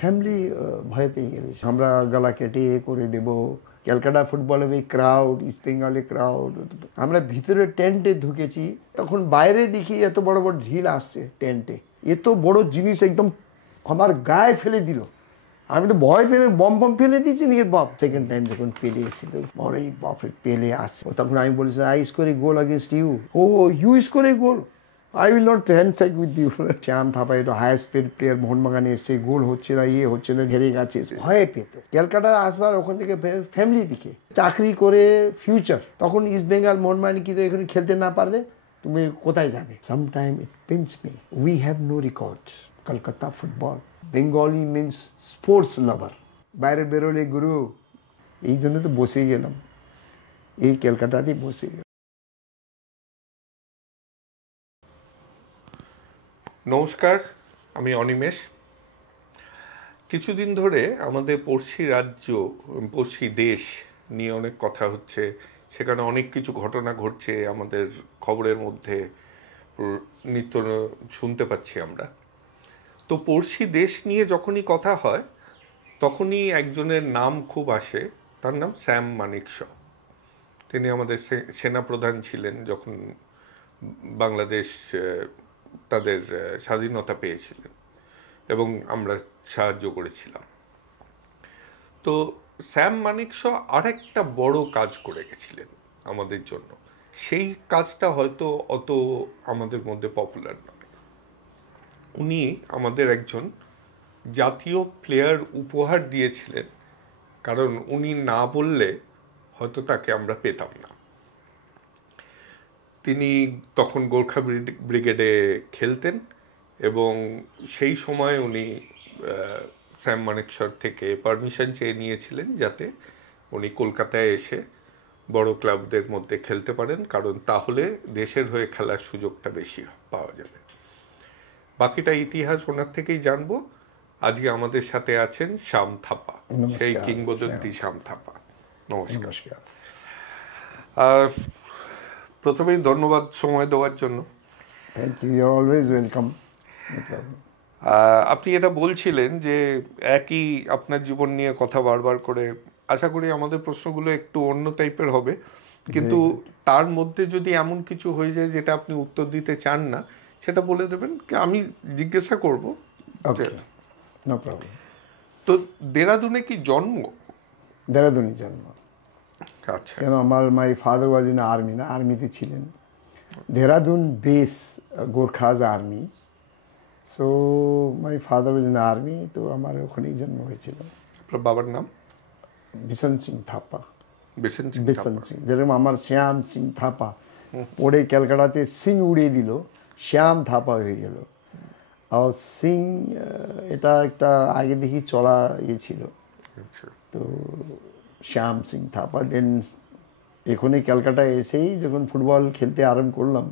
Family ভয় পেয়ে গেছে, আমরা গলা কেটে করে দেব। ক্যালকাটা ফুটবলে ওই ক্রাউড, ইস্ট বেঙ্গলে ক্রাউড, আমরা ভিতরে টেন্টে ঢুকেছি, তখন বাইরে দেখি এত বড় বড় ঢিল আসছে টেন্টে, এত বড় জিনিস একদম আমার গায়ে ফেলে দিল। আমি তো ভয় পেলে বম ফেলে দিয়েছি নিজের বাপ। সেকেন্ড টাইম যখন পেলে এসেছিল, বড় বাপরে পেলে আসছে, তখন আমি বলেছি I score a goal against you. Oh you score a goal, I will not handshake with you. Shyam Thapa একটু হায়েস্ট পেড প্লেয়ার, মোহনবাগানে এসছে, গোল হচ্ছে না, ইয়ে হচ্ছে না, ঘেরে গেছে, ভয়ে পেত। ক্যালকাটা আসবার ওখান থেকে ফ্যামিলি দিকে চাকরি করে ফিউচার, তখন ইস্ট বেঙ্গল মোহনবাগান কিন্তু এখানে খেলতে না পারলে তুমি কোথায় যাবে। Sometime it pains me, we have no record. Kolkata football, Bengali means sports lover, বাইরে বেরোলে গুরু, এই জন্য তো বসে গেলাম, এই ক্যালকাটাতেই বসে গেলাম। নমস্কার, আমি অনিমেষ। কিছুদিন ধরে আমাদের পড়শি রাজ্য, পড়শি দেশ নিয়ে অনেক কথা হচ্ছে, সেখানে অনেক কিছু ঘটনা ঘটছে, আমাদের খবরের মধ্যে নিত্য শুনতে পাচ্ছি আমরা। তো পড়শি দেশ নিয়ে যখনই কথা হয় তখনই একজনের নাম খুব আসে, তার নাম স্যাম মানেকশ। তিনি আমাদের সেনাপ্রধান ছিলেন যখন বাংলাদেশ তাদের স্বাধীনতা পেয়েছিলেন এবং আমরা সাহায্য করেছিলাম। তো স্যাম মানেকশ আরেকটা বড় কাজ করে গেছিলেন আমাদের জন্য। সেই কাজটা হয়তো অত আমাদের মধ্যে পপুলার নয়। উনি আমাদের একজন জাতীয় প্লেয়ার উপহার দিয়েছিলেন, কারণ উনি না বললে হয়তো তাকে আমরা পেতাম না। তিনি তখন গোর্খা ব্রিগেডে খেলতেন এবং সেই সময় উনি স্যাম মানেকশর থেকে পারমিশন চেয়ে নিয়েছিলেন যাতে উনি কলকাতায় এসে বড় ক্লাবদের মধ্যে খেলতে পারেন, কারণ তাহলে দেশের হয়ে খেলার সুযোগটা বেশি পাওয়া যাবে। বাকিটা ইতিহাস ওনার থেকেই জানবো। আজকে আমাদের সাথে আছেন শ্যাম থাপা, সেই কিংবদন্তি শ্যাম থাপা। নমস্কার। প্রথমেই ধন্যবাদ সময় দেওয়ার জন্য। Thank you, you are always welcome. আপনি এটা বলছিলেন যে একই আপনার জীবন নিয়ে কথা বারবার করে, আশা করি আমাদের প্রশ্নগুলো একটু অন্য টাইপের হবে, কিন্তু তার মধ্যে যদি এমন কিছু হয়ে যায় যেটা আপনি উত্তর দিতে চান না, সেটা বলে দেবেন, আমি জিজ্ঞাসা করব। তো দেরাদুনে কি জন্ম? দেরাদুনে জন্ম। আচ্ছা। কেন, আমার my father was in army, না আর্মিতে ছিলেন। Dehradun base Gorkhas army, so my father was in army, তো আমার ওখানেই জন্ম হয়েছিল। আপনার বাবার নাম? বিশন সিং থাপা। বিশন সিং, যেরকম আমার শ্যাম সিং থাপা পড়ে ক্যালকাটাতে সিং উড়িয়ে দিল, শ্যাম থাপা হয়ে গেল। আর সিং এটা একটা আগে দেখি চলা ইয়ে ছিল, তো শ্যাম সিং থাপা। দেন এখানে ক্যালকাটায় এসেই যখন ফুটবল খেলতে আরম্ভ করলাম,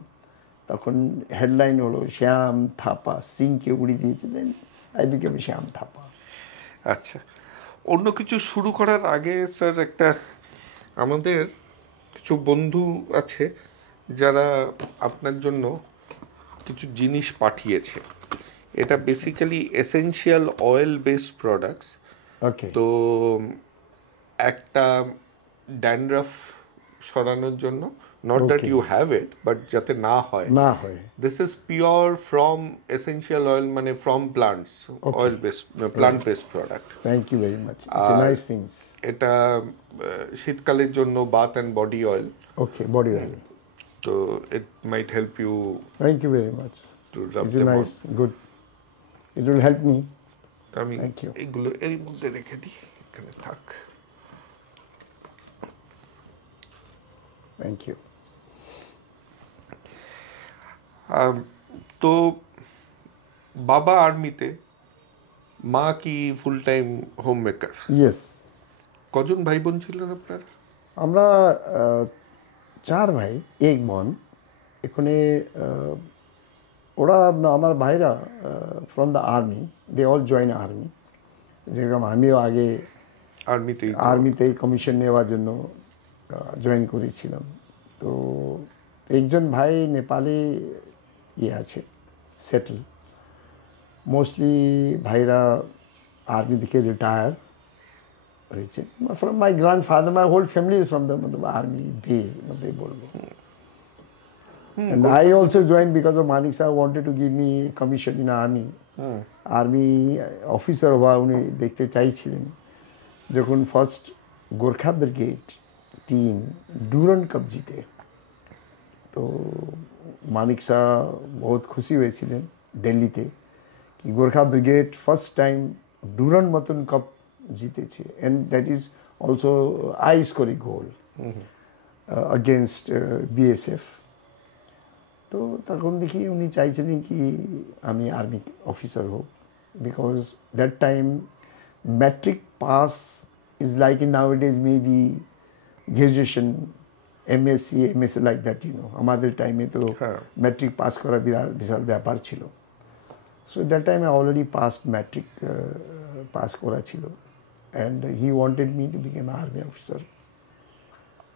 তখন হেডলাইন হলো শ্যাম থাপা সিংকে উড়িয়ে দিয়েছিলেন, আই বিকেম শ্যাম থাপা। আচ্ছা, অন্য কিছু শুরু করার আগে স্যার, একটা আমাদের কিছু বন্ধু আছে যারা আপনার জন্য কিছু জিনিস পাঠিয়েছে। এটা basically essential oil based products. Okay. তো একটা ড্যান্ড্রাফ সরানোর জন্য, not that you have it, but যাতে না হয়। This is pure from essential oil, মানে from plants, oil based, plant based product. Thank you very much, it's a nice things. এটা শীতকালের জন্য bath and body oil. Okay, body oil. তো it might help you. Thank you very much, to rub it's nice, good, it will help me. আমি এইগুলো এর মধ্যে রেখে দিই, এখানে থাক। Thank you. তো বাবা আর্মিতে, মা কি full time homemaker? Yes. কজন ভাই বোন ছিলেন আপনার? আমরা 4 ভাই, 1 বোন। এখানে ওরা, আমার ভাইরা from the army, they all join army. যেরকম আমিও আগে আর্মিতেই কমিশন নেওয়ার জন্য জয়েন করেছিলাম। তো একজন ভাই নেপালে আছে সেটেল। মোস্টলি ভাইরা आर्मी दिखे retire from my grandfather my whole family is from the मतलब आर्मी बेस मतलब बोलबो and I also joined because of Manik sir wanted to give me commission in army army officer হওয়া উনি দেখতে চাইছিলেন যখন first Gorkha brigade team Durand cup জিতে তো মানিক শাহ बहुत খুশি হয়েছিলেন দিল্লিতে कि Gorkha brigade first time Durand मतन कप जीतेছে and that is also I scored a goal against BSF তো তখন দেখি উনি চাইছিলেন কি আমি আর্মি অফিসার হোক because that time matric pass is like in now it is maybe graduation MSc MSc like that আমাদের টাইমে তো ম্যাট্রিক পাস করা বিশাল ব্যাপার ছিল so that time I already passed matric pass করা ছিল and he wanted me two became army officer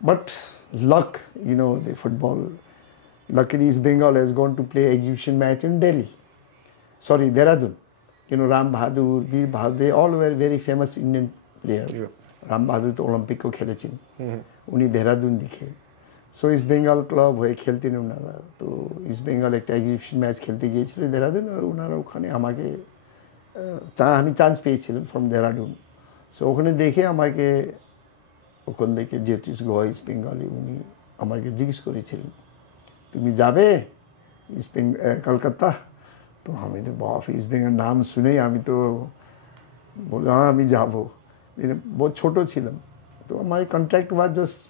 but luck the football luckily East Bengal has gone to play exhibition match in Delhi Dehradun Ram Bahadur Veer Bahadur they all were very famous Indian players Ram Bahadur to Olympic ko khelechin uni Dehradun dikhe so East Bengal club hoye khelten unara to East Bengal ekta exhibition match khelte giyechilo Dehradun ar unara okhane amake ami chance peyechhilam from Dehradun so okhane dekhe amake ওখান থেকে জ্যোতিষ গয় east বেঙ্গলে উনি আমাকে জিজ্ঞেস করেছিলেন তুমি যাবে ইস্ট কলকাতা তো আমি তো বাপ ইস্ট বেঙ্গল নাম শুনেই আমি তো বললাম হ্যাঁ আমি যাবো বহুত ছোট ছিলাম তো আমার কন্ট্রাক্ট ওয়াজ জাস্ট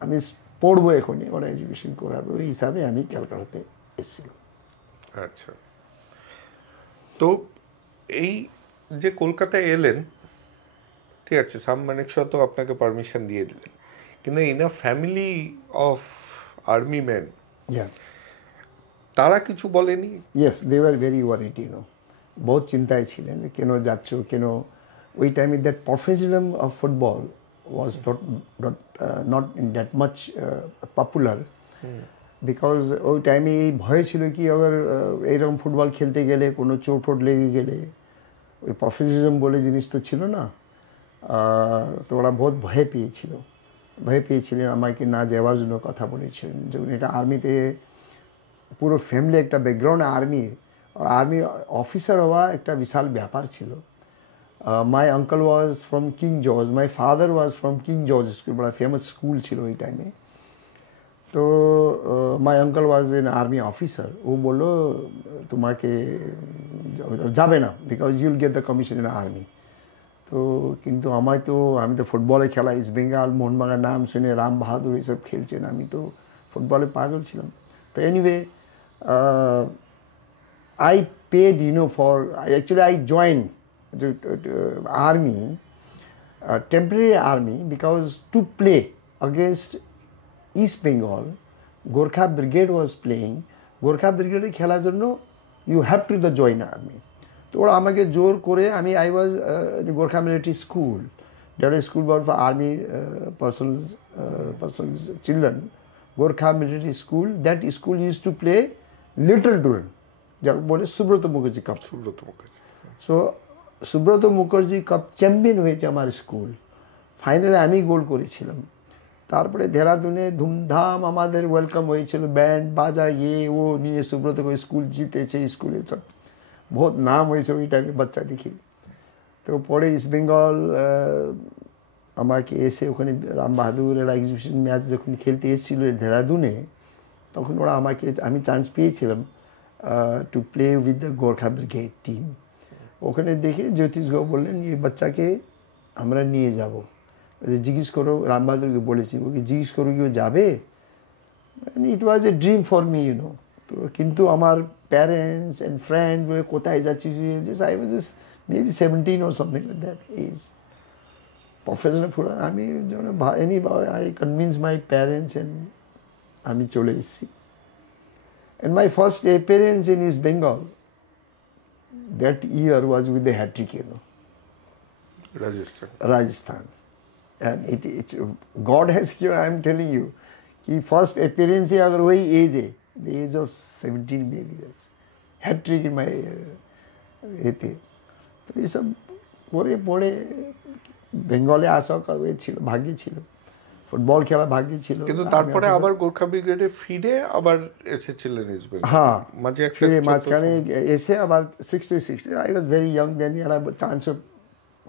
আমি পড়বো এখনই ওরা এডুকেশন করাবে ওই হিসাবে আমি ক্যালকাটাতে এসেছিলাম আচ্ছা তো এই যে কলকাতায় এলেন ঠিক আছে সাম মানিক শাহ তো আপনাকে পারমিশন দিয়ে দিলেন কিন্তু in a family of army man তারা কিছু বলেনি yes they were very worried বহুত চিন্তায় ছিলেন কেন যাচ্ছ কেন ওই টাইমে that professional of football was not in that much popular because ওই টাইমে এই ভয় ছিল কি আবার এইরকম ফুটবল খেলতে গেলে কোনো চোট ফোট লেগে গেলে ওই প্রফেশনালিজম বলে জিনিস তো ছিল না তো ওরা বহুত ভয় পেয়েছিলেন আমাকে না যাওয়ার জন্য কথা বলেছিলেন যখন এটা আর্মিতে পুরো ফ্যামিলি একটা ব্যাকগ্রাউন্ড আর্মি অফিসার হওয়া একটা বিশাল ব্যাপার ছিল my uncle was from King George my father was from King George school বড় ফেমাস স্কুল ছিল ওই টাইমে তো my uncle was an army officer ও বললো তোমাকে যাবে না because you'll get the commission in army তো কিন্তু আমি তো ফুটবলে খেলা ইস্ট বেঙ্গল মোহনবাগান নাম শুনে রাম বাহাদুর এসব খেলছেন আমি তো ফুটবলে পাগল ছিলাম তো anyway I paid for I join army temporary army because to play against East Bengal Gorkha Brigade was playing Gorkha Brigade খেলার জন্য you have to join army তো ওরা আমাকে জোর করে আমি I was Gorkha military school that is school for army persons children Gorkha military school that school use to play little Durand যাকে বলে Subrata Mukherjee cup so Subrata Mukherjee cup champion হয়েছে আমার স্কুল ফাইনালে আমি গোল করেছিলাম তারপরে দেহরাদুনে ধুমধাম আমাদের ওয়েলকাম হয়েছিল ব্যান্ড বাজা ও নিয়ে সুব্রত স্কুল জিতেছে স্কুলে সব बहुत नाम হয়েছে ওই টাইমে বাচ্চা দেখি তো পরে ইস্ট বেঙ্গল আমাকে এসে ওখানে রাম বাহাদুর এর এক্সিবিশন ম্যাচ যখন খেলতে এসেছিল দেহরাদুনে তখন ওরা আমি চান্স পেয়েছিলাম to play with the Gorkha brigade team ওখানে দেখে জ্যোতিষ গো বললেন এই বাচ্চাকে আমরা নিয়ে যাব জিজ্ঞেস করো রাম বাহাদুরকে বলেছি ওকে জিজ্ঞেস করো কি ও যাবে ইট was a dream for me তো কিন্তু আমার parents and friends were কোথায় যাচ্ছিস I was just maybe 17 or something like that age professional football আমি I convinced my parents and আমি চলে এসেছি and my first appearance in East Bengal that year was with the hat-trick Rajasthan and it's God has given I am telling you कि first appearance अगर वही age है the age of 17 maybe that's hat trick in my तो ये सब করে পড়ে বেঙ্গলে আসা ছিল, ভাগ্যে ছিল, ফুটবল খেলা ভাগ্যে ছিল। কিন্তু তারপরে আবার গোর্খা ব্রিগেডে ফিরে আবার এসেছিলেন ইস্ট বেঙ্গল। হ্যাঁ, মাঝে একটা ফিরে ছোট্ট মাঝখানে এসে আবার 66, আই ওয়াজ ভেরি ইয়াং দেন, একটা চান্সও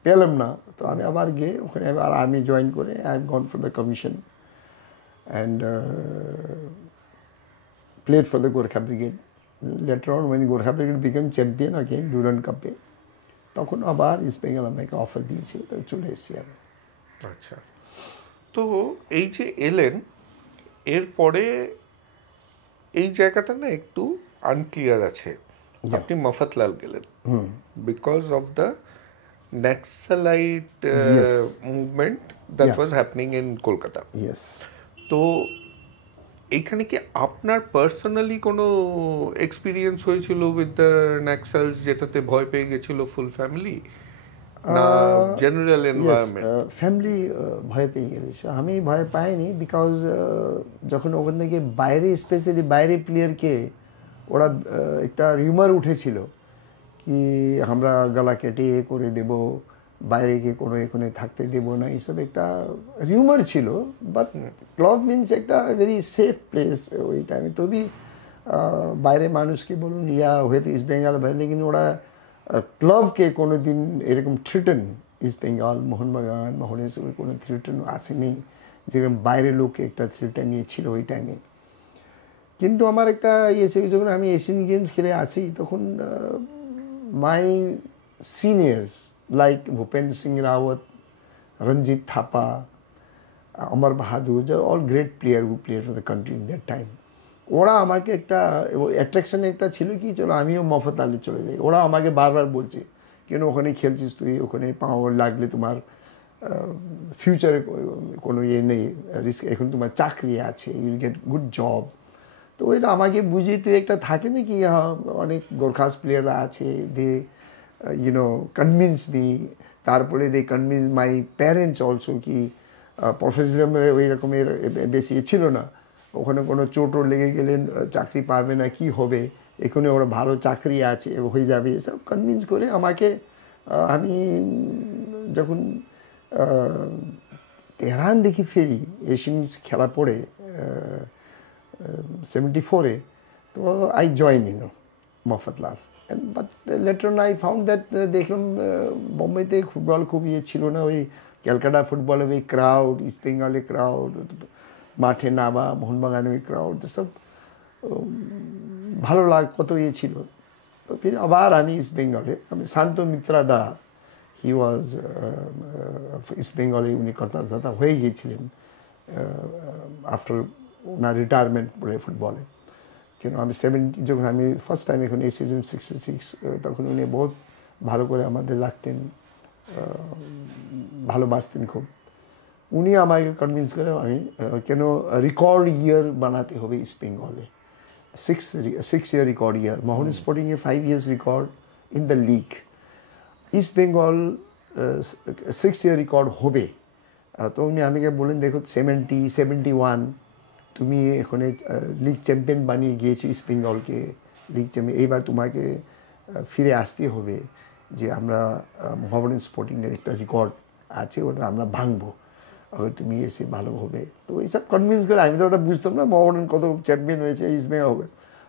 পেলাম না, তো আমি আবার গিয়ে ওখানে আবার আর্মি জয়েন করে I have gone for the commission and played for the Gorkha Brigade. Later on, when Gorkha Brigade became champion again, Durand Cup-এ, তখন আবার ইস্ট বেঙ্গল আমাকে অফার দিয়েছে, তো চলে এসেছি আমি। আচ্ছা, তো এই যে এলেন, এরপরে এই জায়গাটা না একটু আনক্লিয়ার আছে। আপনি মফতলাল গেলেন because of the Naxalite movement that was happening in Kolkata. Yes. তো এইখানে কি আপনার পার্সোনালি কোনো এক্সপিরিয়েন্স হয়েছিল উইথ দ্য নাক্সালস, যেটাতে ভয় পেয়ে গেছিল ফুল ফ্যামিলি, না জেনারেল এনভায়রনমেন্ট? ফ্যামিলি ভয় পেয়ে গেছে, আমি ভয় পাইনি, বিকজ যখন ওখান থেকে বাইরে, স্পেশালি বাইরে প্লেয়ারকে ওরা একটা রিউমার উঠেছিল কি আমরা গলা কেটে এ করে দেব, বাইরে গিয়ে কোনো এখানে থাকতে দেবো না, এইসব একটা রিউমার ছিল। বাট ক্লাব মিনস একটা ভেরি সেফ প্লেস ওই টাইমে, তবে বাইরে মানুষকে বলুন ইয়া হয়তো ইস্ট বেঙ্গল বাইরে, লেকিন ওরা ক্লাবকে কোনো দিন এরকম থ্রিটেন, ইস্ট বেঙ্গল, মোহনবাগান, মোহনেশ্বর কোনো থ্রিটেন আসেনি, যেরকম বাইরে লোককে একটা থ্রিটেন নিয়েছিল ওই টাইমে। কিন্তু আমার একটা ইয়ে ছিল, যখন আমি এশিয়ান গেমস খেলে আসি, তখন মাই seniors like Bhupendra Singh Rawat, Ranjit Thapa, Amar Bahadur, all great player who player for the country in that time, ওরা আমাকে একটা অ্যাট্রাকশন একটা ছিল কি চলো আমিও মফতলালে চলে যাই। ওরা আমাকে বারবার বলছে কেন ওখানে খেলছিস তুই, ওখানে পাওয়ার লাগলে তোমার ফিউচারে কোনো ইয়ে নেই, রিস্ক, এখন তোমার চাকরি আছে, ইউল গেট গুড জব। তো ওইটা আমাকে বুঝিয়ে তুই একটা থাকে না কি, হ্যাঁ অনেক গোর্খাস প্লেয়াররা আছে, দে ইউনো কনভিন্স মি, তারপরে দে কনভিন্স মাই প্যারেন্টস অলসো কি প্রফেশনাল ওই রকমের বেশি ছিল না, ওখানে কোনো চোটও লেগে গেলেন চাকরি পাবে না, কি হবে, এখানে ওরা ভালো চাকরি আছে হয়ে যাবে, এসব কনভিন্স করে আমাকে। আমি যখন তেহরান দেখি ফেরি এশিয়ান খেলা পড়ে 74-এ, তো I join Mafatlal, but later on I found that, দেখলাম বোম্বেতে ফুটবল খুব ইয়ে ছিল না, ওই ক্যালকাটা ফুটবলের ওই ক্রাউড, ইস্ট বেঙ্গলের ক্রাউড, মাঠে নামা, মোহনবাগানের ওই ক্রাউড, সব ভালো কত ইয়ে ছিল। তো ফির আবার আমি ইস্ট বেঙ্গলে, আমি শান্ত মিত্রা দা, হি ওয়াজ ইস্ট বেঙ্গলে, উনি কর্তা হয়ে গিয়েছিলেন আফটার ওনার রিটায়ারমেন্ট পরে ফুটবলে। কেন আমি 70 যখন আমি ফার্স্ট টাইম এখানে এসেছিলাম 66, তখন উনি বহুত ভালো করে আমাদের রাখতেন, ভালোবাসতেন খুব। উনি আমাকে কনভিন্স করে আমি কেন রেকর্ড ইয়ার বানাতে হবে ইস্ট বেঙ্গলে, 6 year রেকর্ড ইয়ার, মোহন স্পোর্টিংয়ে 5 years record in the league, East Bengal 6 year record হবে। তো উনি আমাকে বললেন দেখো 70, 71 তুমি এখানে লিগ চ্যাম্পিয়ন বানিয়ে গিয়েছো ইস্ট বেঙ্গলকে, লিগ চ্যাম্পিয়ন, এইবার তোমাকে ফিরে আসতে হবে, যে আমরা মোহামেডান স্পোর্টিংয়ের একটা রেকর্ড আছে ওটা আমরা ভাঙবো, আবার তুমি এসে ভালো হবে। তো এইসব কনভিন্স করে, আমি তো ওটা বুঝতাম না মোহামেডান কত চ্যাম্পিয়ন হয়েছে, ইস্ট বেঙ্গল হবে,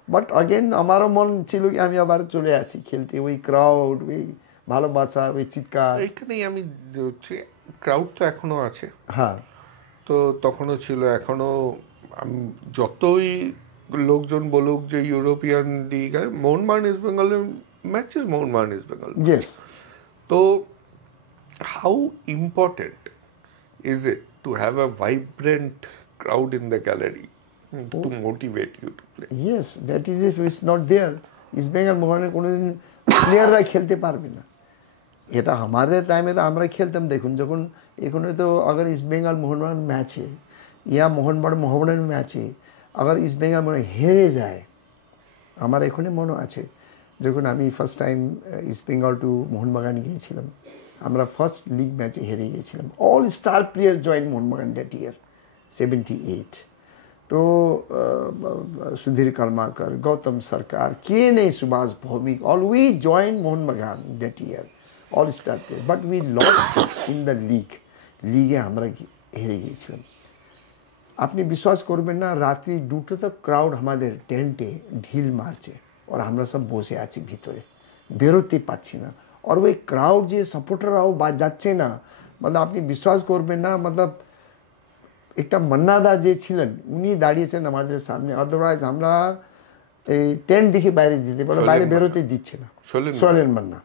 বাট আগেন আমারও মন ছিল কি আমি আবার চলে আসি খেলতে, ওই ক্রাউড, ওই ভালোবাসা, ওই চিৎকার। এইখানেই আমি হচ্ছে ক্রাউড তো এখনো আছে, হ্যাঁ, তো তখনও ছিল, এখনো যতই লোকজন বলুক যে ইউরোপিয়ান লিগ, আর মোহনবাগান ইস্ট বেঙ্গলের matches, Mohun Bagan East Bengal, yes. তো how important is it to have a vibrant crowd in the gallery to motivate you to play? Yes, that is it, it's not there, East Bengal মোহনের কোনোদিন প্লেয়াররা খেলতে পারবে না। এটা আমাদের টাইমে তো আমরা খেলতাম, দেখুন যখন এখানে তো अगर ইস্ট বেঙ্গল মোহনবাগান ম্যাচে ইয়া মোহনবাগান ম্যাচে अगर ইস্ট বেঙ্গল মনে হেরে যায়, আমার এখানে মনে আছে যখন আমি first time East Bengal to Mohun Bagan গিয়েছিলাম, আমরা ফার্স্ট লিগ ম্যাচে হেরে গিয়েছিলাম, all star player join Mohun Bagan that year 78। তো সুধীর কর্মাকর, গৌতম সরকার, কে নেই, Subhash Bhowmick, all we join Mohun Bagan that year, all star player, but we lost in the লিগে আমরা হেরে গিয়েছিলাম। আপনি বিশ্বাস করবেন না, রাত্রি 2টো তো ক্রাউড আমাদের টেন্টে ঢিল মারছে, আর আমরা সব বসে আছি ভিতরে, বেরোতে পারছি না। আর ওই ক্রাউড যে সাপোর্টাররাও যাচ্ছে না, মানে আপনি বিশ্বাস করবেন না, মতলব একটা মান্নাদা যে ছিলেন উনি দাঁড়িয়েছেন আমাদের সামনে, আদারওয়াইজ আমরা এই টেন্ট দেখে বাইরে যেতে পারো, বাইরে বেরোতে দিচ্ছে না সোহেল মান্না।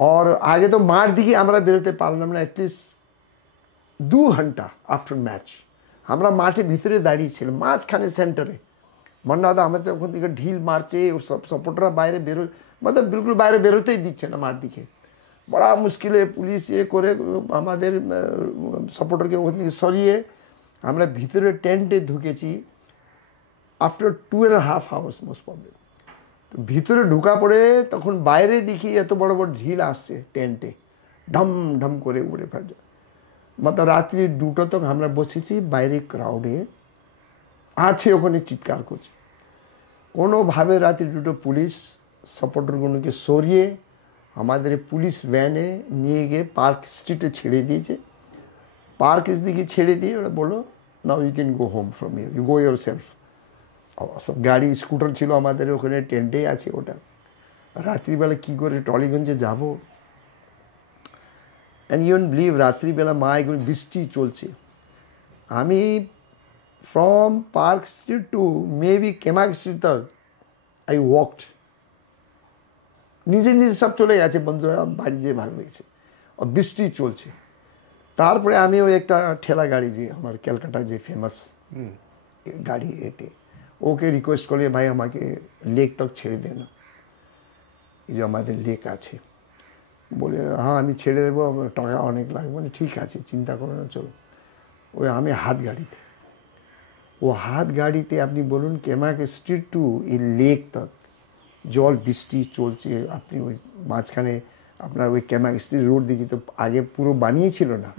আর আগে তো মাঠ দিকে আমরা বেরোতে পারলাম না, অ্যাটলিস্ট 2 ঘন্টা আফটার ম্যাচ আমরা মাঠে ভিতরে দাঁড়িয়েছিলাম, মাঝখানে সেন্টারে। মান্নাদা আমাদের ওখান থেকে ঢিল মারছে, ওর সব সাপোর্টাররা বাইরে বেরো, মানে বিলকুল বাইরে বেরোতেই দিচ্ছে না মাঠ দিকে। বড়া মুশকিলে পুলিশ করে আমাদের সাপোর্টারকে ওখান থেকে সরিয়ে আমরা ভিতরে টেন্টে ঢুকেছি আফটার 2.5 hours মোস্ট প্রবলেম। তো ভিতরে ঢুকা পড়ে তখন বাইরে দেখি এত বড় বড় ঢিল আসছে টেন্টে, ঢম ঢম করে উড়ে ফেলে। মানে রাত্রি 2টো তক আমরা বসেছি বাইরে, ক্রাউডে আছে ওখানে চিৎকার করছে। কোনোভাবে রাত্রি 2টো পুলিশ সাপোর্টারগুলোকে সরিয়ে আমাদের পুলিশ ভ্যানে নিয়ে গিয়ে পার্ক স্ট্রিটে ছেড়ে দিয়েছে। পার্ক দিকে ছেড়ে দিয়ে ওরা বললো, now you can go home from here, you go yourself. সব গাড়ি স্কুটার ছিল আমাদের ওখানে, টেন্টেই আছে ওটা। রাত্রিবেলা কী করে টলিগঞ্জে যাবো? অ্যান্ড ইউ ডোন্ট বিলিভ, রাত্রিবেলা এগুলো বৃষ্টি চলছে। আমি from park street to maybe Camac street তক আই ওয়াকড। নিজে সব চলে গেছে, বন্ধুরা বাড়ি যে ভাগ হয়েছে, আর বৃষ্টি চলছে। তারপরে আমি ওই একটা ঠেলা গাড়ি, যে আমার ক্যালকাটা যে ফেমাস গাড়ি, এতে ওকে রিকোয়েস্ট করলে, ভাই আমাকে লেক তক ছেড়ে দে না, এই যে আমাদের লেক আছে। বলে হ্যাঁ আমি ছেড়ে দেবো, টাকা অনেক লাগবে। মানে ঠিক আছে, চিন্তা করো না, চলো। ওই আমি হাত গাড়িতে, ও হাত গাড়িতে আপনি বলুন কেমাক স্ট্রিট টু এই লেক তক, জল বৃষ্টি চলছে। আপনি ওই মাঝখানে আপনার ওই কেমাক স্ট্রিট রোড দেখি তো আগে পুরো বানিয়েছিল না,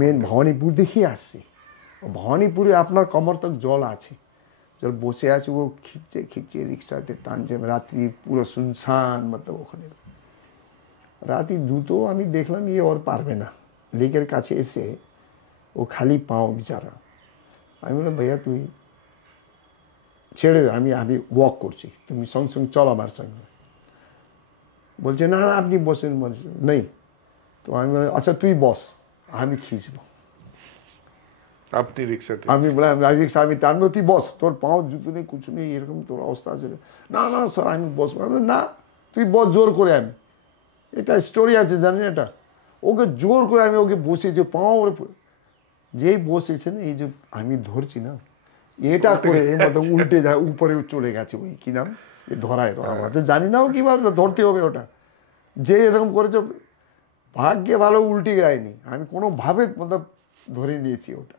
মেন ভবানীপুর দেখিয়ে আসছে। ভবানীপুরে আপনার কমর তক জল আছে, জল বসে আছে, ও খিচে খিচে রিক্সাতে টানছে। রাত্রি পুরো শুনশান, মতলব ওখানে রাত্রি 2টো আমি দেখলাম ইয়ে ওর পারবে না, লেকের কাছে এসে ও খালি পাও বিচারা। আমি বললাম, ভাইয়া তুই ছেড়ে দে, আমি ওয়াক করছি, তুমি সঙ্গে সঙ্গে চল আমার সঙ্গে। বলছে না না আপনি বসেন, নেই। তো আমি আচ্ছা তুই বস, আমি খিঁচব। আপনি রিক্সাতে? আমি বললাম রিক্সা আমি টানবো, তুই বস, তোর পাও জুতো নেই, কিছু নেই, এরকম তোর অবস্থা আছে। না না স্যার আমি বসবো না, তুই বস জোর করে। আমি এটা স্টোরি আছে জানেন, এটা ওকে জোর করে আমি ওকে বসেছি, পাও ওর যেই বসেছে না, এই যে আমি ধরছি না, এটা করে মতো উল্টে যায়, উপরে চলে গেছে। ওই কি নাম, ধরায় আমরা তো জানি না ও কীভাবে ধরতে হবে ওটা, যে এরকম করেছে। ভাগ্যে ভালো উল্টে যায়নি, আমি কোনোভাবে মতলব ধরে নিয়েছি ওটা।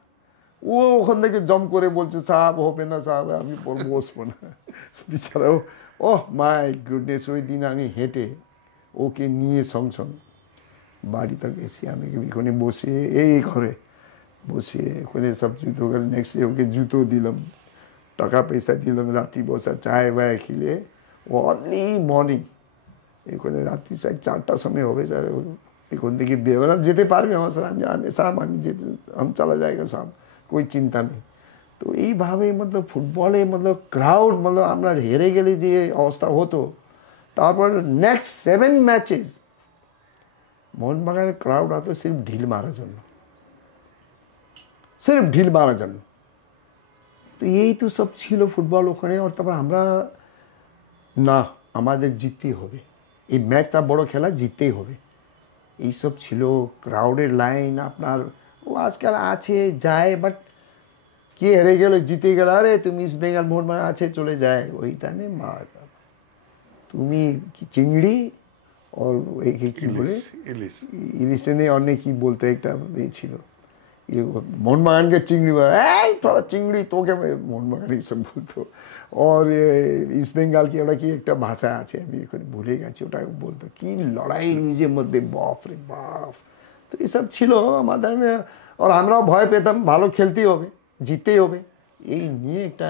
ও ওখান থেকে জম করে বলছে, সাহেব হবে না সাহেব, আমি বসবো না। বিচারাও ওহ মাই গুডনেস। ওই দিন আমি হেঁটে ওকে নিয়ে সঙ্গে বাড়ি তক এসে আমি ওখানে বসে, এই ঘরে বসে ওখানে সব জুতো করে, নেক্সট ডে ওকে জুতো দিলাম, টাকা পয়সা দিলাম, রাত্রি বসা চায় বায় খেলে। ও অনলি মর্নিং এখানে রাত্রি 4টার সময় হবে, স্যার এখান থেকে বেরোলাম, যেতে পারবে আমার স্যার? আমি সাহেব আমি যেতে, আমি চালা যায়গা সাহেব, कोई চিন্তা নেই। তো এইভাবে মতলব ফুটবলে মতলব ক্রাউড, মতলব আমরা হেরে গেলে যে অবস্থা হতো। তারপর নেক্সট 7 ম্যাচেস মোহনবাগানের ক্রাউড হতো সির্ফ ঢিল মারার জন্য, সির্ফ ঢিল মারার জন্য। তো এই তো সব ছিল ফুটবল ওখানে। আর তারপর আমরা না, আমাদের জিততেই হবে, এই ম্যাচটা বড় খেলা, জিততেই হবে, এইসব ছিল। ক্রাউডের লাইন আপনার ও আজকাল আছে যায়, বাট কে হেরে গেল জিতে গেল, আরে তুমি ইস্ট বেঙ্গল মোহনবাগান আছে চলে যায়। ওই টাইমে তুমি চিংড়ি और কি বলে ইলিশ এনে অনেক কি বলতে একটা ছিল, মোহনবাগানকে চিংড়ি, এই তোরা চিংড়ি, তোকে মোহনবাগান এইসব বলতো। और ইস্ট বেঙ্গল কি ওটা কি একটা ভাষা আছে, আমি এখানে ভুলে গেছি, ওটা বলতো কি লড়াই নিজের মধ্যে, বাপ রে বাপ। তো এইসব ছিল আমাদের। আর আমরাও ভয় পেতাম, ভালো খেলতেই হবে, জিততেই হবে, এই নিয়ে একটা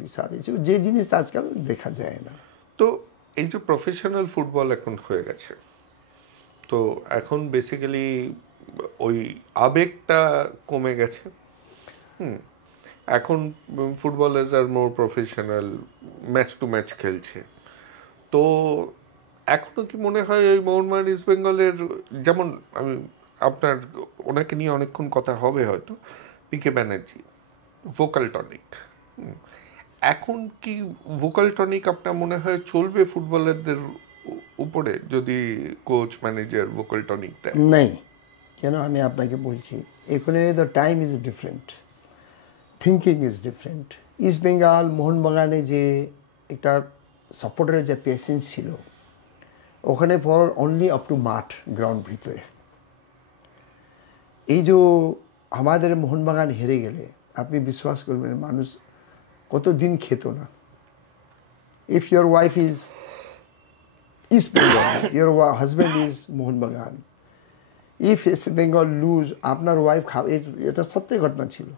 বিশাল ছিল, যে জিনিস আজকাল দেখা যায় না। তো এই যে প্রফেশনাল ফুটবল এখন হয়ে গেছে, তো এখন বেসিক্যালি ওই আবেগটা কমে গেছে। এখন footballers are more professional, match to match খেলছে। তো এখনো কি মনে হয় ওই মোহনবাগান ইস্ট বেঙ্গলের, যেমন আমি আপনার ওনাকে নিয়ে অনেকক্ষণ কথা হবে হয়তো, পিকে ব্যানার্জি ভোকাল টনিক, এখন কি ভোকাল টনিক আপনার মনে হয় চলবে ফুটবলারদের উপরে যদি কোচ ম্যানেজার ভোকাল টনিক দেয়? নেই, কেন আমি আপনাকে বলছি, এখানে the time is different, thinking is different. East Bengal মোহনবাগানে যে একটা সাপোর্টারের যে পেশেন্স ছিল, ওখানে ফর অনলি আপ টু মাঠ, গ্রাউন্ড ভিতরে। এই যে আমাদের মোহনবাগান হেরে গেলে আপনি বিশ্বাস করবেন মানুষ কত দিন খেত না। If your wife is East Bengal, your husband is Mohun Bagan, if East Bengal lose, আপনার ওয়াইফ এটা সত্য ঘটনা ছিল,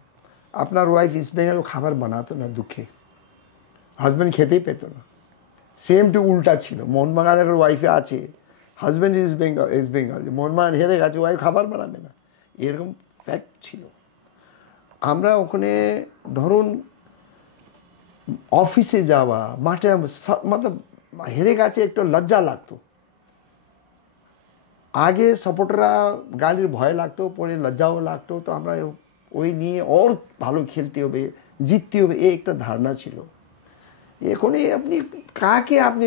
আপনার ওয়াইফ ইস্ট বেঙ্গল খাবার বানাতো না দুঃখে, হাজব্যান্ড খেতেই পেত না। সেম টু উল্টা ছিল, মোহনবাগানের ওয়াইফে আছে, হাজব্যান্ড ইস্ট বেঙ্গল, মোহনবাগান হেরে গেছে, ওয়াইফ খাবার বানাবে না, এরকম ফ্যাক্ট ছিল। আমরা ওখানে ধরুন অফিসে যাওয়া, মাঠে মতলব হেরে গেছে একটু লজ্জা লাগতো। আগে সাপোর্টাররা গালির ভয় লাগতো, পরে লজ্জাও লাগতো, তো আমরা ওই নিয়ে ওর ভালো খেলতে হবে, জিততে হবে, এই একটা ধারণা ছিল। এখনই আপনি কাকে আপনি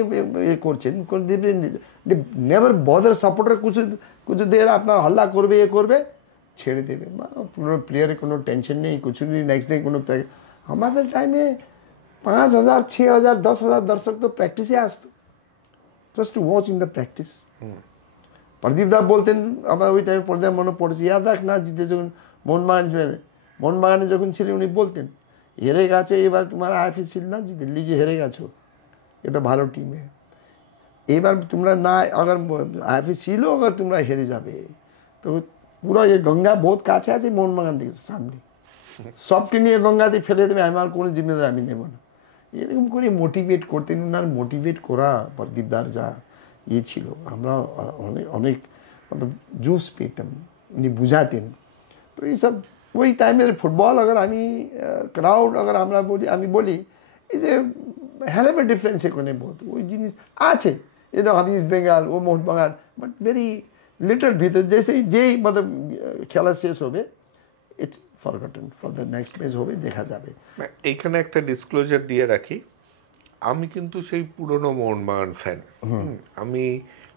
এ করছেন, নেভার বদার সাপোর্টার কিছু দের আপনার হল্লা করবে, এ করবে, ছেড়ে দেবে, পুরো প্লেয়ারের কোনো টেনশন নেই, কিছু নেই, নেক্সট ডে কোনো। আমাদের টাইমে 5,000, 6,000, 10,000 দর্শক তো প্র্যাকটিসে আসতো, just to watch in the practice. Pradip da বলতেন, আমার ওই টাইমে প্রদীপ মনে পড়েছে, ইয়াদ রাখ না, জিতে যখন মোহনবাগানে যখন ছিলেন উনি বলতেন, হেরে গেছো এবার তোমার আইএফএ ছিল না, জিতে লিগে হেরে গেছো, এ তো ভালো টিমে, এবার তোমরা না अगर আইএফএ ছিল अगर তোমরা হেরে যাবে তো পুরো এই গঙ্গা বহুত কাছে আছে মোহনবাগান থেকে সামনে, সবকে নিয়ে গঙ্গাতে ফেলে দেবে, আমার কোনো জিম্মেদারি আমি নেব না, এরকম করে মোটিভেট করতেন। ওনার মোটিভেট করা প্রদীপদার যা ইয়ে ছিল, আমরা অনেক অনেক মতলব জোশ পেতাম, উনি বুঝাতেন। তো এইসব ওই টাইমের ফুটবল अगर আমি ক্রাউড अगर আমরা বলি, আমি বলি এই যে হ্যালেমের ডিফারেন্স এখানে বহুত, ওই জিনিস আছে, আমি ইস্ট বেঙ্গল, ও মোহনবাগান, বাট ভেরি লিটল ভিতর যেই মতলব খেলা শেষ হবে, it's forgotten, for the next match হবে, দেখা যাবে। এইখানে একটা ডিসক্লোজার দিয়ে রাখি, আমি কিন্তু সেই পুরনো মোহনবাগান ফ্যান। আমি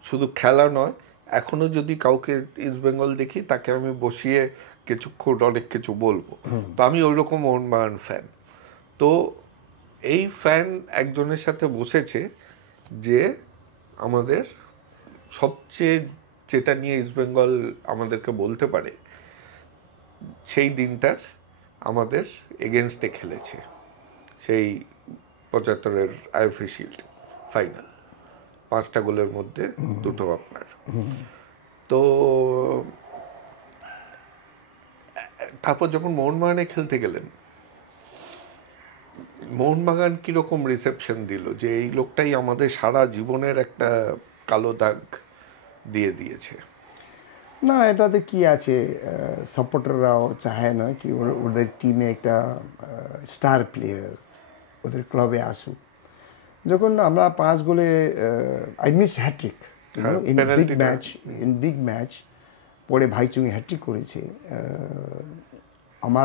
শুধু খেলা নয়, এখনো যদি কাউকে ইস্ট বেঙ্গল দেখি তাকে আমি বসিয়ে কিছুক্ষণ অনেক কিছু বলবো, তো আমি ওই রকম মোহনবাগান ফ্যান। তো এই ফ্যান একজনের সাথে বসেছে যে আমাদের সবচেয়ে যেটা নিয়ে ইস্ট বেঙ্গল আমাদেরকে বলতে পারে, সেই দিনটার আমাদের এগেনস্টে খেলেছে, সেই 75-এর আইএফএ শিল্ড ফাইনাল, 5টা গোলের মধ্যে 2টো আপনার। তো তারপর যখন মোহনবাগানে খেলতে গেলেন, মোহনবাগান কীরকম রিসেপশন দিল, যে এই লোকটাই আমাদের সারা জীবনের একটা কালো দাগ দিয়ে দিয়েছে? না, এটাতে কি আছে, সাপোর্টাররাও চায় না কি ওদের টিমে একটা স্টার প্লেয়ার ওদের ক্লাবে আসুক। যখন আমরা 5 গোলে, I miss hat trick in big match, পরে ভাইচুং হ্যাট্রিক করেছে,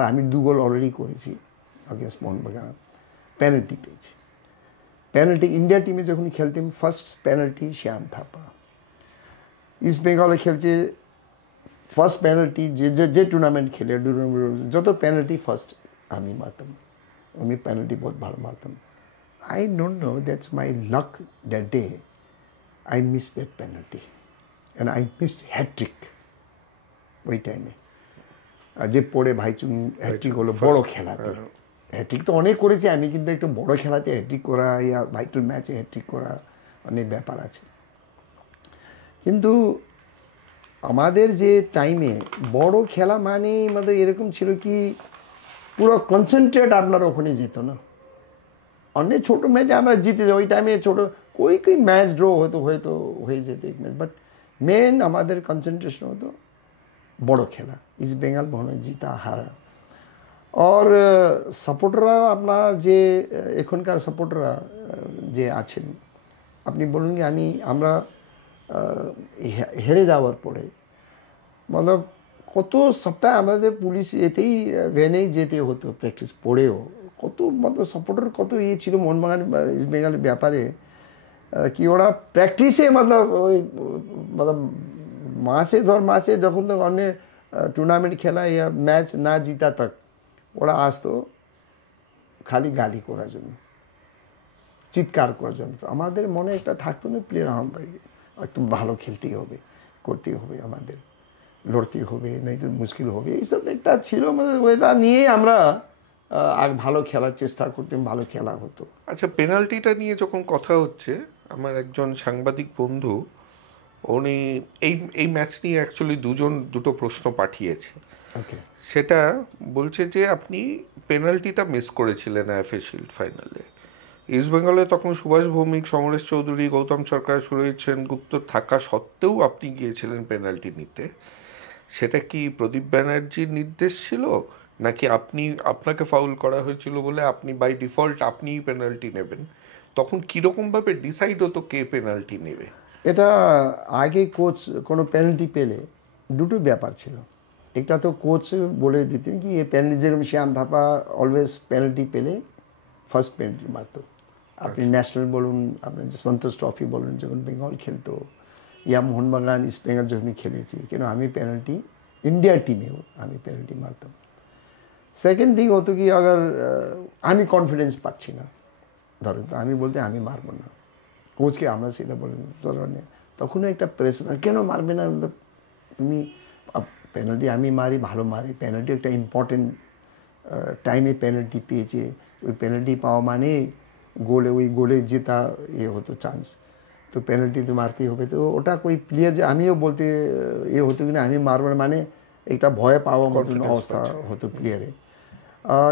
আমি 2 গোল অলরেডি করেছি আগেন্স্ট মোহনবাগান, পেনাল্টি পেয়েছি। পেনাল্টি ইন্ডিয়া টিমে যখন খেলতাম, ফার্স্ট পেনাল্টি শ্যাম থাপা। ইস্ট বেঙ্গলে খেলছে, ফার্স্ট পেনাল্টি যে টুর্নামেন্ট খেলে যত পেনাল্টি ফার্স্ট আমি মারতাম, আমি পেনাল্টি বহুত ভালো মারতাম। I don't know, that's my luck that day, I miss that penalty and I miss hattrick ওই টাইমে। যে পরে ভাইচুং হ্যাট্রিক হলো বড় খেলাতে, হ্যাট্রিক তো অনেক করেছি আমি, কিন্তু একটু বড় খেলাতে হ্যাট্রিক করা, ইয়া ভাইটাল ম্যাচে হ্যাট্রিক করা, অনেক ব্যাপার আছে। কিন্তু আমাদের যে টাইমে বড় খেলা মানে আমাদের এরকম ছিল কি, পুরো কনসেন্ট্রেট আপনার ওখানে যেত না। অনেক ছোটো ম্যাচে আমরা জিতে যাই, ওই টাইমে ছোটো কই ম্যাচ ড্র হয়তো হয়ে যেত এক ম্যাচ, বাট মেন আমাদের কনসেন্ট্রেশন হতো বড় খেলা, ইস্ট বেঙ্গল মনে জিতা হারা। আর সাপোর্টাররা আপনার যে এখনকার সাপোর্টাররা যে আছেন, আপনি বলুন কি আমরা হেরে যাওয়ার পরে মতলব কত সপ্তাহে আমাদের পুলিশ এতেই ভ্যানেই যেতে হতো প্র্যাকটিস পড়েও, কত মতলব সাপোর্টার কত ইয়ে ছিল মোহনবাগান ইস্ট বেঙ্গলের ব্যাপারে কি ওরা প্র্যাকটিসে মতলব ওই মতলব মাসে যখন তো অন্য টুর্নামেন্ট খেলা ইয়া ম্যাচ না জিতা তক ওরা আসতো খালি গালি করার জন্য, চিৎকার করার জন্য। আমাদের মনে একটা থাকতো না প্লেয়ার আমরা একটু ভালো খেলতেই হবে, করতেই হবে, আমাদের লড়তে হবে, নাই তো মুশকিল হবে, এইসব একটা ছিল আমাদের। ওইটা নিয়ে আমরা আর ভালো খেলার চেষ্টা করতাম, ভালো খেলা হতো। আচ্ছা, পেনাল্টিটা নিয়ে যখন কথা হচ্ছে, আমার একজন সাংবাদিক বন্ধু উনি এই ম্যাচ নিয়ে অ্যাকচুয়ালি দুটো প্রশ্ন পাঠিয়েছে। ওকে, সেটা বলছে যে আপনি পেনাল্টিটা মিস করেছিলেন আইএফএ শিল্ড ফাইনালে। ইস্টবেঙ্গলে তখন সুভাষ ভৌমিক, সমরেশ চৌধুরী, গৌতম সরকার, সুরজিৎ সেনগুপ্ত থাকা সত্ত্বেও আপনি গিয়েছিলেন পেনাল্টি নিতে। সেটা কি প্রদীপ ব্যানার্জির নির্দেশ ছিল, নাকি আপনাকে ফাউল করা হয়েছিল বলে আপনি বাই ডিফল্ট আপনিই পেনাল্টি নেবেন? তখন কীরকমভাবে ডিসাইড হতো কে পেনাল্টি নেবে? এটা আগে কোচ কোনো পেনাল্টি পেলে দুটো ব্যাপার ছিল। একটা তো কোচ বলে দিতেন কি এই পেনাল্টি, যেরকম শ্যাম থাপা অলওয়েজ পেনাল্টি পেলে ফার্স্ট পেনাল্টি মারতো। আপনি ন্যাশনাল বলুন, আপনি সন্তোষ ট্রফি বলুন, যখন বেঙ্গল খেলতো, ইয়া মোহনবাগান ইস্ট বেঙ্গল যখন খেলেছি, কেন আমি পেনাল্টি ইন্ডিয়ার টিমেও আমি পেনাল্টি মারতাম। সেকেন্ড থিং হতো কি, আগার আমি কনফিডেন্স পাচ্ছি না, ধরেন তো আমি বলতে আমি মারবো না, কোচকে আমরা সেটা বলেন তখনও একটা প্রেশার, কেন মারবে না, তুমি পেনাল্টি আমি মারি, ভালো মারি, পেনাল্টি একটা ইম্পর্টেন্ট টাইমে পেনাল্টি পেয়েছে, ওই পেনাল্টি পাওয়া মানে ওই গোলে জেতা হতো চান্স, তো পেনাল্টি তো মারতেই হবে। তো ওটা কই প্লেয়ার যে আমিও বলতে হতো কিনা আমি মারবো না, মানে একটা ভয় পাওয়া মতন অবস্থা হতো প্লেয়ারে।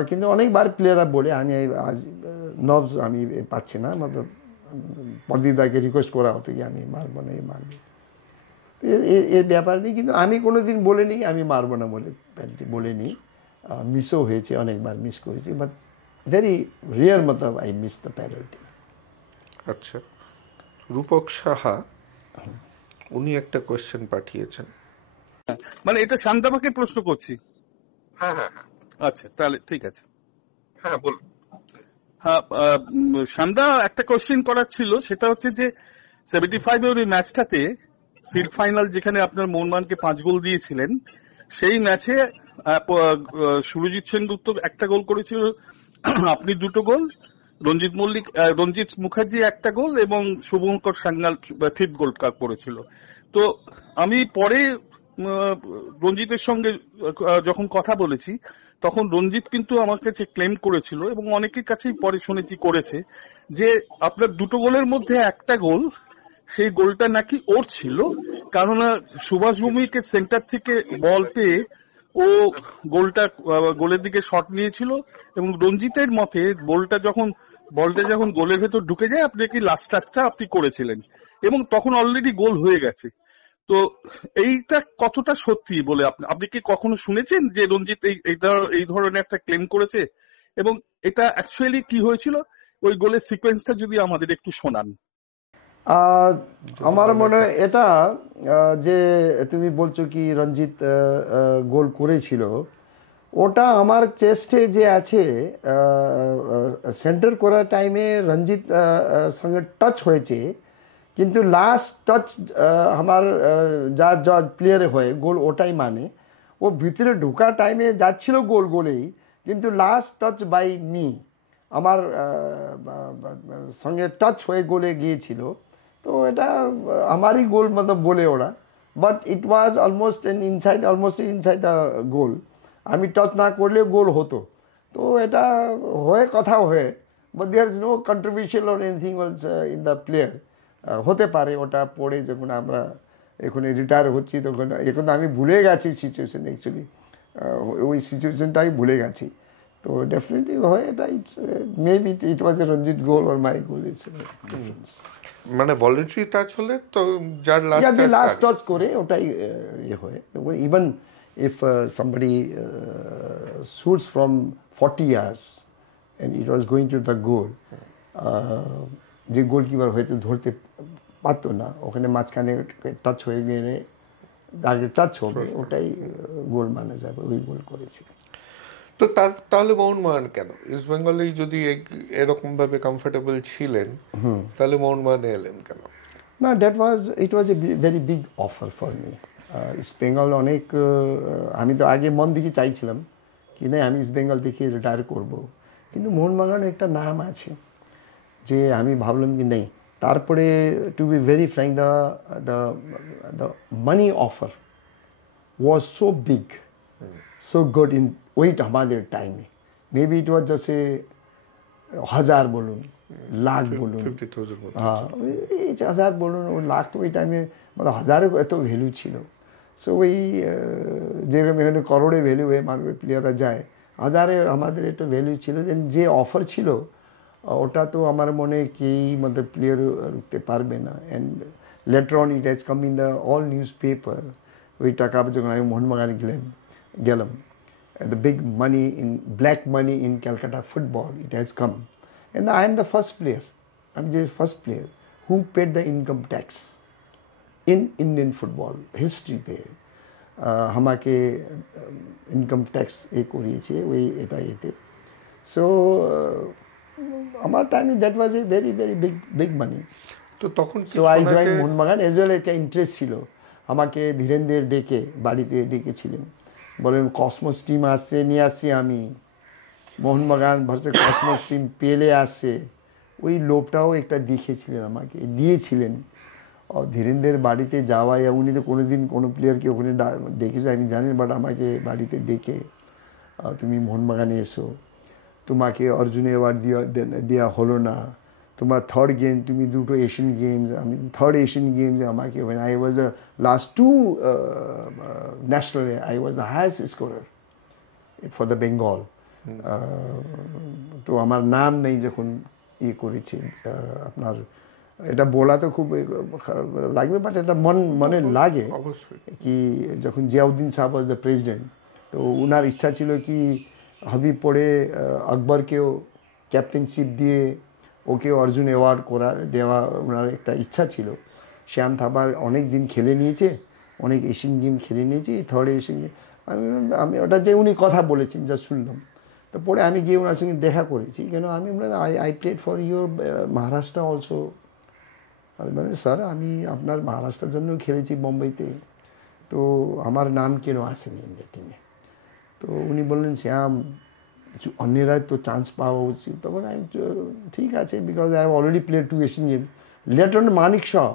কিন্তু অনেকবার প্লেয়াররা বলে, আমি আজ নবস আমি পাচ্ছি না, মতলব প্রদীপদাকে রিকোয়েস্ট করা হতো কি আমি মারবো না, মারবে, এর ব্যাপার নেই। কিন্তু আমি কোনো দিন বলিনি আমি মারবো না বলে, পেনাল্টি বলিনি। মিসও হয়েছে, অনেকবার মিস করেছি, but very rare Matlab I miss the penalty. আচ্ছা, রূপক সাহা উনি একটা কোয়েশ্চেন পাঠিয়েছেন। মানে এটা শান্তাবাকে প্রশ্ন করছি? হ্যাঁ হ্যাঁ হ্যাঁ, আচ্ছা, তাহলে ঠিক আছে। হ্যাঁ বলুন। হ্যাঁ, শান্দা একটা কোশ্চেন করার ছিল, সেটা হচ্ছে যে 75 এর ওই ম্যাচটাতে সিল্ড ফাইনাল যেখানে আপনার মোহনবাগানকে 5 গোল দিয়েছিলেন, সেই ম্যাচে সুরজিৎ সেনগুপ্ত একটা গোল করেছিল, আপনি 2টো গোল, রঞ্জিত মুখার্জি একটা গোল এবং শুভঙ্কর সান্যাল 5th গোল করেছিল। তো আমি পরে রঞ্জিতের সঙ্গে যখন কথা বলেছি, তখন রঞ্জিত কিন্তু আমার কাছে ক্লেম করেছিল এবং অনেকের কাছেই পরে শুনেছি করেছে, যে আপনার 2টো গোলের মধ্যে একটা গোল, সেই গোলটা নাকি ওর ছিল, কারণ সুভাষ ভৌমিকের সেন্টার থেকে বল পেয়ে ও গোলের দিকে শট নিয়েছিল এবং রঞ্জিতের মতে বলটা যখন গোলের ভেতর ঢুকে যায়, আপনি কি লাস্ট টাচটা আপনি করেছিলেন এবং তখন অলরেডি গোল হয়ে গেছে। তো এইটা কতটা সত্যি বলে আপনি কি কখনো শুনেছেন যে রঞ্জিত এই ধরনের একটা ক্লেম করেছে, এবং এটা অ্যাকচুয়ালি কি হয়েছিল, ওই গোলের সিকোয়েন্সটা যদি আমাদের একটু শোনান? আমার মনে হয় এটা যে তুমি বলছো কি রঞ্জিত গোল করেছিল, ওটা আমার চেস্টে যে আছে, সেন্টার করার টাইমে রঞ্জিত সঙ্গে টাচ হয়েছে, কিন্তু লাস্ট টাচ আমার যা প্লেয়ার হয়ে গোল ওটাই মানে, ও ভিতরে ঢোকার টাইমে যাচ্ছিল গোলেই, কিন্তু লাস্ট টাচ বাই মি আমার সঙ্গে টাচ হয়ে গোলে গিয়েছিল। তো এটা আমারই গোল মতলব বলে ওরা, but it was almost inside the গোল, আমি টাচ না করলেও গোল হতো। তো এটা কথা হয়ে, but there is no contribution or anything else in the player. হতে পারে ওটা পড়ে যখন আমরা এখন রিটায়ার হচ্ছি, তখন এখন আমি ভুলে গেছি সিচুয়েশন, অ্যাকচুয়ালি ওই সিচুয়েশনটাই ভুলে গেছি। তো ডেফিনেটলি হয় এটা, it's maybe it was A Ranjit goal or my goal, it's difference. মানে ভলান্টারি টাচ হলে তো যার লাস্ট যে লাস্ট টাচ করে ওটাই ইয়ে হয় even if somebody suits from 40 years and it was going to the গোল, যে গোলকিপার হয়তো ধরতে পারতো না, ওখানে মাঝখানে টাচ হয়ে গেলে আগে টাচ হবে ওটাই গোল মানা যাবে, ওই গোল করেছে। তো তাহলে মোহনবাগান কেন? ইস্ট বেঙ্গলেই যদি এরকম ভাবে কমফোর্টেবল ছিলেন তাহলে মোহনবাগানে এলেন কেন? না, it was a very big offer for me. East Bengal অনেক আমি তো আগে মন দিকে চাইছিলাম কি না আমি ইস্ট বেঙ্গল থেকে রিটায়ার করব, কিন্তু মোহনবাগানের একটা নাম আছে যে আমি ভাবলাম কি নেই। তারপরে to be very frank the money offer was so big, so good in ওইট আমাদের টাইমে। Maybe it was just a 1000 বলুন, লাখ বলুন, 50,000 মতো। হ্যাঁ এই 1000 বলুন, ও লাখ তো ওই টাইমে মানে হাজারের এত ভ্যালু ছিল। সো ওই যেরকম এখানে করোড়ে ভ্যালু হয়ে মানুষ প্লেয়াররা যায়, হাজারে আমাদের একটা ভ্যালু ছিল। যে অফার ছিল ওটা তো আমার মনে কেই মধ্যে প্লেয়ার রুখতে পারবে না। And later on it has come in the all newspaper. ওই টাকা যখন আমি মোহনবাগানে গেলাম, the big money in black money in Calcutta football, it has come, and I am the first player. I'm the first player who paid the income tax in Indian football history there. আমাকে income tax করিয়েছে ওই এতে। So আমার টাইমে that was a very very big মানি। তো তখন so I join Mohun Bagan as well. একটা interest ছিল, আমাকে ধীরেন্দ্রের ডেকে বাড়িতে ডেকেছিলেন, বলেন কসমস টিম আসছে, নিয়ে আসছি আমি, মোহনবাগান ভার্সেস কসমস টিম পেলে আসছে। ওই লোভটাও একটা দেখিয়েছিলেন, আমাকে দিয়েছিলেন। ধীরেন্দ্রের বাড়িতে যাওয়ায়, উনি তো কোনোদিন কোনো প্লেয়ারকে ওখানে ডেকেছে আমি জানি, বাট আমাকে বাড়িতে ডেকে তুমি মোহনবাগানে এসো, তোমাকে অর্জুন অ্যাওয়ার্ড দেওয়া হলো না, তোমার থার্ড গেম, তুমি দুটো এশিয়ান গেমস, আমি থার্ড এশিয়ান গেমস আমাকে, when I was the last two national, I was the highest scorer for the Bengal. তো আমার নাম নেই যখন করেছে আপনার, এটা বলা তো খুব লাগবে, বাট এটা মনে লাগে অবশ্যই কি যখন জিয়াউদ্দিন সাহেব ওয়াজ দ্য প্রেসিডেন্ট, তো ওনার ইচ্ছা ছিল কি হাবিব পড়ে আকবরকেও ক্যাপ্টেনশিপ দিয়ে ওকে অর্জুন অ্যাওয়ার্ড দেওয়া ওনার একটা ইচ্ছা ছিল। শ্যাম থাপার অনেক দিন খেলে নিয়েছে, অনেক এশিয়ান গেম খেলে নিয়েছি, থার্ড এশিয়ান গেম। আমি ওটা যে উনি কথা বলেছেন যা শুনলাম, তো পরে আমি গিয়ে ওনার সঙ্গে দেখা করেছি, কেন আমি I played for your Maharashtra also. মানে স্যার আমি আপনার মহারাষ্ট্রের জন্য খেলেছি বোম্বেতে, তো আমার নাম কেন আসেনি ইন্ডিয়া টিমে? তো উনি বললেন শ্যাম অন্যেরা তো চান্স পাওয়া উচিত। তখন আমি ঠিক আছে, because I have already played 2 Asian game. Later on Manik Shah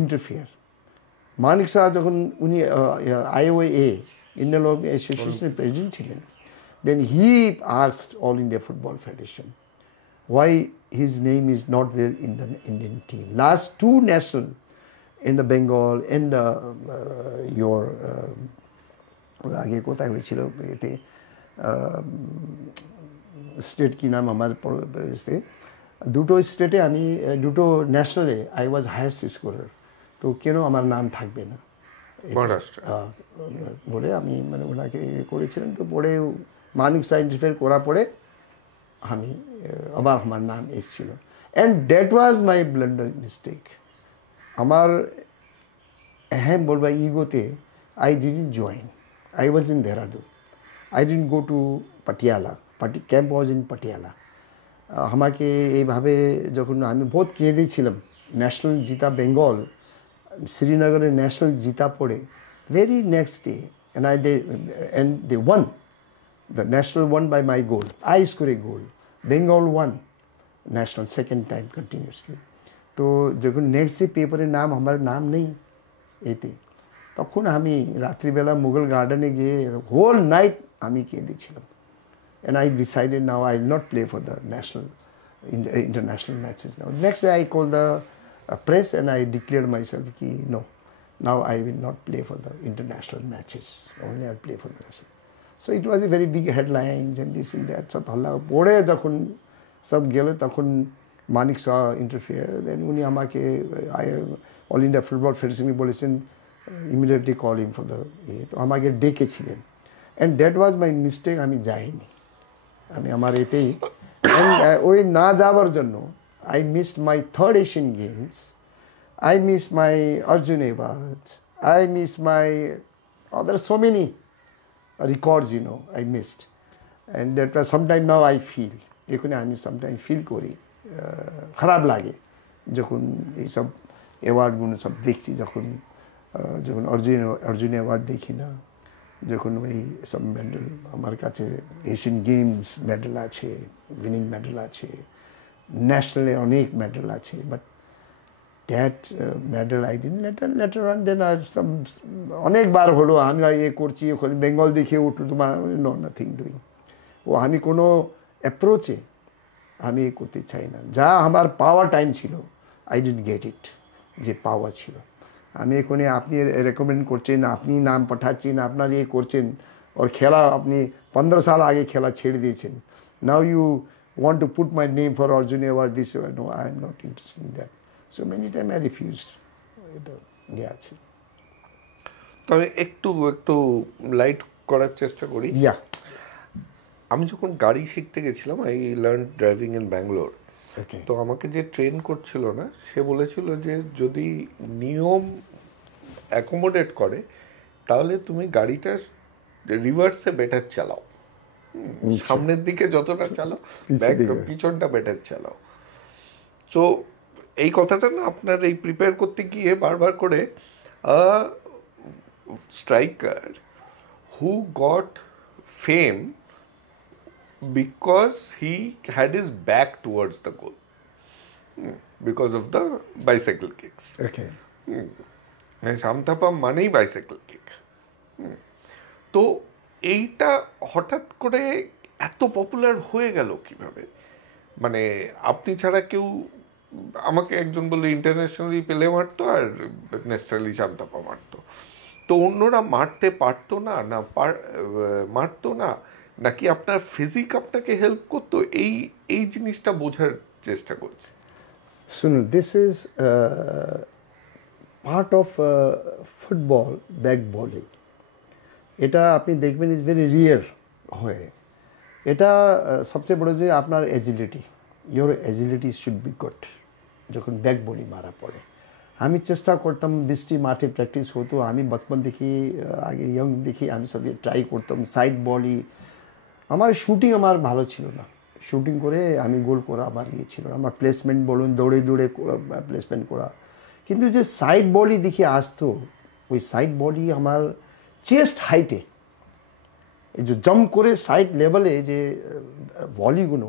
interfere. Manik Shah যখন উনি IOA ইন্ডিয়ান অ্যাসোসিয়েশনের প্রেসিডেন্ট ছিলেন, then he asked all India football federation why his name is not there in the Indian team. Last 2 national in the Bengal and your আগে কোথায় হয়েছিল এতে state কি নাম আমার দুটো স্টেটে আমি দুটো ন্যাশনালে আই ওয়াজ হায়েস্ট স্কোরার, তো কেন আমার নাম থাকবে না মহারাষ্ট্র বলে আমি মানে ওনাকে করেছিলেন। তো পরে মানিক শাহ ইন্টারফেয়ার করার পরে আমি আবার আমার নাম এসেছিল, and that was my blunder mistake. আমার হ্যাঁ বলবা ইগোতে I didn't join, I was in Dehradun, I didn't go to Patiala, camp was in Patiala. আমাকে এইভাবে যখন আমি বহুত কেঁদেছিলাম, ন্যাশনাল জিতা বেঙ্গল, শ্রীনগরের ন্যাশনাল জিতা পড়ে very next day and they won. The national won by my goal. I scored a goal. Bengal won national second time continuously. তো যখন next day পেপারে নাম আমার নাম নেই এতে, তখন আমি রাত্রিবেলা মুঘল গার্ডেনে গিয়ে হোল নাইট আমি কেঁদেছিলাম। And I decided now I will not play for the international matches now. Next day I called the press and I declared myself ki no, now I will not play for the international matches, only I will play for the national. So it was a very big headlines and this and that. সব হাল্লা পড়ে যখন সব গেল, তখন মানিক শ interfere, দেন উনি আমাকে all India football ফেডারেশনে বলেছেন immediately call him for the তো আমাকে ডেকেছিলেন, and that was my mistake, আমি যাইনি, আমি আমার এতেই ওই না যাওয়ার জন্য I missed my third Asian games, I miss my Arjun Award. I miss my there are so many records, I missed. And that was sometime now I feel. এখানে আমি sometime feel করি খারাপ লাগে যখন এইসব অ্যাওয়ার্ডগুলো সব দেখছি, যখন অর্জুন অ্যাওয়ার্ড দেখি না, যখন ওই সব মেডেল আমার কাছে এশিয়ান গেমস মেডেল আছে, উইনিং মেডেল আছে, ন্যাশনালে অনেক মেডেল আছে, but that medal I didn't later on then অনেকবার হলো আমরা করছি, ওখানে বেঙ্গল দেখে উঠলো তোমার নো নাথিং ডুইং, ও আমি কোনো অ্যাপ্রোচে আমি করতে চাই না, যা আমার পাওয়ার টাইম ছিল আই ডিডন্ট গেট ইট, যে পাওয়া ছিল আমি এখানে আপনি রেকমেন্ড করছেন, আপনি নাম পাঠাচ্ছেন, আপনার করছেন, ওর খেলা আপনি 15 সাল আগে খেলা ছেড়ে দিয়েছেন, now you want to put my name for Arjuna award this, no I am not interested in that, so many times I refused. এটা আছে, তবে একটু লাইট করার চেষ্টা করি। আমি যখন গাড়ি শিখতে গেছিলাম, I learn driving in Bangalore, তো আমাকে যে ট্রেন করছিল না, সে বলেছিল যে যদি নিয়ম অ্যাকোমোডেট করে তাহলে তুমি গাড়িটা রিভার্সে বেটার চালাও, সামনের দিকে যতটা চালাও, পিছনটা বেটার চালাও। তো এই কথাটা না আপনার এই প্রিপেয়ার করতে গিয়ে বারবার করে striker who got fame because he had his back towards the goal because of the bicycle kicks. Shyam Thapa মানেই বাইসাইকেল কিক। তো এইটা হঠাৎ করে এত পপুলার হয়ে গেল কিভাবে? মানে আপনি ছাড়া কেউ, আমাকে একজন বললো ইন্টারন্যাশনালি পেলে মারতো আর ন্যাশনালি শামথাপা মারতো, তো অন্যরা মারতে পারতো না, মারতো না, নাকি আপনার ফিজিক আপনাকে হেল্প করতো? এই জিনিসটা বোঝার চেষ্টা করছি। শুনুন, this is part of football back bowling. এটা আপনি দেখবেন ইজ ভেরি রিয়ার হয়। এটা সবচেয়ে বড় যে আপনার agility, your agility should be good যখন ব্যাক বলি মারা পড়ে। আমি চেষ্টা করতাম, বৃষ্টি মাঠে প্র্যাকটিস হতো, আমি বচপন দেখি, আগে ইয়ং দেখি, আমি সব ট্রাই করতাম সাইড বলি। আমার শুটিং আমার ভালো ছিল না, শুটিং করে আমি গোল করা আমার ছিল না, আমার প্লেসমেন্ট বলুন, দৌড়ে দৌড়ে প্লেসমেন্ট করা। কিন্তু যে সাইড বলই দেখে আসতো, ওই সাইড বলই আমার চেস্ট হাইটে, এই যে জাম্প করে সাইড লেভেলে যে বলিগুলো,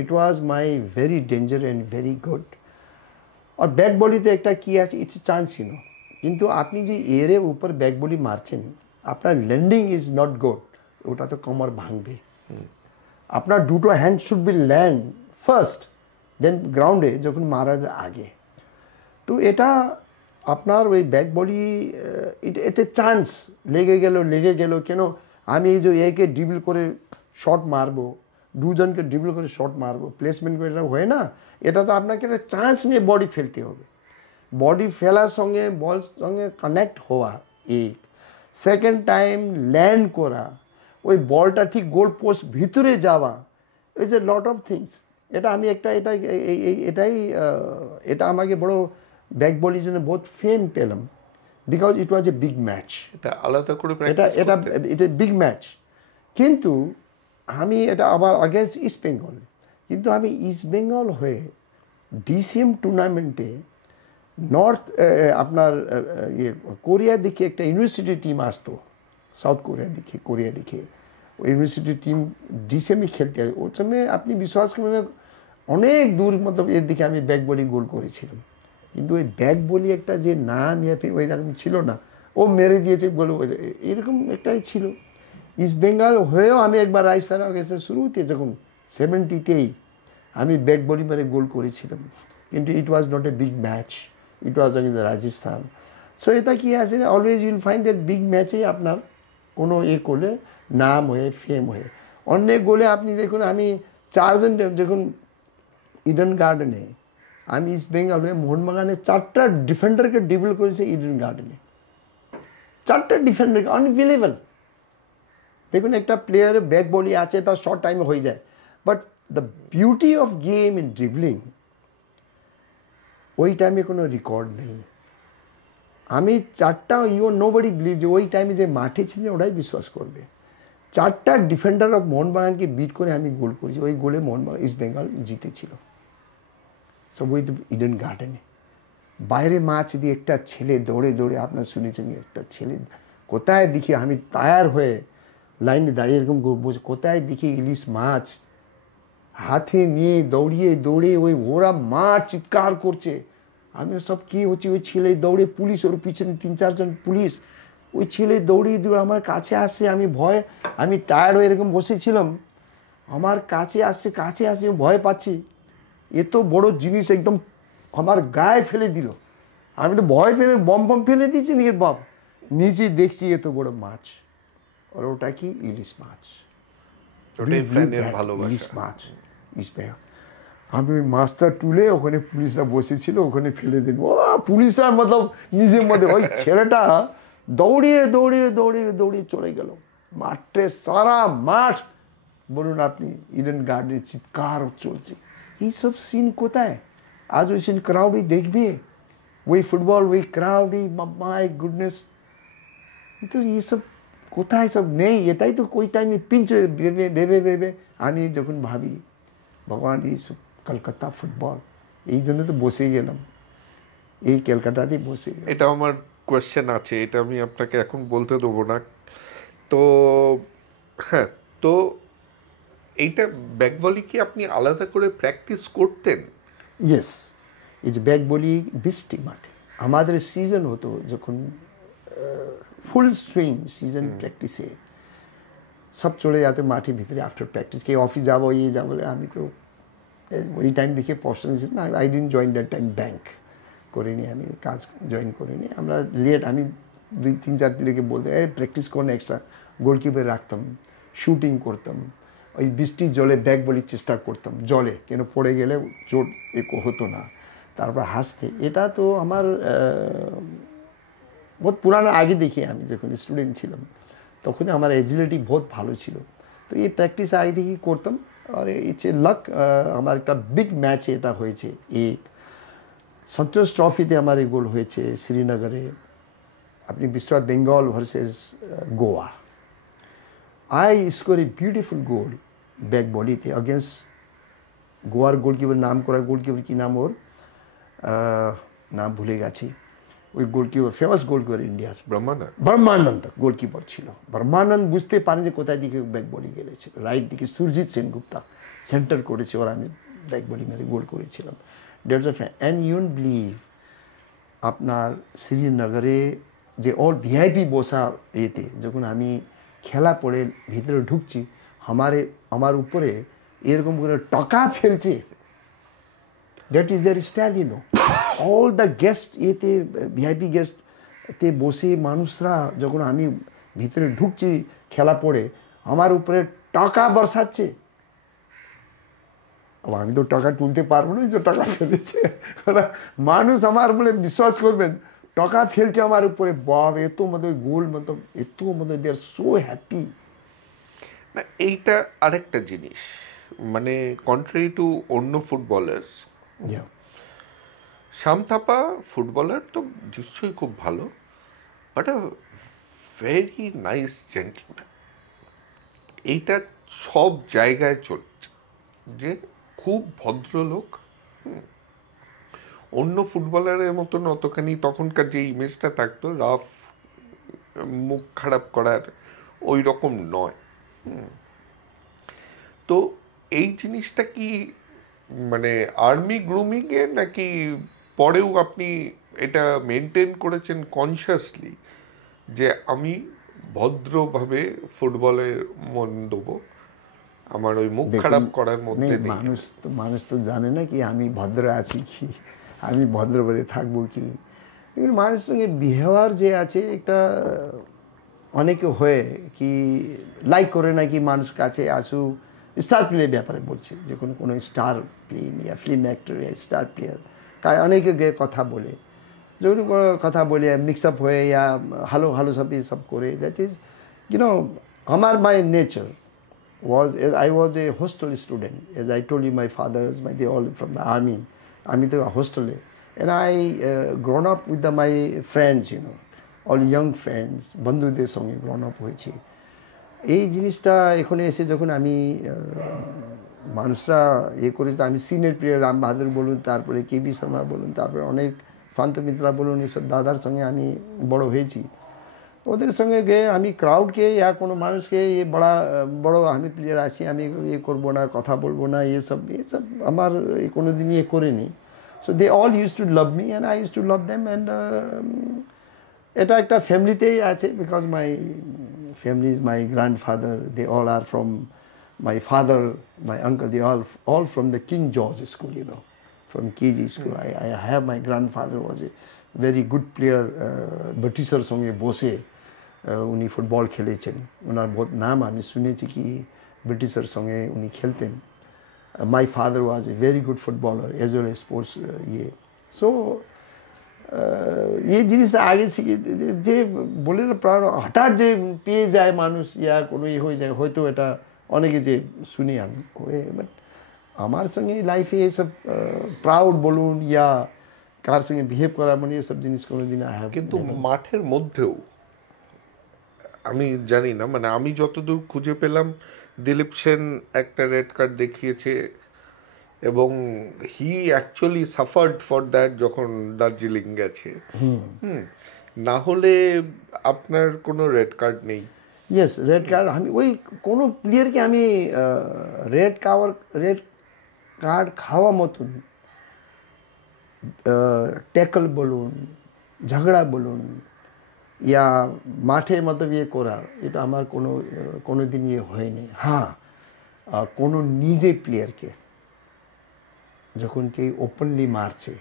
it was my very danger and very good. আর ব্যাক বলিতে একটা কী আছে, ইটস চান্স কিন্তু আপনি যে এর উপর ব্যাক বলি মারছেন, আপনার ল্যান্ডিং ইজ নট গুড, ওটা তো কোমর ভাঙবে। আপনার দুটো hand should be land first, then গ্রাউন্ডে যখন মারার আগে। তো এটা আপনার ওই ব্যাক বলি এতে চান্স লেগে গেল কেন? আমি এই যে একে ড্রিবল করে শট মারবো, দুজনকে ড্রিবল করে শট মারবো, প্লেসমেন্ট করে, এটা হয় না। এটা তো আপনাকে একটা চান্স নিয়ে বডি ফেলতে হবে, বডি ফেলার সঙ্গে বল সঙ্গে কানেক্ট হওয়া, এক সেকেন্ড টাইম ল্যান্ড করা, ওই বলটা ঠিক গোল পোস্ট ভিতরে যাওয়া, is a lot of things. এটা আমি এটা আমাকে বড় ব্যাক বলির জন্য বহুত ফেম পেলাম, because it was A big match. এটা আলাদা করে এটা বিগ ম্যাচ। কিন্তু আমি এটা আবার আগেন্স্ট ইস্ট বেঙ্গল, কিন্তু আমি ইস্ট বেঙ্গল হয়ে ডিসিএম টুর্নামেন্টে নর্থ আপনার কোরিয়া দিকে একটা ইউনিভার্সিটি টিম আসতো, সাউথ কোরিয়া দিকে ওই ইউনিভার্সিটি টিম ডিসিএমে খেলতে আসে। ওর সময় আপনি বিশ্বাস করবেন অনেক দূর মতো এর দিকে আমি ব্যাক বলি গোল করেছিলাম, কিন্তু ওই ব্যাক বলি একটা যে নাম ওই রকম ছিল না, ও মেরে দিয়েছে বলে এরকম একটাই ছিল। ইস্ট বেঙ্গল হয়েও আমি একবার রাজস্থান গেছে শুরুতে, যখন 70তেই আমি ব্যাক বলি মেরে গোল করেছিলাম, কিন্তু it was not a big match, it was against Rajasthan. So এটা কি আছে, always you'll find that big ম্যাচে আপনার কোনো করলে নাম হয়ে ফেম হয়ে অনেক গোলে আপনি দেখুন। আমি 4 জন যখন ইডেন গার্ডেনে আমি ইস্ট বেঙ্গলে মোহনবাগানে 4টা ডিফেন্ডারকে ড্রিবল করেছে ইডেন গার্ডেনে, 4টা ডিফেন্ডার, আনবিলিভেবল। দেখুন একটা প্লেয়ারের ব্যাক বলি আছে, তার শর্ট টাইমে হয়ে যায়, but the beauty of game in dribbling ওই টাইমে কোনো রেকর্ড নেই। আমি 4টা নোবডি বিলিভ যে ওই টাইমে যে মাঠে ছিল ওরাই বিশ্বাস করবে, 4টা ডিফেন্ডার অফ মোহনবাগানকে বিট করে আমি গোল করেছি। ওই গোলে মোহনবাগান ইস্ট বেঙ্গল জিতেছিল, সব ওই ইডেন গার্ডেনে। বাইরে মাছ দিয়ে একটা ছেলে দৌড়ে দৌড়ে, আপনার শুনেছেন একটা ছেলে কোথায় দেখি, আমি টায়ার হয়ে লাইনে দাঁড়িয়ে এরকম বসে, কোথায় দেখি ইলিশ মাছ হাতে নিয়ে দৌড়িয়ে দৌড়ে ওই ওরা মাছ চিৎকার করছে। আমি সব কী হচ্ছে, ওই ছেলে দৌড়ে, পুলিশ ওর পিছনে 3-4 জন পুলিশ, ওই ছেলে দৌড়িয়ে দৌড়ে আমার কাছে আসছে। আমি ভয়, আমি টায়ার্ড হয়ে এরকম বসেছিলাম, আমার কাছে আসছে আমি ভয় পাচ্ছি। এত বড় জিনিস একদম আমার গায়ে ফেলে দিল, আমি তো ভয় পেলে বম ফেলে দিয়েছি নিজের বাপ, নিচে দেখছি এত বড় মাছ, আর ওটা কি ইলিশ মাছ, ইলিশ মাছ। আমি ওই মাছটা তুলে ওখানে পুলিশরা বসেছিল ওখানে ফেলে দিন, ও পুলিশরা মতলব নিজের মধ্যে। ওই ছেলেটা দৌড়িয়ে দৌড়িয়ে দৌড়িয়ে দৌড়িয়ে চলে গেল মাঠে, সারা মাঠ বলুন আপনি ইডেন গার্ডেনে চিৎকার চলছে। এইসব সিন কোথায় আজ? ওই সিন ক্রাউডই দেখবে, ওই ফুটবল, ওই ক্রাউডই, মাই গুডনেস, কিন্তু এইসব কোথায় সব নেই। এটাই তো ওই টাইমে পিঞ্চ ভেবে ভেবে আমি যখন ভাবি ভগবান এইসব কলকাতা ফুটবল, এই জন্য তো বসে গেলাম, এই ক্যালকাটাতেই বসে গেলাম। এটা আমার কোয়েশ্চেন আছে, এটা আমি আপনাকে এখন বলতে দেবো না। তো হ্যাঁ, তো এইটা ব্যাক ভলি কি আপনি আলাদা করে প্র্যাকটিস করতেন? ইয়েস, এই যে ব্যাক বলি বৃষ্টি মাঠে আমাদের সিজন হতো যখন, ফুল সুইং সিজন প্র্যাকটিসে সব চলে যেত মাঠের ভিতরে আফটার প্র্যাকটিস, কে অফিস যাবো ইয়ে যাবো। আমি তো ওই টাইম দেখে পড়াশোনা ছিল না, I didn't join that time, bank করিনি, আমি কাজ জয়েন করিনি। আমরা লেট, আমি 2-3-4 প্লেয়ারকে বলতে প্র্যাকটিস করলে এক্সট্রা গোলকিপার রাখতাম, শুটিং করতাম, ওই বৃষ্টির জলে ব্যাক বলির চেষ্টা করতাম, জলে কেন পড়ে গেলে চোট হতো না, তারপর হাসতে। এটা তো আমার বহুত পুরানো আগে দেখি, আমি যখন স্টুডেন্ট ছিলাম তখন আমার এজিলিটি বহুত ভালো ছিল। তো এই প্র্যাকটিস আগে দেখি করতাম। আর ইটস এ লাক, আমার একটা বিগ ম্যাচে এটা হয়েছে, এক সন্তোষ ট্রফিতে আমার এই গোল হয়েছে শ্রীনগরে, আপনি বিশ্বাস, Bengal versus Goa. I score a beautiful goal back বলিতে অগেন্স্ট গোয়ার গোলকিপার, নাম করার গোলকিপার, কী নাম ওর, নাম ভুলে গেছি, ওই গোলকিপার, ফেমাস গোলকিপার ইন্ডিয়ার, ব্রহ্মানন্দ গোলকিপার ছিল। ব্রহ্মানন্দ বুঝতে পারেন যে কোথায় দিকে ব্যাক বলি গেলেছিল, রাইট দিকে সুরজিৎ সেনগুপ্তা সেন্টার করেছে, ওর আমি ব্যাক বলি মেরে গোল করেছিলাম। That's a fan. And you believe, আপনার শ্রীনগরে যে অল ভিআইপি বসা এতে যখন আমি খেলা পড়ে ভিতরে ঢুকছি, আমার উপরে এরকম করে টাকা ফেলছে, that is their style, you know. All the guest এতে ভিআইপি গেস্টতে বসে মানুষরা যখন আমি ভিতরে ঢুকছি খেলা পড়ে, আমার উপরে টাকা বর্ষাচ্ছে। আমি তো টাকা তুলতে পারবো না, যে টাকা ফেলেছে মানুষ, আমার বলে বিশ্বাস করবেন টাকা ফেলছে আমার উপরে, বাপ এত মতো গোল, মতো এত মতো, দে আর সো হ্যাপি। না, এইটা আরেকটা জিনিস, মানে কন্ট্রারি টু অন্য ফুটবলার্স, শাম থাপা ফুটবলার তো নিশ্চয়ই খুব ভালো, but a very nice gentleman. এইটা সব জায়গায় চলছে যে খুব ভদ্রলোক। অন্য ফুটবলারের মতন অতখানি তখনকার যে ইমেজটা থাকতো, রাফ, মুখ খারাপ করার, ওই রকম নয়। তো এই জিনিসটা কি মানে আর্মি গ্রুমিংয়ে, নাকি পরেও আপনি এটা মেনটেন করেছেন কনসিয়াসলি যে আমি ভদ্রভাবে ফুটবলে মন দেবো, আমার ওই মুখ খারাপ করার মধ্যে নেই? মানুষ তো জানে না কি আমি ভদ্র আছি কি, আমি ভদ্রভাবে থাকবো কি। কিন্তু মানুষের সঙ্গে বিহেভিয়ার যে আছে একটা, অনেকে হয়ে কি লাইক করে না কি মানুষ কাছে আসুক, স্টার প্লেয়ের ব্যাপারে বলছি, যে কোনো স্টার ফিল্ম ইয়া ফিল্ম অ্যাক্টর ইয়া স্টার প্লেয়ার অনেকে গিয়ে কথা বলে, যখন কোনো কথা বলে মিক্স আপ হয়ে ইয়া হালো হালো সব ये सब করে, দ্যাট ইজ আমার মাই nature was I was a hostel student, as I told you. My fathers, they all from the army. আমি তো হোস্টেলে, and I grown up with my friends, all young friends, বন্ধুদের সঙ্গে grown up হয়েছি। এই জিনিসটা এখানে এসে যখন আমি মানুষরা করেছে, আমি সিনিয়র প্লেয়ার রাম বাহাদুর বলুন, তারপরে কেবি শর্মা বলুন, তারপরে অনেক শান্ত মিত্রা বলুন, এইসব দাদার সঙ্গে আমি বড় হয়েছি। ওদের সঙ্গে গিয়ে আমি ক্রাউডকে ইয়া কোনো মানুষকে বড় আমি প্লেয়ার আছি, আমি করবো না, কথা বলবো না, এসব আমার কোনো দিন করিনি। So they all use to love me and I use to love them. And এটা একটা ফ্যামিলিতেই আছে, because my family is my grandfather, they all are from my father, my uncle, they all from the King George School, from KG School. I have my grandfather was a very good player, ব্রিটিশের সঙ্গে বসে উনি football খেলেছেন, ওনার বহুত নাম আমি শুনেছি কি ব্রিটিশের সঙ্গে উনি খেলতেন। মাই father was a very good footballer as well as sports so এই জিনিসটা আগে শিখে যে বলে না হঠাৎ যে পেয়ে যায় মানুষ ইয়া কোনো হয়ে যায়, হয়তো এটা অনেকে যে শুনি আমি, বাট আমার সঙ্গে লাইফে এসব প্রাউড বলুন ইয়া কার সঙ্গে বিহেভ করা মানে এসব জিনিস কোনোদিন কিন্তু মাঠের মধ্যেও আমি জানি না, মানে আমি যতদূর খুঁজে পেলাম দিলীপ সেন একটা রেড কার্ড দেখিয়েছে এবং হি অ্যাকচুয়ালি সাফার্ড ফর দ্যাট যখন দার্জিলিং গেছে। না হলে আপনার কোনো রেড কার্ড নেই। ইয়েস, রেড কার্ড আমি ওই কোনো প্লেয়ারকে আমি রেড কার্ড খাওয়া মতন ট্যাকল বলুন, ঝগড়া বলুন ইয়া মাঠে মতো করা, এটা আমার কোনো দিন হয়নি। হ্যাঁ, কোনো নিজে প্লেয়ারকে যখন কেউ ওপেনলি মারছে,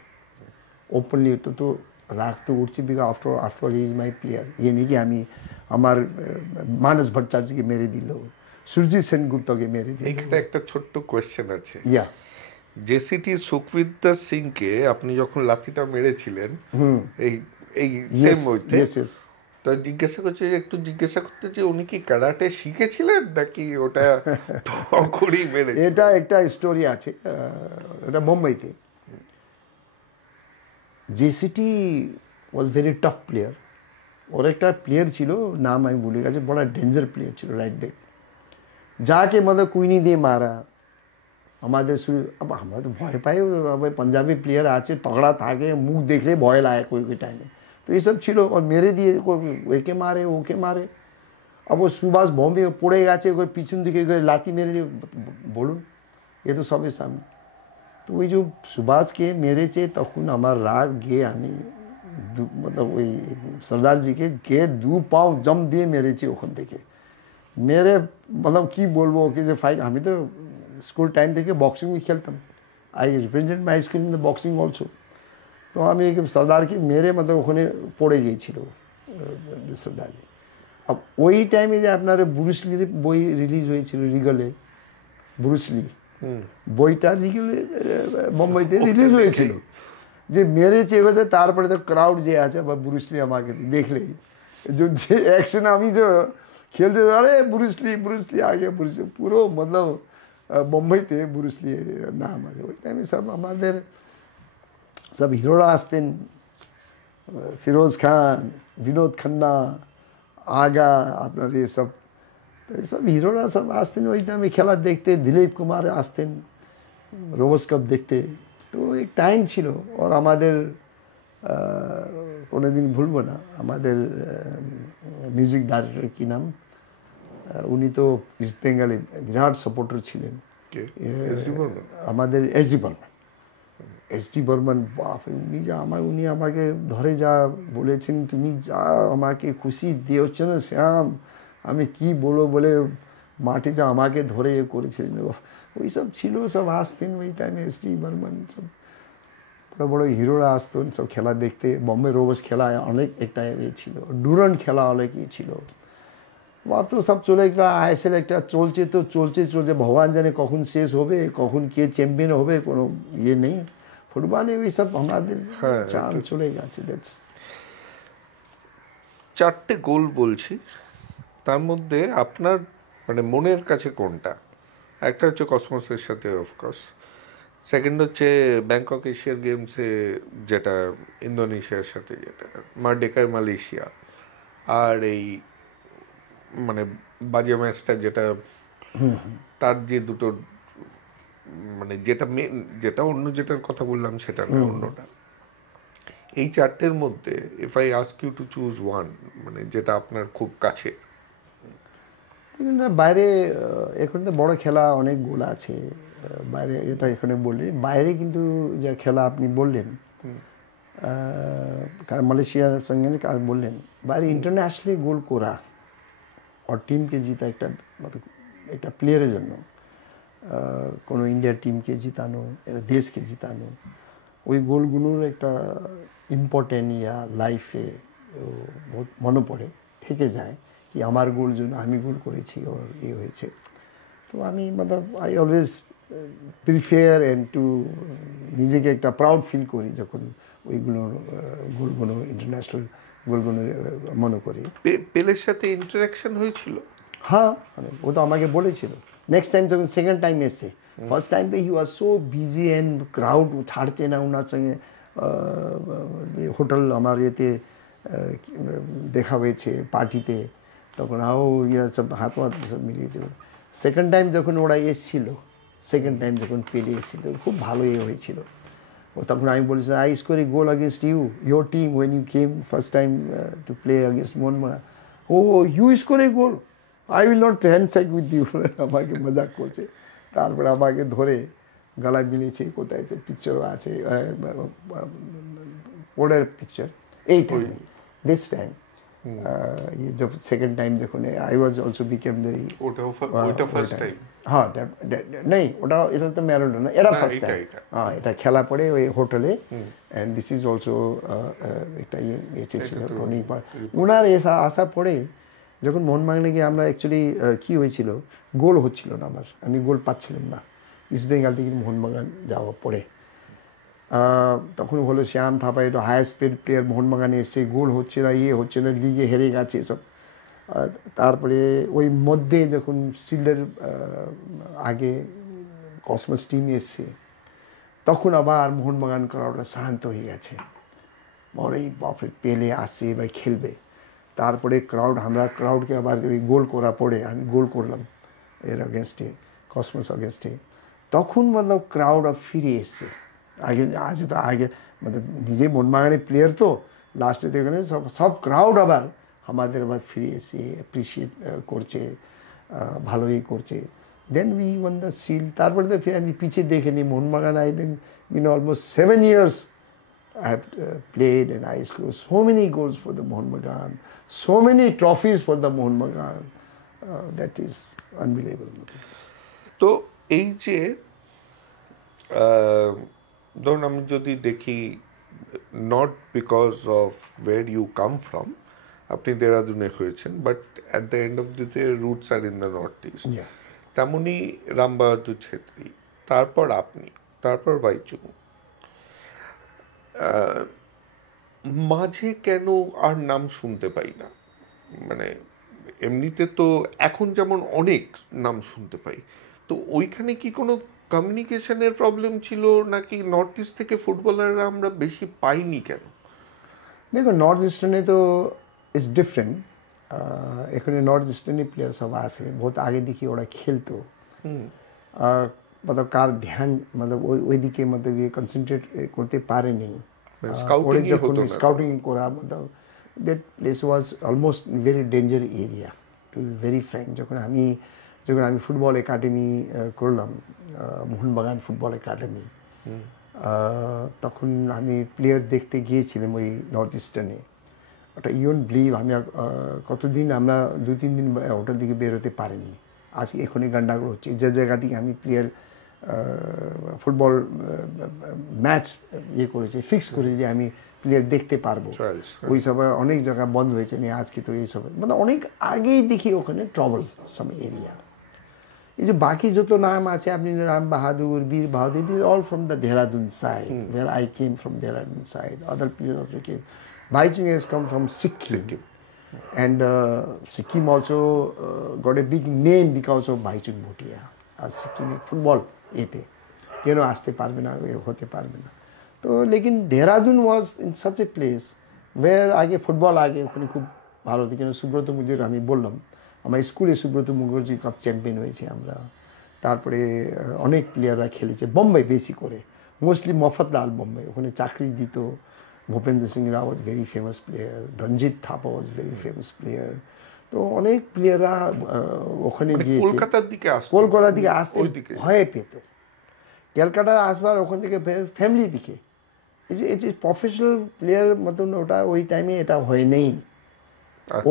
ওপেনলি তো রাগ তো উঠছে, because after is my player. নেই কি আমি আমার মানস ভট্টাচার্যকে মেরে দিল, সুরজিৎ সেনগুপ্তকে মেরে দিল। এখানে একটা ছোট্ট কোয়েশ্চেন আছে। ইয়া জেসিটি সুখবিদ্যার সিংকে আপনি যখন লাথিটা মেরেছিলেন এই সেম ওইতে, তো জিজ্ঞাসা করছে একটু জিজ্ঞাসা করতে যে উনি কি ক্যারাটে শিখেছিলেন নাকি ওটা তখনই মেরেছে? এটা একটা স্টোরি আছে, এটা মুম্বাইতে। JCT was very tough player. ওর একটা প্লেয়ার ছিল, নাম আমি ভুলে গেছি, বড় ডেঞ্জার প্লেয়ার ছিল, রাইট ব্যাক, যাকে কুইনি দিয়ে মারা। আমাদের আমরা তো ভয় পাই, পাঞ্জাবি প্লেয়ার আছে তগড়া থাকে, মুখ দেখলে ভয় লাগে कोई টাইমে, তো এইসব ছিল। ওর মেরে দিয়ে একে মারে ওকে মারে। अब वो सुभाष बॉम्बे पड़े গেছে, ওর পিছন দিকে লাথি মেরে দিয়ে বলুন, এ তো সবের সামনে। তো ওই যে সুভাষকে মেরেছে, তখন আমার রাগ গিয়ে আমি ওই সর্দারজিকে গিয়ে 2 পাও জম দিয়ে মেরেছি ওখান থেকে। মেরে কি বলবো ওকে যে ফাইট, আমি তো স্কুল টাইম থেকে বক্সিং খেলতাম, I represent my school in the boxing also. তো আমি সর্দারকে মেরে ওখানে পড়ে গিয়েছিল সর্দারজি। ওই টাইমে যে আপনার ব্রুসলির বই রিলিজ হয়েছিল রিগলে, ব্রুসলি বইটা রিগলে মুম্বাইতে রিলিজ হয়েছিল, যে মেরেছে এবারে। তারপরে তো ক্রাউড যে আছে বা ব্রুসলি আমাকে দেখলেই যে অ্যাকশন আমি যে খেলতে, আরে ব্রুসলি আগে ব্রুসলি পুরো মুম্বাইতে ব্রুসলি নাম আছে। ওই টাইমে সব আমাদের সব হিরোরা আসতেন, ফিরোজ খান, বিনোদ খান্না, আগা, আপনার এসব হিরোরা সব আসতেন ওই টাইমে খেলা দেখতে। দিলীপ কুমার আসতেন রোবস কাপ দেখতে। তো এক টাইম ছিল। আর আমাদের কোনোদিন ভুলবো না, আমাদের মিউজিক ডাইরেক্টর কি নাম, উনি তো ইস্ট বেঙ্গলে বিরাট সাপোর্টার ছিলেন, আমাদের এসডি বর্মন। উনি আমাকে ধরে যা বলেছেন, তুমি যা আমাকে খুশি দিয়েছ না শ্যাম, আমি কি বলবো বলে মাঠে যা আমাকে ধরে করেছিলেন। ওই সব ছিল, সব আসতেন ওই টাইমে এসডি বর্মন, সব বড় বড় হিরোরা আসতেন সব খেলা দেখতে। বম্বে রোবস খেলা অনেক একটা ছিল, ডুরান্ট খেলা অনেক ছিল। মাত্র সব চলে একটা আইএসএল একটা চলছে তো চলছে ভগবান জানে কখন শেষ হবে, কখন কে চ্যাম্পিয়ন হবে, কোনো ইয়ে নেই। ফুটবলে ওই সব আমাদের চান চলে গেছে। চারটে গোল বলছি, তার মধ্যে আপনার মানে মনের কাছে কোনটা? একটা হচ্ছে কসমোসের সাথে অফকোর্স, সেকেন্ড হচ্ছে ব্যাংকক এশিয়ার গেমসে যেটা ইন্দোনেশিয়ার সাথে, যেটা মারডেকায় মালয়েশিয়া, আর এই মানে বাজে ম্যাচটা যেটা তার যে দুটো মানে যেটা মেন, যেটা অন্য যেটার কথা বললাম সেটা না, অন্যটা। এই চারটের মধ্যে if I ask you to choose one, মানে যেটা আপনার খুব কাছে। বাইরে এখন তো বড় খেলা অনেকগুলো আছে বাইরে, এটা এখানে বললি বাইরে, কিন্তু যে খেলা আপনি বললেন কারণ মালয়েশিয়ার সঙ্গে বললেন, বাইরে ইন্টারন্যাশনালি গোল করা আর টিমকে জিতা একটা প্লেয়ারের জন্য, কোনো ইন্ডিয়ার টিমকে জিতানো, একটা দেশকে জিতানো, ওই গোলগুলোর একটা ইম্পর্টেন্ট লাইফে বহুত মনে পড়ে, থেকে যায় কি আমার গোল জন্য আমি গোল করেছি ওর হয়েছে। তো আমি I always prefer and to নিজেকে একটা প্রাউড ফিল করি যখন ওইগুলোর গোলগুলো ইন্টারন্যাশনাল গোলগুলো মনে করি। পেলের সাথে ইন্টারাকশন হয়েছিল? হ্যাঁ, ও তো আমাকে বলেছিল নেক্সট টাইম, যখন সেকেন্ড টাইম এসছে। ফার্স্ট টাইম তো he was so busy and crowd ছাড়ছে না ওনার সঙ্গে, হোটেল আমার এতে দেখা হয়েছে পার্টিতে, তখন সব হাত সব মিলিয়েছিল। সেকেন্ড টাইম যখন ওরা এসেছিল, সেকেন্ড টাইম যখন পেলে এসেছিল, খুব ভালো হয়েছিল। ও তখন আমি বলেছি, I score a goal against your team when you came first time to play against Mohun Bagan. ও you score a goal, I will not handshake with you. আমাকে মজাক করছে। তারপরে আমাকে ধরে গলায় মিলিয়েছে, কোথায় তো পিকচারও আছে, ওটার পিকচার। এই টাইম, দিস টাইম, जब सेकंड टाइम যখন I was also became very, ওটা ফার্স্ট টাইম। হ্যাঁ नहीं ওটা, এটা তো ম্যারাডোনা, এটা ফার্স্ট টাইম। হ্যাঁ, এটা খেলা পড়ে ওই হোটেলে, এন্ড দিস ইজ অলসো একটা ইয়ে ছিল ওনার আসা পড়ে, যখন মোহনবাগানে গিয়ে আমরা অ্যাকচুয়ালি কি হয়েছিল, গোল হচ্ছিল না আমার, আমি গোল পাচ্ছিলাম না ইস্ট বেঙ্গল থেকে মোহনবাগান যাওয়া পড়ে। তখন হলো শ্যাম থাপা, একটু হায়ার স্পিড প্লেয়ার মোহনবাগানে এসছে, গোল হচ্ছে না, হচ্ছে না, লিগে হেরে গেছে এসব। তারপরে ওই মধ্যে যখন শিল্ডের আগে কসমস টিম এসছে, তখন আবার মোহনবাগান ক্রাউডটা শান্ত হয়ে গেছে, বড়ই বাপরে পেলে আসছে এবার খেলবে। তারপরে আমরা ক্রাউডকে আবার ওই গোল করা পড়ে আমি গোল করলাম এর আগেনস্টে, কসমস আগেনস্টে, তখন ক্রাউড ফিরে এসছে। আগে নিজে মোহনবাগানের প্লেয়ার তো, লাস্টে দেখে সব ক্রাউড আবার আমাদের আবার ফিরে এসে অ্যাপ্রিসিয়েট করছে, ভালোই করছে। Then we want the shield. তারপরে তো ফিরে আমি পিছিয়ে দেখে নিই Mohun Bagan, I then almost 7 years I have played and I scored so many goals for the Mohanbagan, so many trophies for the Mohanbagan, that is unbelievable. তো এই যে ধরুন আমি যদি দেখি, not because of where you come from, আপনি দেরাদুনে হয়েছেন, but at the end of the day roots are in the north east. তেমনি রামবাহাদুর ছেত্রী, তারপর আপনি, তারপর বাইচুং, মাঝে কেন আর নাম শুনতে পাই না? মানে এমনিতে তো এখন যেমন অনেক নাম শুনতে পাই, তো ওইখানে কি কোনো কমিউনিকেশনের প্রবলেম ছিল, নাকি নর্থ ইস্ট থেকে ফুটবলাররা আমরা বেশি পাইনি কেন? দেখো, নর্থ ইস্টার্নে তো ইটস ডিফারেন্ট। এখানে নর্থ ইস্টার্নি প্লেয়ার সব আসে, বহুত আগে দিকে ওরা খেলতো, কার ধ্যান ওইদিকে কনসেন্ট্রেট করতে পারেনি। স্কাউটিং করা that place was almost very danger area, to be very frank. যখন আমি ফুটবল একাডেমি করলাম, মোহনবাগান ফুটবল একাডেমি, তখন আমি প্লেয়ার দেখতে গিয়েছিলাম ওই নর্থ ইস্টার্নে। ওটা ইউন বিলিভ, আমি কতদিন আমরা 2-3 দিন ওটার দিকে বেরোতে পারিনি। আজ এখনই গান্ডাগোল হচ্ছে, যে জায়গা থেকে আমি প্লেয়ার ফুটবল ম্যাচ করেছি, ফিক্স করেছি যে আমি প্লেয়ার দেখতে পারবো। Trials, ওই সময় অনেক জায়গা বন্ধ হয়েছে নিয়ে আজকে তো এইসব মানে অনেক আগেই দেখি ওখানে ট্রাবল সাম এরিয়া। এই যে বাকি যত নাম আছে আপনি Ram Bahadur, Bir Bahadur, this all from the Dehradun side, where I came from Dehradun side, other players also came. Baichung has come from Sikkim. And Sikkim also got a big name because of Baichung Bhutia. আর সিকিমে football এতে কেন আসতে পারবে না, হতে পারবে না। তো লেকিন Dehradun was in such a place where আগে ফুটবল আগে ওখানে খুব ভালো হতো। কেন সুব্রত মুখার্জি, আমি বললাম আমার স্কুলে সুব্রত মুখার্জি কাপ চ্যাম্পিয়ন হয়েছে আমরা। তারপরে অনেক প্লেয়াররা খেলেছে বোম্বে, বেশি করে মোস্টলি মফতলাল বোম্বে, ওখানে চাকরি দিত। Bhupendra Singh Rawat very famous player, Ranjit Thapa was very famous player. তো অনেক প্লেয়াররা ওখানে গিয়েছে। কলকাতার দিকে আসতে ভয় পেত। ক্যালকাটা আসবার ওখান থেকে ফ্যামিলি দিকে এই যে প্রফেশনাল প্লেয়ার মতন ওটা ওই টাইমে এটা হয় নেই।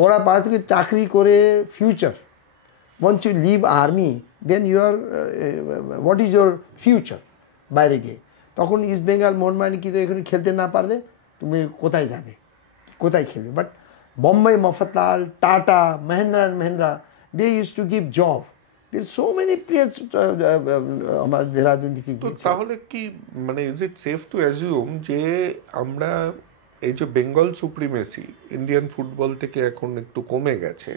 ওরা পাশ থেকে চাকরি করে future, once you leave army then you are what is your future বাইরে গিয়ে। তখন ইস্ট বেঙ্গল মোহনবাগান কিন্তু এখানে খেলতে না পারলে তুমি কোথায় যাবে, কোথায় খেলবে? But Bombay Mafatlal, Tata, Mahindra and Mahindra, they use to give job. There's so many players আমার দেহরাদুন থেকে গিয়েছে। তাহলে কি মানে is it safe two assume যে আমরা এই যে বেঙ্গল সুপ্রিমেসি ইন্ডিয়ান ফুটবল থেকে এখন একটু কমে গেছে,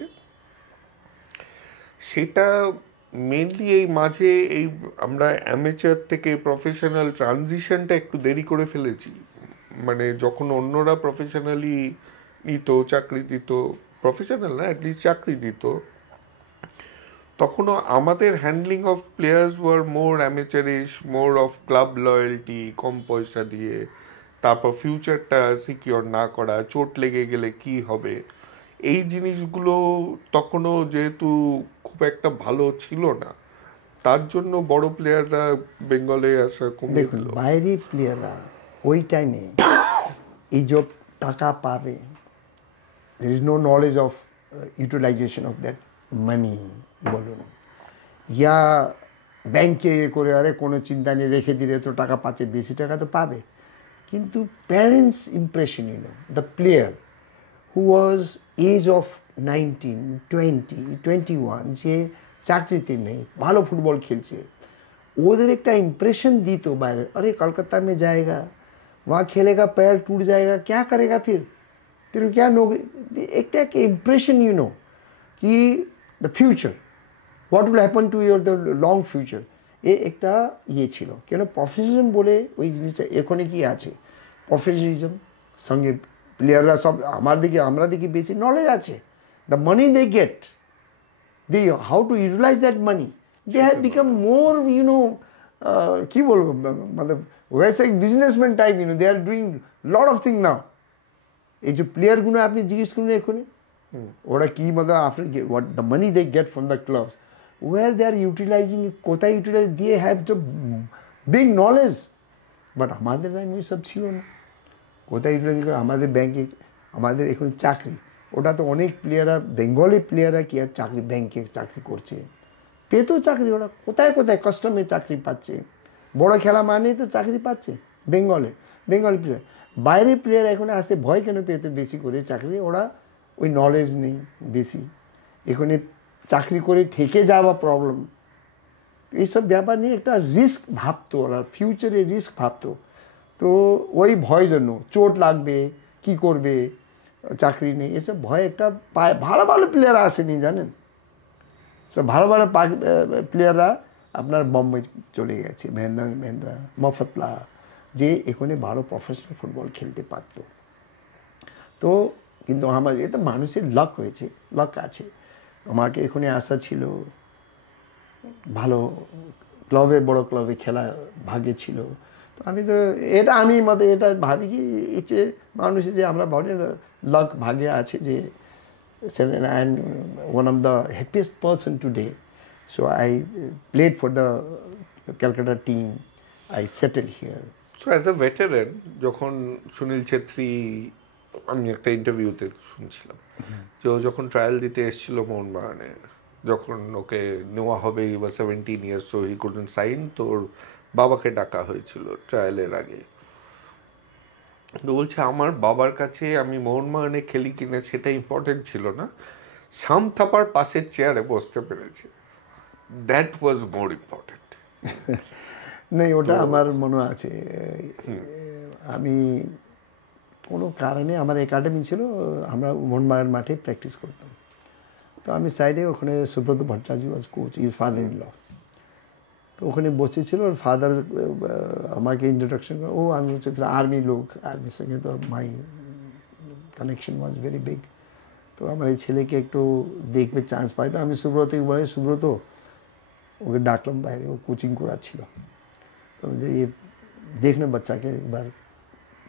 সেটা মেনলি এই মাঝে এই আমরা অ্যামেচার থেকে প্রফেশনাল ট্রানজিশনটা একটু দেরি করে ফেলেছি? মানে যখন অন্যরা প্রফেশনালি নিত, চাকরি দিত, প্রফেশনাল না অ্যাটলিস্ট চাকরি দিত, তখনও আমাদের handling of players were more amateurish, more of club loyalty, কম পয়সা দিয়ে, তারপর ফিউচারটা সিকিওর না করা, চোট লেগে গেলে কি হবে, এই জিনিসগুলো তখনও যেহেতু খুব একটা ভালো ছিল না, তার জন্য বড় প্লেয়াররা বেঙ্গলে আসা কমে দেখুন বাইরে প্লেয়াররা ওই টাইমে এই যে টাকা পাবে, there is no knowledge of utilization of that money বলুন, ইয়া ব্যাংকে করে আরে কোনো চিন্তা নেই রেখে দিলে তো টাকা পাচ্ছে, বেশি টাকা তো পাবে। কিন্তু parents impression the player who was age of 19, 20, 21 যে চাকরিতে নেই, ভালো ফুটবল খেলছে, ওদের একটা ইम्प्रेशन দিত বাইরে, अरे कलकत्ता में जाएगा, वहाँ खेलेगा, पैर टूट जाएगा, क्या करेगा फिर, तेरे क्या नौकरी, एक इम्प्रेशन यू नो कि the future what will happen to your the long future, এ একটা ইয়ে ছিল। কেন প্রফেশনালিজম বলে ওই জিনিসটা এখানে কি আছে, প্রফেশনালিজম সঙ্গে প্লেয়াররা সব আমরা দেখি বেশি নলেজ আছে, the money they get, they how to utilise that money, they have become more কী বলবো মানে ওয়েসে businessman type they are doing lot of thing now. এই যে প্লেয়ারগুলো আপনি জিজ্ঞেস করুন এখানে ওরা কি মানে after what the money they get from the clubs, where they are utilizing কোথায় ইউটিলাইজ, দিয়ে have the big knowledge. But আমাদের টাইম ওই সব ছিল না, কোথায় ইউটিলাইজ করে আমাদের ব্যাংকে, আমাদের এখানে চাকরি, ওটা তো অনেক প্লেয়াররা বেঙ্গলি প্লেয়াররা কি আর চাকরি ব্যাংকে চাকরি করছে, পেতো চাকরি, ওরা কোথায় কোথায় কাস্টমে চাকরি পাচ্ছে, বড় খেলা মানেই তো চাকরি পাচ্ছে বেঙ্গলি প্লেয়ার। বাইরে প্লেয়ার এখন আসতে ভয় কেন পেতে বেশি করে চাকরি, ওরা ওই নলেজ নেই বেশি, এখানে চাকরি করে থেকে যাওয়া প্রবলেম, এইসব ব্যাপার নিয়ে একটা রিস্ক ভাবতো ওরা, ফিউচারে রিস্ক ভাবতো। তো ওই ভয় জন্য চোট লাগবে, কি করবে, চাকরি নেই, এসব ভয় একটা পায়। ভালো ভালো প্লেয়ার আসেনি জানেন, সব ভালো ভালো প্লেয়াররা আপনার বোম্বে চলে গেছে, মহেন্দ্রা, মফতলা, যে এখানে ভালো প্রফেশনাল ফুটবল খেলতে পারত। তো কিন্তু আমার এটা মানুষের লাক হয়েছে, লাক আছে। আমাকে এখানে আসা ছিল, ভালো ক্লাবে, বড় ক্লাবে খেলা ভাগ্যে ছিল। তো আমি তো এটা ভাবি কি এতে মানুষের যে আমরা ভাবি লাক ভাগ্যে আছে যে I am one of the happiest person today. So I played for the Calcutta team, I settle here. So as a veteran, যখন সুনীল ছেত্রী, আমি একটা ইন্টারভিউতে শুনছিলাম যে ও যখন ট্রায়াল দিতে এসেছিল মোহনবাগানে, যখন ওকে নেওয়া হবে, বা 17 years, so he couldn't sign, তো ওর বাবাকে ডাকা হয়েছিল ট্রায়ালের আগে। তো বলছে আমার বাবার কাছে আমি মোহনবাগানে খেলি কিনা সেটা ইম্পর্টেন্ট ছিল না, শাম থাপার পাশের চেয়ারে বসতে পেরেছি, দ্যাট ওয়াজ মোর ইম্পর্টেন্ট। নেই, ওটা আমার মনে আছে। আমি কোনো কারণে আমার একাডেমি ছিল, আমরা মোহনবাগান মাঠে প্র্যাকটিস করতাম। তো আমি সাইডে, ওখানে Subrata Bhattacharya was coach, is father in law. তো ওখানে বসেছিল, ওর ফাদার আমাকে ইন্ট্রোডাকশন করে, ও আমি হচ্ছে আর্মি লোক, আর্মির সঙ্গে তো মাই কানেকশন ওয়াজ ভেরি বিগ। তো আমার এই ছেলেকে একটু দেখবে চান্স পাই, তো আমি সুব্রতকে বলে, সুব্রত ওকে ডাকলাম বাইরে, ও কোচিং করাচ্ছিল। তো ये देखना बच्चा के एक बार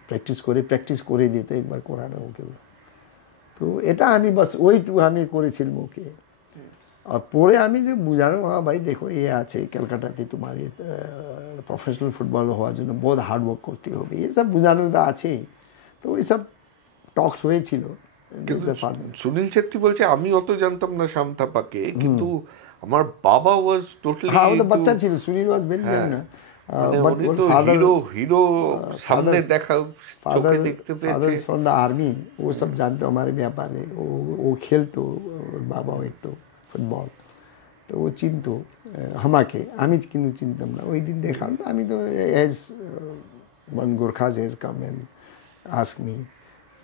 প্র্যাকটিস করে দিতে, একবার করানো ওকে। তো এটা আমি বাস ওইটুকু আমি করেছিলাম ওকে। আর পরে আমি যে বুঝানো, হ্যাঁ ভাই দেখো এ আছে ক্যালকাটাতে, তোমার প্রফেশনাল ফুটবল হওয়ার জন্য বহুত হার্ডওয়ার্ক করতে হবে, এসব বোঝানো তো আছেই। তো ওইসব টক্স হয়েছিল। সুনীল ছেত্রী বলছে আমি অত জানতাম না শাম থাপাকে, কিন্তু আমার বাবা ওয়াজ টোটালি, হ্যাঁ ও তো বাচ্চা ছিল, সুনীল ওয়াজ ভেরি ইয়াং না, উনি তো হিরো হিরো সামনে দেখা চোখে দেখতে পেয়েছে। ফ্রম দ্য আর্মি, ও সব জানতো আমার ব্যাপারে, ও খেলতো, ওর বাবাও একটু ফুটবল, তো ও চিনতো আমাকে, আমি কিন্তু চিনতাম না। ওই দিন দেখাম, আমি তো as one Gorkhas as come and ask me,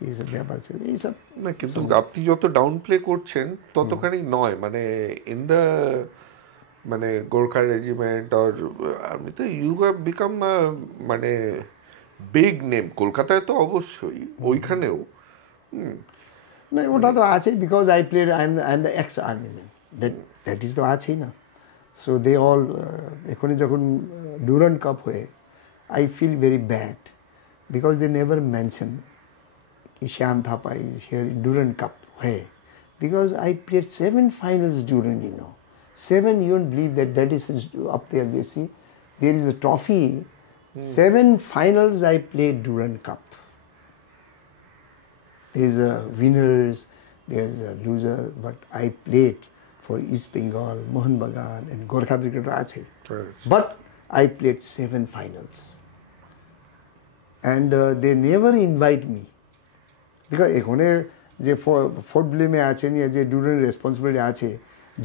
এইসব ব্যাপার ছিল এইসব। না কিন্তু আপনি যত ডাউন প্লে করছেন ততখানি নয়, মানে ইন দ্য মানে গোর্খা রেজিমেন্ট আর আর্মি তো ইউ হ্যাভ বিকাম মানে বিগ নেম, কলকাতায় তো অবশ্যই, ওইখানেও। না ওটা তো আছে, because I played, I am the ex army man, that is তো আছেই না। সো দে অল, এখনই যখন ডুরান্ড কাপ হয়ে, I feel very bad, because they never mention Shyam Thapa is here in Durand cup হয়ে, because I played 7 finals during, 7, you won't believe that is up there, you see, there is a trophy, 7 finals I played Durand Cup. There is a winners, there is a loser, but I played for East Bengal, Mohanbagan and Gorkha Brigade Rache. But I played 7 finals. And they never invite me. Because এখানে যে fort ব্লেমে আছেন, যে ডুরেন্ট responsibility আছে,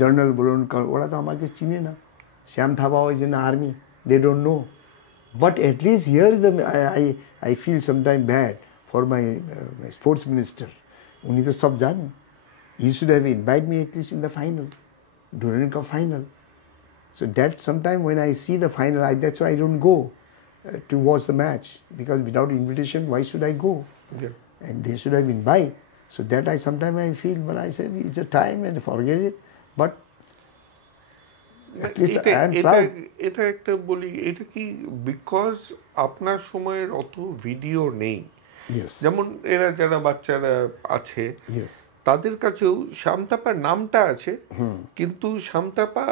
journal বলুন, ওরা তো আমাকে চিনে না। Shyam Thapa is in army, they don't know. But at least here is the, I feel sometime bad for my sports minister. উনি তো সব জানেন। He should have invite me at least in the final, Durand Cup final. So that sometime when I see the final, that's why I don't go to watch the match, because without invitation, why should I go? Yeah. And they should have invited. So that sometimes I feel, but I said it's a time and forget it. But at least I am proud. এটা একটা বলি, এটা কি because আপনার সময়ের অত video নেই? Yes. যেমন এরা যারা বাচ্চারা আছে, Yes. তাদের কাছেও শ্যাম থাপার নামটা আছে, কিন্তু শ্যাম থাপা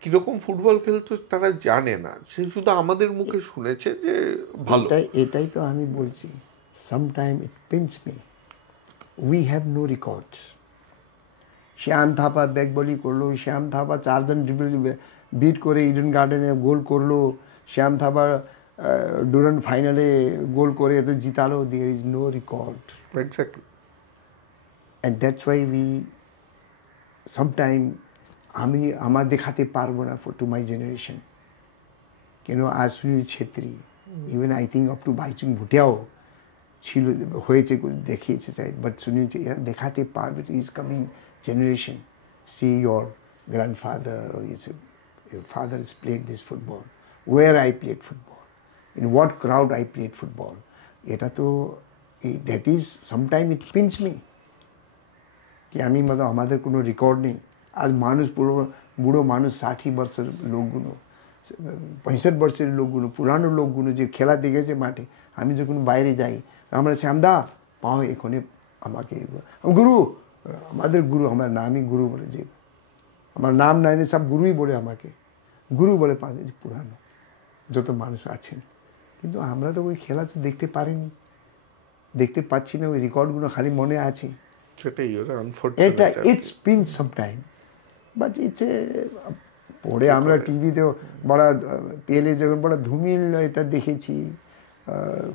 কিরকম ফুটবল খেলতো তারা জানে না, সে শুধু আমাদের মুখে শুনেছে যে ভালো। এটাই তো আমি বলছি, sometime it pinch me. We have no records. Shyam Thapa back বলি করলো, শ্যাম থাপা 4 জন বিট করে ইডেন গার্ডেনে গোল করলো, শ্যাম থাপা ডুরান্ড ফাইনালে গোল করে তো জিতালো, there is no record. Exactly. And that's why we sometime আমার দেখাতে পারবো না to my generation. আজ Sunil Chhetri, even I think up to Baichung ভুটিয়াও ছিল, হয়েছে, দেখিয়েছে চাই, বাট সুনীল এরা দেখাতে পারবে is coming generation, see your grandfather or your father has played this football, where I played football, in what crowd I played football. এটা তো that is sometime it pinch me, কি আমি আমাদের কোনো রেকর্ড নেই। আজ মানুষ বুড়ো মানুষ, 60 বছরের লোকগুলো, 65 বছরের লোকগুলো, পুরানো লোকগুলো যে খেলা দেখেছে মাঠে, আমি যখন বাইরে যাই, আমরা শ্যামদা পাও এখানে আমাকে গুরু, আমাদের গুরু, আমার নামই গুরু বলে, যে আমার নাম নাই, সব গুরুই বলে আমাকে, গুরু বলে পুরানো যত মানুষ আছেন। কিন্তু আমরা তো ওই খেলা তো দেখতে পারিনি, দেখতে পাচ্ছি না, ওই রেকর্ডগুলো খালি মনে আছে। এটা it's pin sometime, but it's পরে আমরা টিভিতেও বড় পেলে যখন বড় ধুমিল এটা দেখেছি,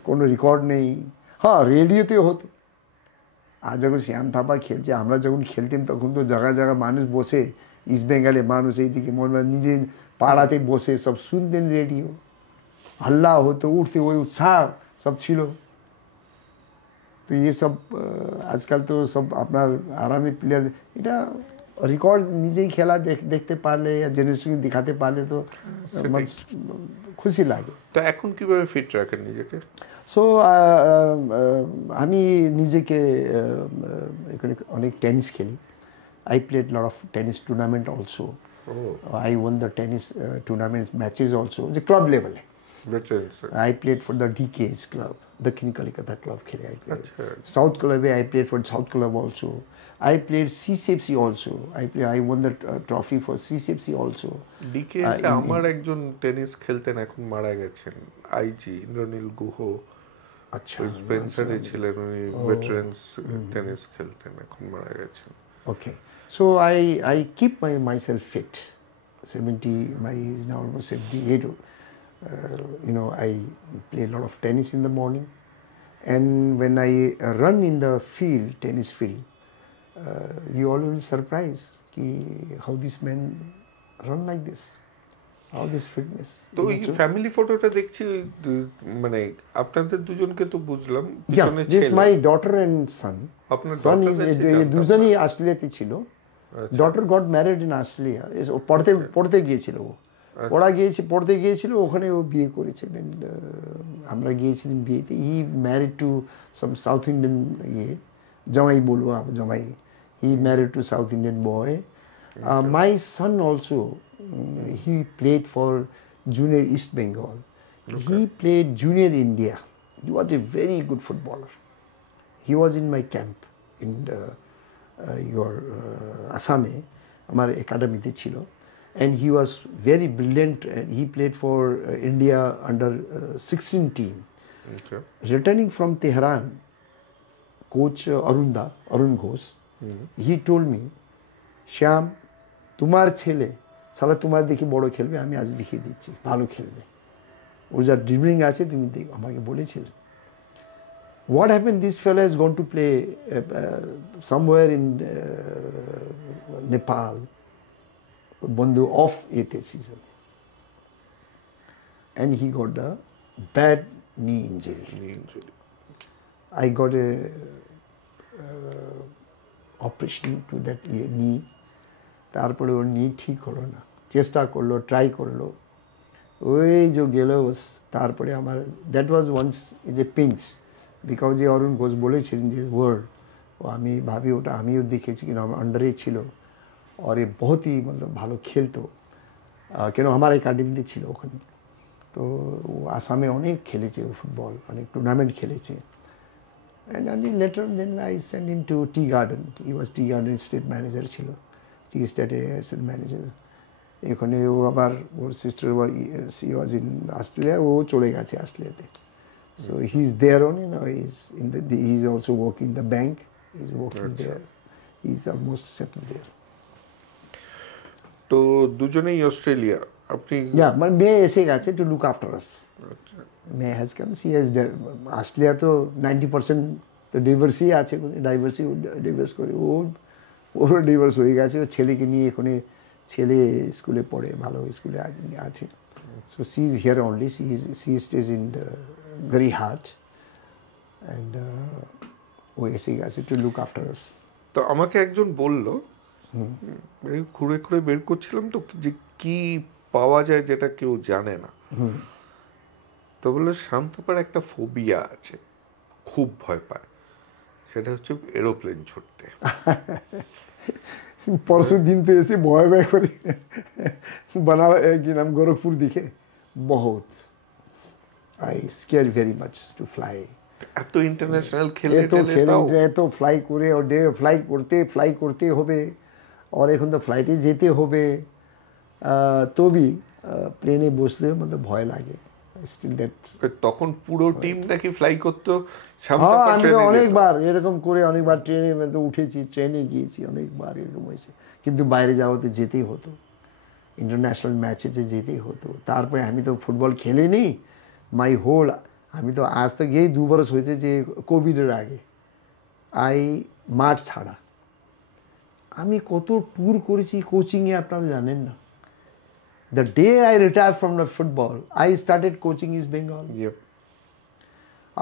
কোনো রেকর্ড নেই। হ্যাঁ রেডিওতেও হতো। আর যখন শ্যাম থাপা খেলছে, আমরা যখন খেলতাম তখন তো জায়গায় জায়গায় মানুষ বসে, ইস্ট বেঙ্গলে মানুষ এইদিকে নিজে পাড়াতে বসে সব শুনতেন রেডিও, हल्ला হতো, উঠতে ওই উৎসাহ সব ছিল। তো ये सब আজকাল তো সব আপনার আরামে প্লেয়ার, এটা রেকর্ড নিজেই খেলা দেখতে পারলে, জেনারেশনকে দেখাতে পারলে তো খুশি লাগে। তো এখন কিভাবে ফিট রাখেন নিজেকে? সো আমি নিজেকে এখানে অনেক টেনিস খেলি। I played lot of tennis tournament also. I one the tennis tournament matches also, যে ক্লাব লেভেলে। I played for the DK's club, the King Kalikata club. I played. South Club, I played for South Club also. I played CCFC also. I won the trophy for CCFC also. DK's আমার একজন tennis খেলতেন, এখন মারা গেছেন, IG Indranil Guha. আচ্ছা, স্পেন্সারে ছিলেন উনি, veterans tennis খেলতেন, এখন মারা গেছেন। Okay, so I keep myself fit. 70, my age now almost 78. I play a lot of tennis in the morning, and when I run in the field, tennis field, you always surprised how this man run like this, how this fitness. তো এই family ফটোটা দেখছি, মানে আপনাদের দুজনকে তো বুঝলাম, Yeah, this is my daughter and son. আপনার Son is দুজনই অস্ট্রেলিয়াতে ছিল। Daughter got married in Australia. পড়তে গিয়েছিল ও, পড়তে গিয়েছিল, ওখানে ও বিয়ে করেছে। আমরা গিয়েছিলাম বিয়েতে। He married to some south Indian জামাই বলবো, জামাই। He married to south Indian boy. My Son also, he played for junior east Bengal. He played junior India. He was a very good footballer. He was in my camp in আসামে, আমার একাডেমিতে ছিল। And he was very brilliant, and he played for India under 16 team. Okay. Returning from Tehran, coach Arun Ghosh, he told me, শ্যাম, তোমার ছেলে সালা তোমার দেখি বড় খেলবে, আমি আজ দেখিয়ে দিচ্ছি ভালো খেলবে, ওর যা ড্রিবলিং আছে তুমি দেখো, আমাকে বলেছিলেন। What happened, this fellow has gone to play somewhere in Nepal, Bandhu off 8th season, and he got a bad knee injury. I got a operation to that knee. তারপরে ওর knee ঠিক হলো না, চেষ্টা করলো, ট্রাই করলো, ওই যে গেল। তারপরে আমার that was once is a pinch, because যে অরুণ ঘোষ বলেছিলেন যে ওয়ার্ড, ও আমি ভাবি ওটা আমিও দেখেছি, কিন্তু আমার আন্ডারে ছিল। और ये बहुत ही मतलब ভালো খেলতো, কেন আমার একাডেমিতে ছিল ওখানে। তো ও আসামে অনেক খেলেছে ফুটবল, অনেক টুর্নামেন্ট খেলেছে। and later then I sent him to Tea Garden. He was Tea Garden state manager ছিল, টি স্টেট state manager। এখানে ও আবার ওর sister she was in Australia, ও চলে গেছে অস্ট্রেলিয়াতে। so he is there only now, he is also working the bank, he is working there, he is almost settled there. তো দুজনেই অস্ট্রেলিয়া, আপনি? মানে মেয়ে এসে গেছে টু লুক আফটার আস। মেয়ে has come, she has, Australia তো 90% তো ডিভোর্সই আছে, ডিভোর্স করে, ওর ডিভোর্স হয়ে গেছে। ও ছেলেকে নিয়ে এখানে, ছেলে স্কুলে পড়ে, ভালো স্কুলে আছে। So she is here only, she stays in Gariahat, and ও এসে গেছে টু লুক আফটার আস। তো আমাকে একজন বলল, ঘুরে ঘুরে বের করছিলাম তো, যে কি পাওয়া যায় যেটা কেউ জানে না। তো বললো শান্তপার একটা ফোবিয়া আছে, খুব ভয় পায়, সেটা হচ্ছে এরোপ্লেন ছুটতে। পরশু দিন তো এসে ভয় ভয় করে কি নাম গোরখপুর দিকে বহুত, I scare very much to fly. এত ইন্টারন্যাশনাল খেলে এত ফ্লাই করে, ফ্লাই করতে হবে, और এখন তো ফ্লাইটে যেতে হবে, তবে প্লেনে বসলে মানে ভয় লাগে। তখন পুরো টিম নাকি ফ্লাই করতো? আমি তো অনেকবার এরকম করে, অনেকবার ট্রেনে উঠেছি, ট্রেনে গিয়েছি, অনেকবার এরকম হয়েছে। কিন্তু বাইরে যাওয়াতে যেতেই হতো, ইন্টারন্যাশনাল ম্যাচে যেতেই হতো। তারপরে আমি তো ফুটবল খেলিনি, মাই হোল আমি তো আজ তো গিয়েই 2 বছর হয়েছে যে কোভিডের আগে মাঠ ছাড়া আমি কত ট্যুর করেছি কোচিংয়ে, আপনারা জানেন না। The day I retire from the football I started coaching east Bengal. Yep.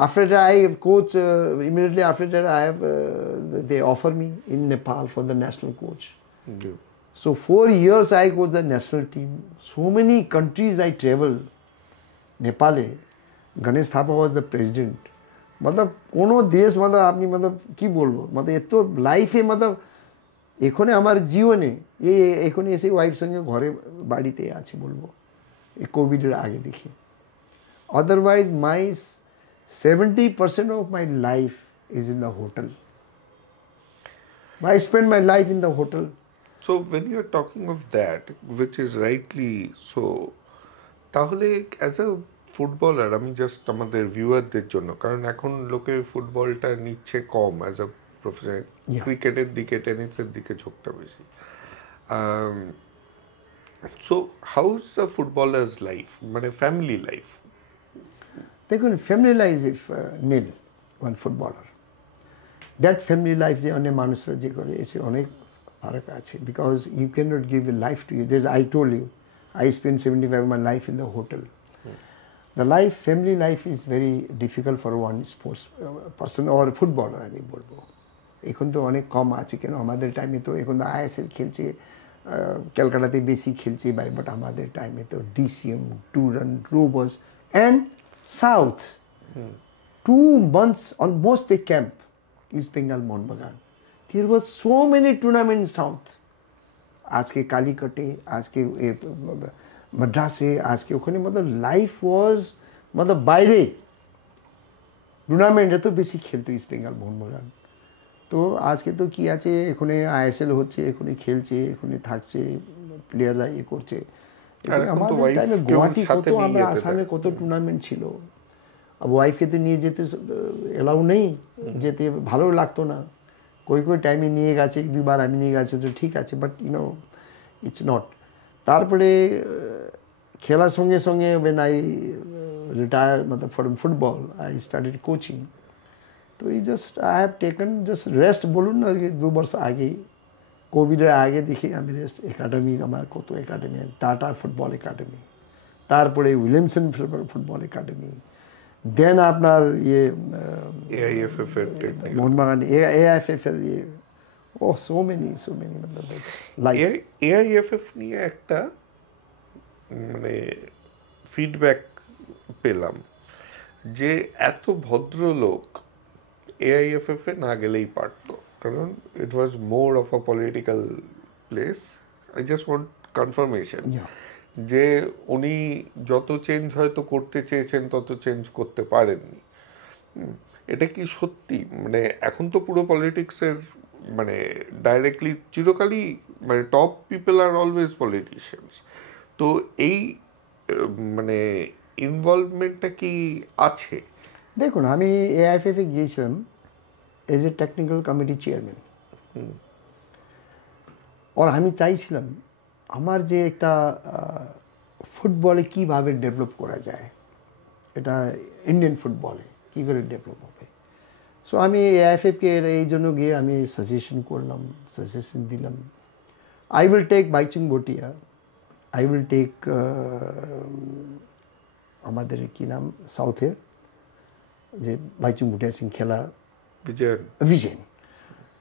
After that, I coach, immediately after that, they offer me in Nepal for the national coach. Yep. So 4 years I coached the national team. So many countries I traveled. Nepal, Ganesh Thapa was the president. मतलब কোনো দেশ मतलब আপনি मतलब কি বলবো मतलब এত লাইফে मतलब এখানে আমার জীবনে এখানে এসে ওয়াইফ সঙ্গে ঘরে বাড়িতে আছে বলবো এই কোভিডের আগে দেখি। Otherwise, my 70% of my life is in the hotel. I spend my life in the hotel. So when you're talking of that, which is rightly so, তাহলে অ্যাজ আ ফুটবলার আমি জাস্ট আমাদের ভিউয়ারদের জন্য, কারণ এখন লোকে ফুটবলটা নিচ্ছে কম অ্যাজ আ প্রফেশনাল, ক্রিকেটের দিকে টেনিসের দিকে ঝোঁকটা বেশি। So how is the footballers life, মানে ফ্যামিলি লাইফ? দেখুন ফ্যামিলি লাইফ ইফ নীল one footballer, that family life যে অনেক মানুষরা যে করে এসে অনেক ফারাক আছে, because you can not give a life to you. I told you I spend 75 my life in the hotel. The life family life is very difficult for one sports person or footballer আমি বলবো। এখন তো অনেক কম আছে, কেন আমাদের টাইমে তো এখন তো আইএসএল খেলছে, ক্যালকাটাতে বেশি খেলছে বাই, বাট আমাদের টাইমে তো ডিসিএম, টুরান, Rovers and South, 2 months almost a camp, East Bengal, Mohanbagan. There was so many tournaments in South. আজকে কালিকটে, আজকে মাদ্রাসে, আজকে ওখানে मतलब লাইফ ওয়াজ मतलब বাইরে টুর্নামেন্ট এত বেশি খেলতো ইস্ট বেঙ্গল মোহনবাগান। তো আজকে তো কি আছে, এখানে আইএসএল হচ্ছে, এখানে খেলছে, এখানে থাকছে, প্লেয়াররা করছে। আমাদের টাইমে গুয়াহাটি কত, আমরা আসামে কত টুর্নামেন্ট ছিল, ওয়াইফকে তো নিয়ে যেতে এলাও নেই, যেতে ভালো লাগতো না। কই টাইমে নিয়ে গেছে, 2 বার আমি নিয়ে গেছে তো ঠিক আছে, বাট ইউনো ইটস নট। তারপরে খেলার সঙ্গে সঙ্গে when I retired मतलब from football I started coaching. তো এই just I have taken just rest বলুন না, 2 বছর আগে কোভিডের আগে দেখি আমি রেস্ট। একাডেমি আমার কত একাডেমি, টাটা ফুটবল একাডেমি, তারপরে উইলিয়ামসন ফুটবল একাডেমি, দেন আপনার এআইএফএফ এর মোহনবাগান এআইএফএফ এর ও সো মেনি লাইক। এআইএফএফ নিয়ে একটা মানে ফিডব্যাক পেলাম যে এত ভদ্রলোক এআইএফএফ এ না গেলেই পারতো, কারণ it was more of a political place. I just want confirmation যে উনি যত চেঞ্জ হয়তো করতে চেয়েছেন তত চেঞ্জ করতে পারেননি। এটা কি সত্যি? মানে এখন তো পুরো পলিটিক্সের মানে ডাইরেক্টলি চিরকালই মানে top people are always politicians. তো এই মানে ইনভলভমেন্টটা কি আছে? দেখুন আমি এআইএফএফ এ গিয়েছিলাম as a technical committee chairman, আর আমি চাইছিলাম আমার যে একটা ফুটবলে কীভাবে ডেভেলপ করা যায়, এটা ইন্ডিয়ান ফুটবলে কী করে ডেভেলপ হবে। সো আমি এআইএফএফকে এই জন্য গিয়ে আমি সাজেশন করলাম, সাজেশন দিলাম। I will take Baichung Bhutia, I will take আমাদের কি নাম সাউথের যে বাইচুং ভুটিয়া সিং খেলা, विजन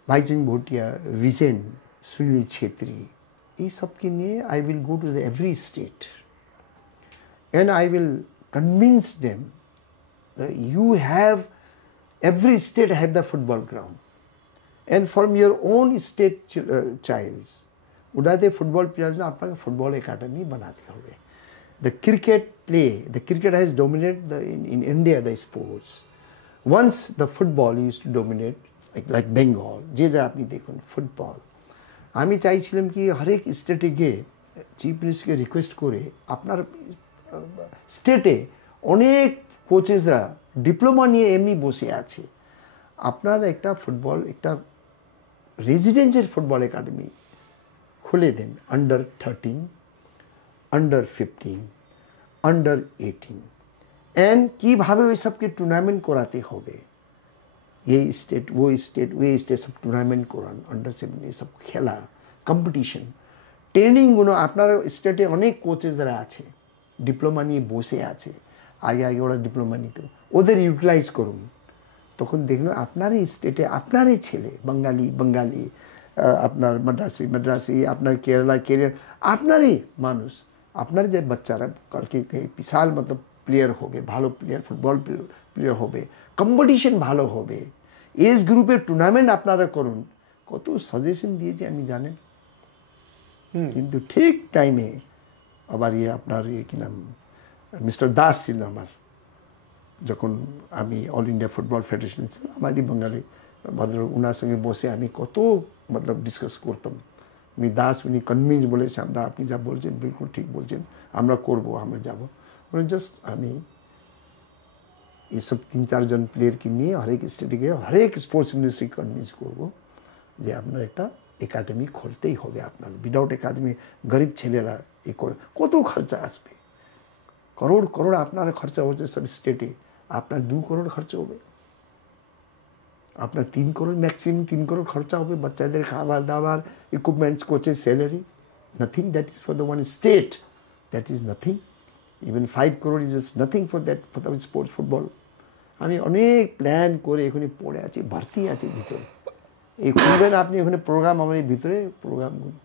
भाईचंद भोटिया, विजन, सुनील छेत्री, ये सब के लिए I will go to every state and I will convince them that you have, every state have the football ground and from your own state childs उड़ाते फुटबॉल प्लेयर्स ने आपका फुटबॉल एकेडमी बनाते होंगे। The cricket play, the cricket has dominated in India the sports. Once the football used to dominate like Bengal, যে যা আপনি দেখুন football, আমি চাইছিলাম কি হরেক স্টেটে গিয়ে চিফ মিনিস্টারকে রিকোয়েস্ট করে আপনার স্টেটে অনেক কোচেসরা ডিপ্লোমা নিয়ে এমনি বসে আছে, আপনার একটা ফুটবল একটা রেজিডেন্সিয়াল ফুটবল একাডেমি খুলে দেন, अंडर 13, अंडर 15, अंडर 18 অ্যান্ড কীভাবে ওই সবকে টুর্নামেন্ট করাতে হবে, এই স্টেট ওই স্টেট সব টুর্নামেন্ট করান, আন্ডার 17 সব খেলা, কম্পিটিশন, ট্রেনিংগুলো। আপনার স্টেটে অনেক কোচেসরা আছে, ডিপ্লোমা নিয়ে বসে আছে, আগে ওরা ডিপ্লোমা নিত, ওদের ইউটিলাইজ করুন। তখন দেখুন আপনারই স্টেটে আপনারই ছেলে, বাঙালি, আপনার মাদ্রাসি, আপনার কেরালা, আপনারই মানুষ, আপনার যে বাচ্চারা কালকে বিশাল মতলব প্লেয়ার হবে, ভালো প্লেয়ার, ফুটবল প্লেয়ার হবে, কম্পিটিশন ভালো হবে, এজ গ্রুপের টুর্নামেন্ট আপনারা করুন। কত সাজেশন দিয়েছে আমি জানেন। কিন্তু ঠিক টাইমে আবার আপনার কি নাম, মিস্টার দাস ছিল আমার, যখন আমি অল ইন্ডিয়া ফুটবল ফেডারেশন ছিল, আমাদের বাঙালি ওনার সঙ্গে বসে আমি কত মতলব ডিসকাস করতাম। উনি দাস, উনি কনভিন্স বলেছে, আমরা আপনি যা বলছেন বিলকুল ঠিক বলছেন, আমরা করব, আমরা যাব। জাস্ট আমি এইসব 3-4 জন প্লেয়ারকে নিয়ে হরেক স্টেটে গিয়ে হরেক স্পোর্টস মিনিস্ট্রি কনভিন্স করবো যে আপনার একটা একাডেমি খুলতেই হবে। আপনার উইদাউট একাডেমি গরিব ছেলেরা কত খরচা আসবে, করোড় আপনার খরচা হচ্ছে সব স্টেটে, আপনার 2 করোড় খরচা হবে, আপনার 3 করোড়, ম্যাক্সিমাম 3 করোড় খরচা হবে, বাচ্চাদের খাবার দাবার, ইকুইপমেন্টস, কোচের salary, nothing. That is for the one state, that is nothing. Even 5 crore is nothing for that, for the sports football. আমি অনেক প্ল্যান করে এখানে পড়ে আছি, ভর্তি আছে ভিতরে। এই খুলবেন আপনি ওখানে প্রোগ্রাম, আমার এই ভিতরে প্রোগ্রামগুলো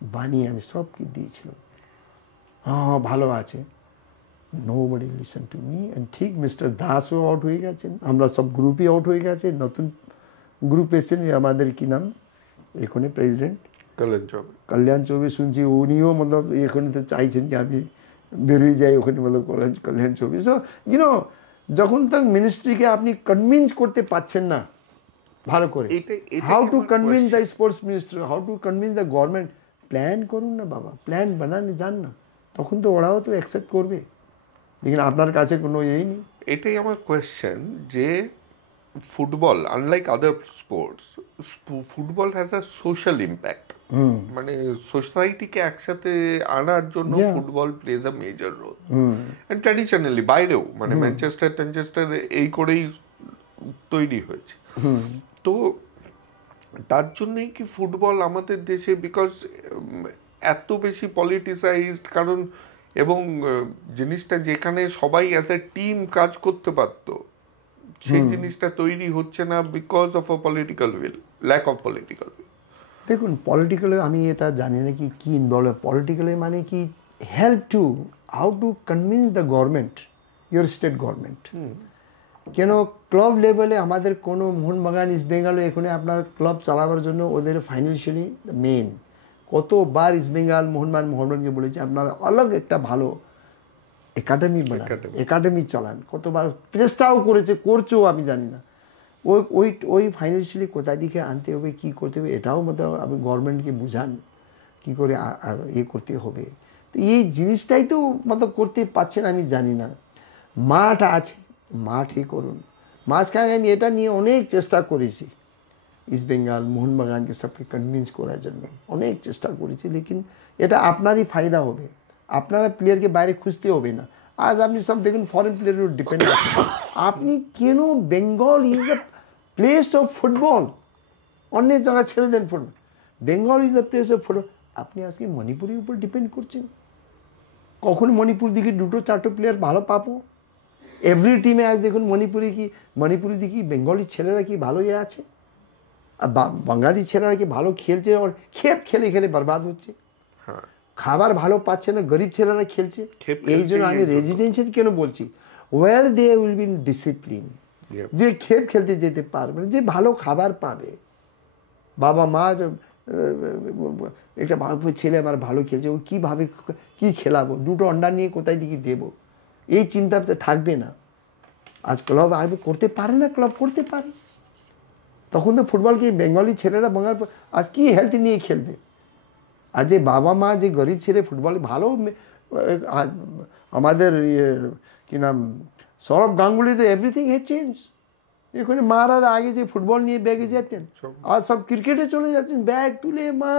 বানিয়ে আমি সবকে দিয়েছিলাম। হ্যাঁ ভালো আছে, nobody listened to me, and ঠিক মিস্টার দাসও আউট হয়ে গেছেন, আমরা সব গ্রুপই আউট হয়ে গেছে, নতুন গ্রুপ এসেছেন আমাদের কি নাম এখানে প্রেসিডেন্ট কল্যাণ চৌবে, শুনছি উনিও মতলব এখানে তো চাইছেন যে আমি বেরিয়ে যাই ওখানে, মতলব কল্যাণ চৌবে। সো ইউনো, যখন তক মিনিস্ট্রিকে আপনি কনভিন্স করতে পারছেন না ভালো করে, how to convince the sports minister, how to convince the government, plan করুন না বাবা, প্ল্যান বানান যান না, তখন তো ওরাও তো অ্যাকসেপ্ট করবে। लेकिन আপনার কাছে কোনো এই নেই। এটাই আমার কোয়েশ্চেন যে football unlike other sports, football has a social impact, মানে সোসাইটিকে একসাথে আনার জন্য football plays a major role. And traditionally বাইরেও মানে ম্যানচেস্টার এই করেই তৈরি হয়েছে। তো তার জন্যই কি ফুটবল আমাদের দেশে, বিকজ এত বেশি পলিটিসাইজড, কারণ এবং জিনিসটা যেখানে সবাই অ্যাজ এ টিম কাজ করতে পারত, সেই জিনিসটা তৈরি হচ্ছে না because of a political will, lack of political will. দেখুন পলিটিক্যালে আমি এটা জানি না কি ইনভলভ, পলিটিক্যালে মানে কি help to how to convince the government, your state government. কেন ক্লাব লেভেলে আমাদের কোনো মোহনবাগান, ইস্ট বেঙ্গল, এখানে আপনার ক্লাব চালাবার জন্য ওদের ফাইন্যান্সিয়ালি মেন, কতবার ইস্ট বেঙ্গল মোহনবাগানকে বলেছে আপনারা অলগ একটা ভালো একাডেমি বানান, একাডেমি চালান, কতবার চেষ্টাও করছেও আমি জানি না। ওই ফাইন্যান্সিয়ালি কোথায় দিকে আনতে হবে, কী করতে হবে, এটাও মতো আপনি গভর্নমেন্টকে বুঝান কী করে করতে হবে। তো এই জিনিসটাই তো মতো করতে পারছেন আমি জানি না। মাঠ আছে, মাঠই করুন। মাঝখানে আমি এটা নিয়ে অনেক চেষ্টা করেছি, ইস্ট বেঙ্গল মোহনবাগানকে সবকে কনভিন্স করার জন্য অনেক চেষ্টা করেছি, লেকিন এটা আপনারই ফায়দা হবে, আপনারা প্লেয়ারকে বাইরে খুঁজতে হবে না। আজ আপনি সব দেখুন ফরেন প্লেয়ারের উপর ডিপেন্ড করছেন। আপনি কেন, Bengal is the place of football, অন্য জায়গা ছেড়ে দেন football, Bengal is the place of football. আপনি আজকে মণিপুরের উপর ডিপেন্ড করছেন, কখন মণিপুর দিকে 2-4 প্লেয়ার ভালো পাবো? এভরি টিমে আজ দেখুন মণিপুরি দিকে বেঙ্গলি ছেলেরা কি ভালো আছে, আর বাঙালি ছেলেরা কি ভালো খেলছে, আর খেলে বরবাদ হচ্ছে, খাবার ভালো পাচ্ছে না, গরিব ছেলেরা খেলছে। এই জন্য আমি রেজিডেন্সিয়াল কেন বলছি, where they will be discipline, যে খেলতে যেতে পারবে, যে ভালো খাবার পাবে, বাবা মা একটা ভালো ছেলে আমার ভালো খেলছে, ও কীভাবে কী খেলাবো, 2টো আন্ডা নিয়ে কোথায় দিকে দেবো, এই চিন্তা থাকবে না। আজ ক্লাব আগে করতে পারে না, ক্লাব করতে পারে, তখন তো ফুটবলকে বেঙ্গলি ছেলেরা আজ কি হেলথ নিয়ে খেলবে। আর যে বাবা মা, যে গরিব ছেলে ফুটবলে ভালো, আমাদের কি নাম সৌরভ গাঙ্গুলি, তো এভরিথিং হ্যাজ চেঞ্জ। এখানে মারা আগে যে ফুটবল নিয়ে ব্যাগে যেতেন, আর সব ক্রিকেটে চলে যাচ্ছেন, ব্যাগ তুলে মা,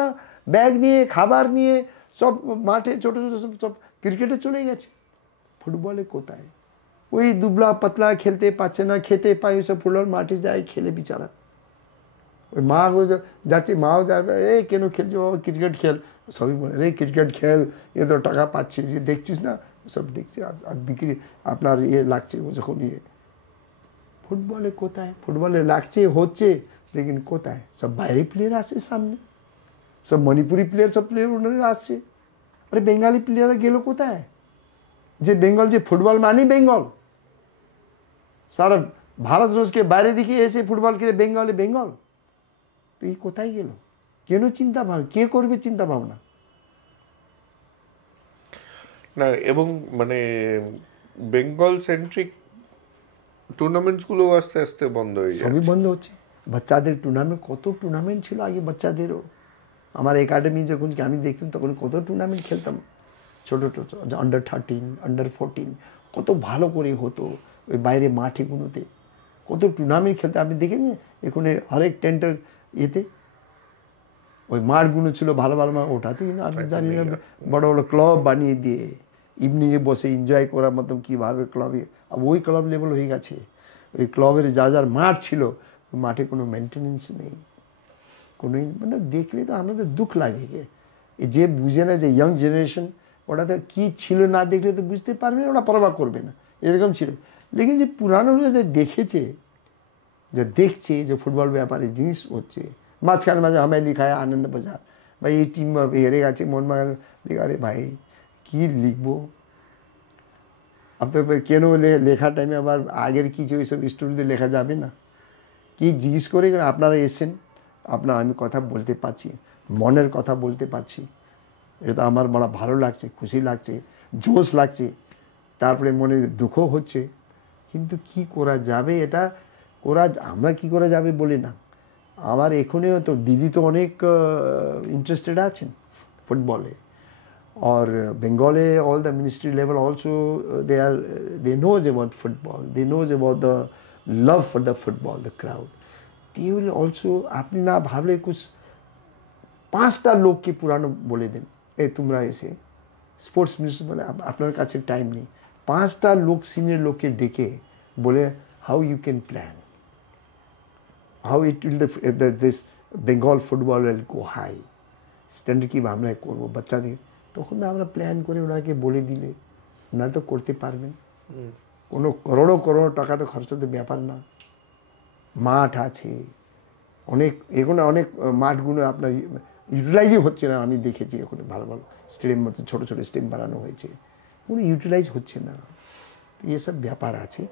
ব্যাগ নিয়ে খাবার নিয়ে সব মাঠে ছোটো সব ক্রিকেটে চলে গেছে। ফুটবলে কোথায়? ওই দুবলা পাতলা খেলতে পারছে না, খেতে পায়, ওইসব ফুটবল মাঠে যায় খেলে বিচারা। ওই মা যাচ্ছে, মাও যাবে, এই কেন খেলছে বাবা, ক্রিকেট খেল। সবই বলে রে ক্রিকেট খেল, এ তো টাকা পাচ্ছিস, যে দেখছিস না, সব দেখছি। আর বিক্রি আপনার লাগছে যখন ফুটবলে কোথায়, ফুটবলে লাগছে হচ্ছে, লেকিন কোথায়, সব বাইরে প্লেয়ার আসে সামনে, সব মণিপুরি প্লেয়ার, সব প্লেয়ার ওনারা আসছে। আরে বেঙ্গালি প্লেয়াররা গেল কোথায়? যে বেঙ্গল, যে ফুটবল মানে বেঙ্গল, সারা ভারতবর্ষকে বাইরে দিকে এসে ফুটবল খেলে বেঙ্গলে বেঙ্গল, তো এই কোথায় গেল? কেন চিন্তা ভাবনা, কে করবে চিন্তা ভাবনা? না, এবং মানে বেঙ্গল সেন্ট্রিক টুর্নামেন্টসগুলো আস্তে আস্তে বন্ধ হয়ে সবই যাচ্ছে। বন্ধ হচ্ছে। বাচ্চাদের টুর্নামেন্ট, কত টুর্নামেন্ট ছিল আগে বাচ্চাদেরও। আমার একাডেমি যখন আমি দেখতাম তখন কত টুর্নামেন্ট খেলতাম, ছোটো ছোটো, আন্ডার 13, আন্ডার 14, কত ভালো করে হতো ওই বাইরে মাঠেগুলোতে, কত টুর্নামেন্ট খেলতে। আপনি দেখেন এখানে হরেক টেন্টের ইয়েতে ওই মাঠগুলো ছিল ভালো ভালো মাঠ, ওটাতেই না আপনি জানি না বড় বড় ক্লাব বানিয়ে দিয়ে ইভিনিংয়ে বসে এনজয় করার মতো কীভাবে ক্লাবে, ওই ক্লাব লেভেল হয়ে গেছে। ওই ক্লাবের যা যার মাঠ ছিল, ওই মাঠে কোনো মেনটেনেন্স নেই, কোনো, মানে দেখলে তো আমাদের দুঃখ লাগে। যে বুঝে না, যে ইয়াং জেনারেশন, ওরা তো কী ছিল না দেখলে তো বুঝতে পারবে না, ওরা পরোয়া করবে না, এরকম ছিল। লেকিন যে পুরানো যে দেখেছে, যে দেখছে যে ফুটবল ব্যাপারে জিনিস হচ্ছে, মাঝখানে মাঝে আমি লিখা হয় আনন্দ বাজার, ভাই এই টিম হেরে গেছে মোহনবাগান, লেখা, আরে ভাই কী লিখবো আপনার, কেন লেখার টাইমে আবার আগের কিছু এইসব স্টোরিতে লেখা যাবে না? কি জিজ্ঞেস করে আপনারা এসেছেন, আপনার আমি কথা বলতে পারছি, মনের কথা বলতে পারছি, এটা আমার বড় ভালো লাগছে, খুশি লাগছে, জোশ লাগছে, তারপরে মনে দুঃখ হচ্ছে। কিন্তু কি করা যাবে, এটা আমরা কি করা যাবে বলে না। আমার এখনও তো দিদি তো অনেক ইন্টারেস্টেড আছেন ফুটবলে, और Bengal, all the ministry level also, they knows about football, they knows about the love for the football, the crowd. They will also, আপনি না ভাবলে कुछ 5টা লোককে পুরানো বলে দেন, এই তোমরা এসে স্পোর্টস মিনিস্টার বলে আপনার কাছে টাইম নেই, 5টা লোক সিনিয়র লোককে ডেকে বলে how you can plan, how it will this Bengal football will go high, standard কী আমরা করবো বাচ্চাদের, তখন তো আমরা প্ল্যান করে ওনাকে বলে দিলে ওনারা তো করতে পারবেন। কোনো করোড়ো করোড়ো টাকা তো খরচাতে ব্যাপার না, মাঠ আছে অনেক, এগুলো অনেক মাঠগুলো আপনার ইউটিলাইজই হচ্ছে না, আমি দেখেছি ওখানে ভালো ভালো স্টেডিয়াম মতো ছোটো ছোটো স্টেডিয়াম বানানো হয়েছে, কোনো ইউটিলাইজ হচ্ছে না। এসব ব্যাপার আছে,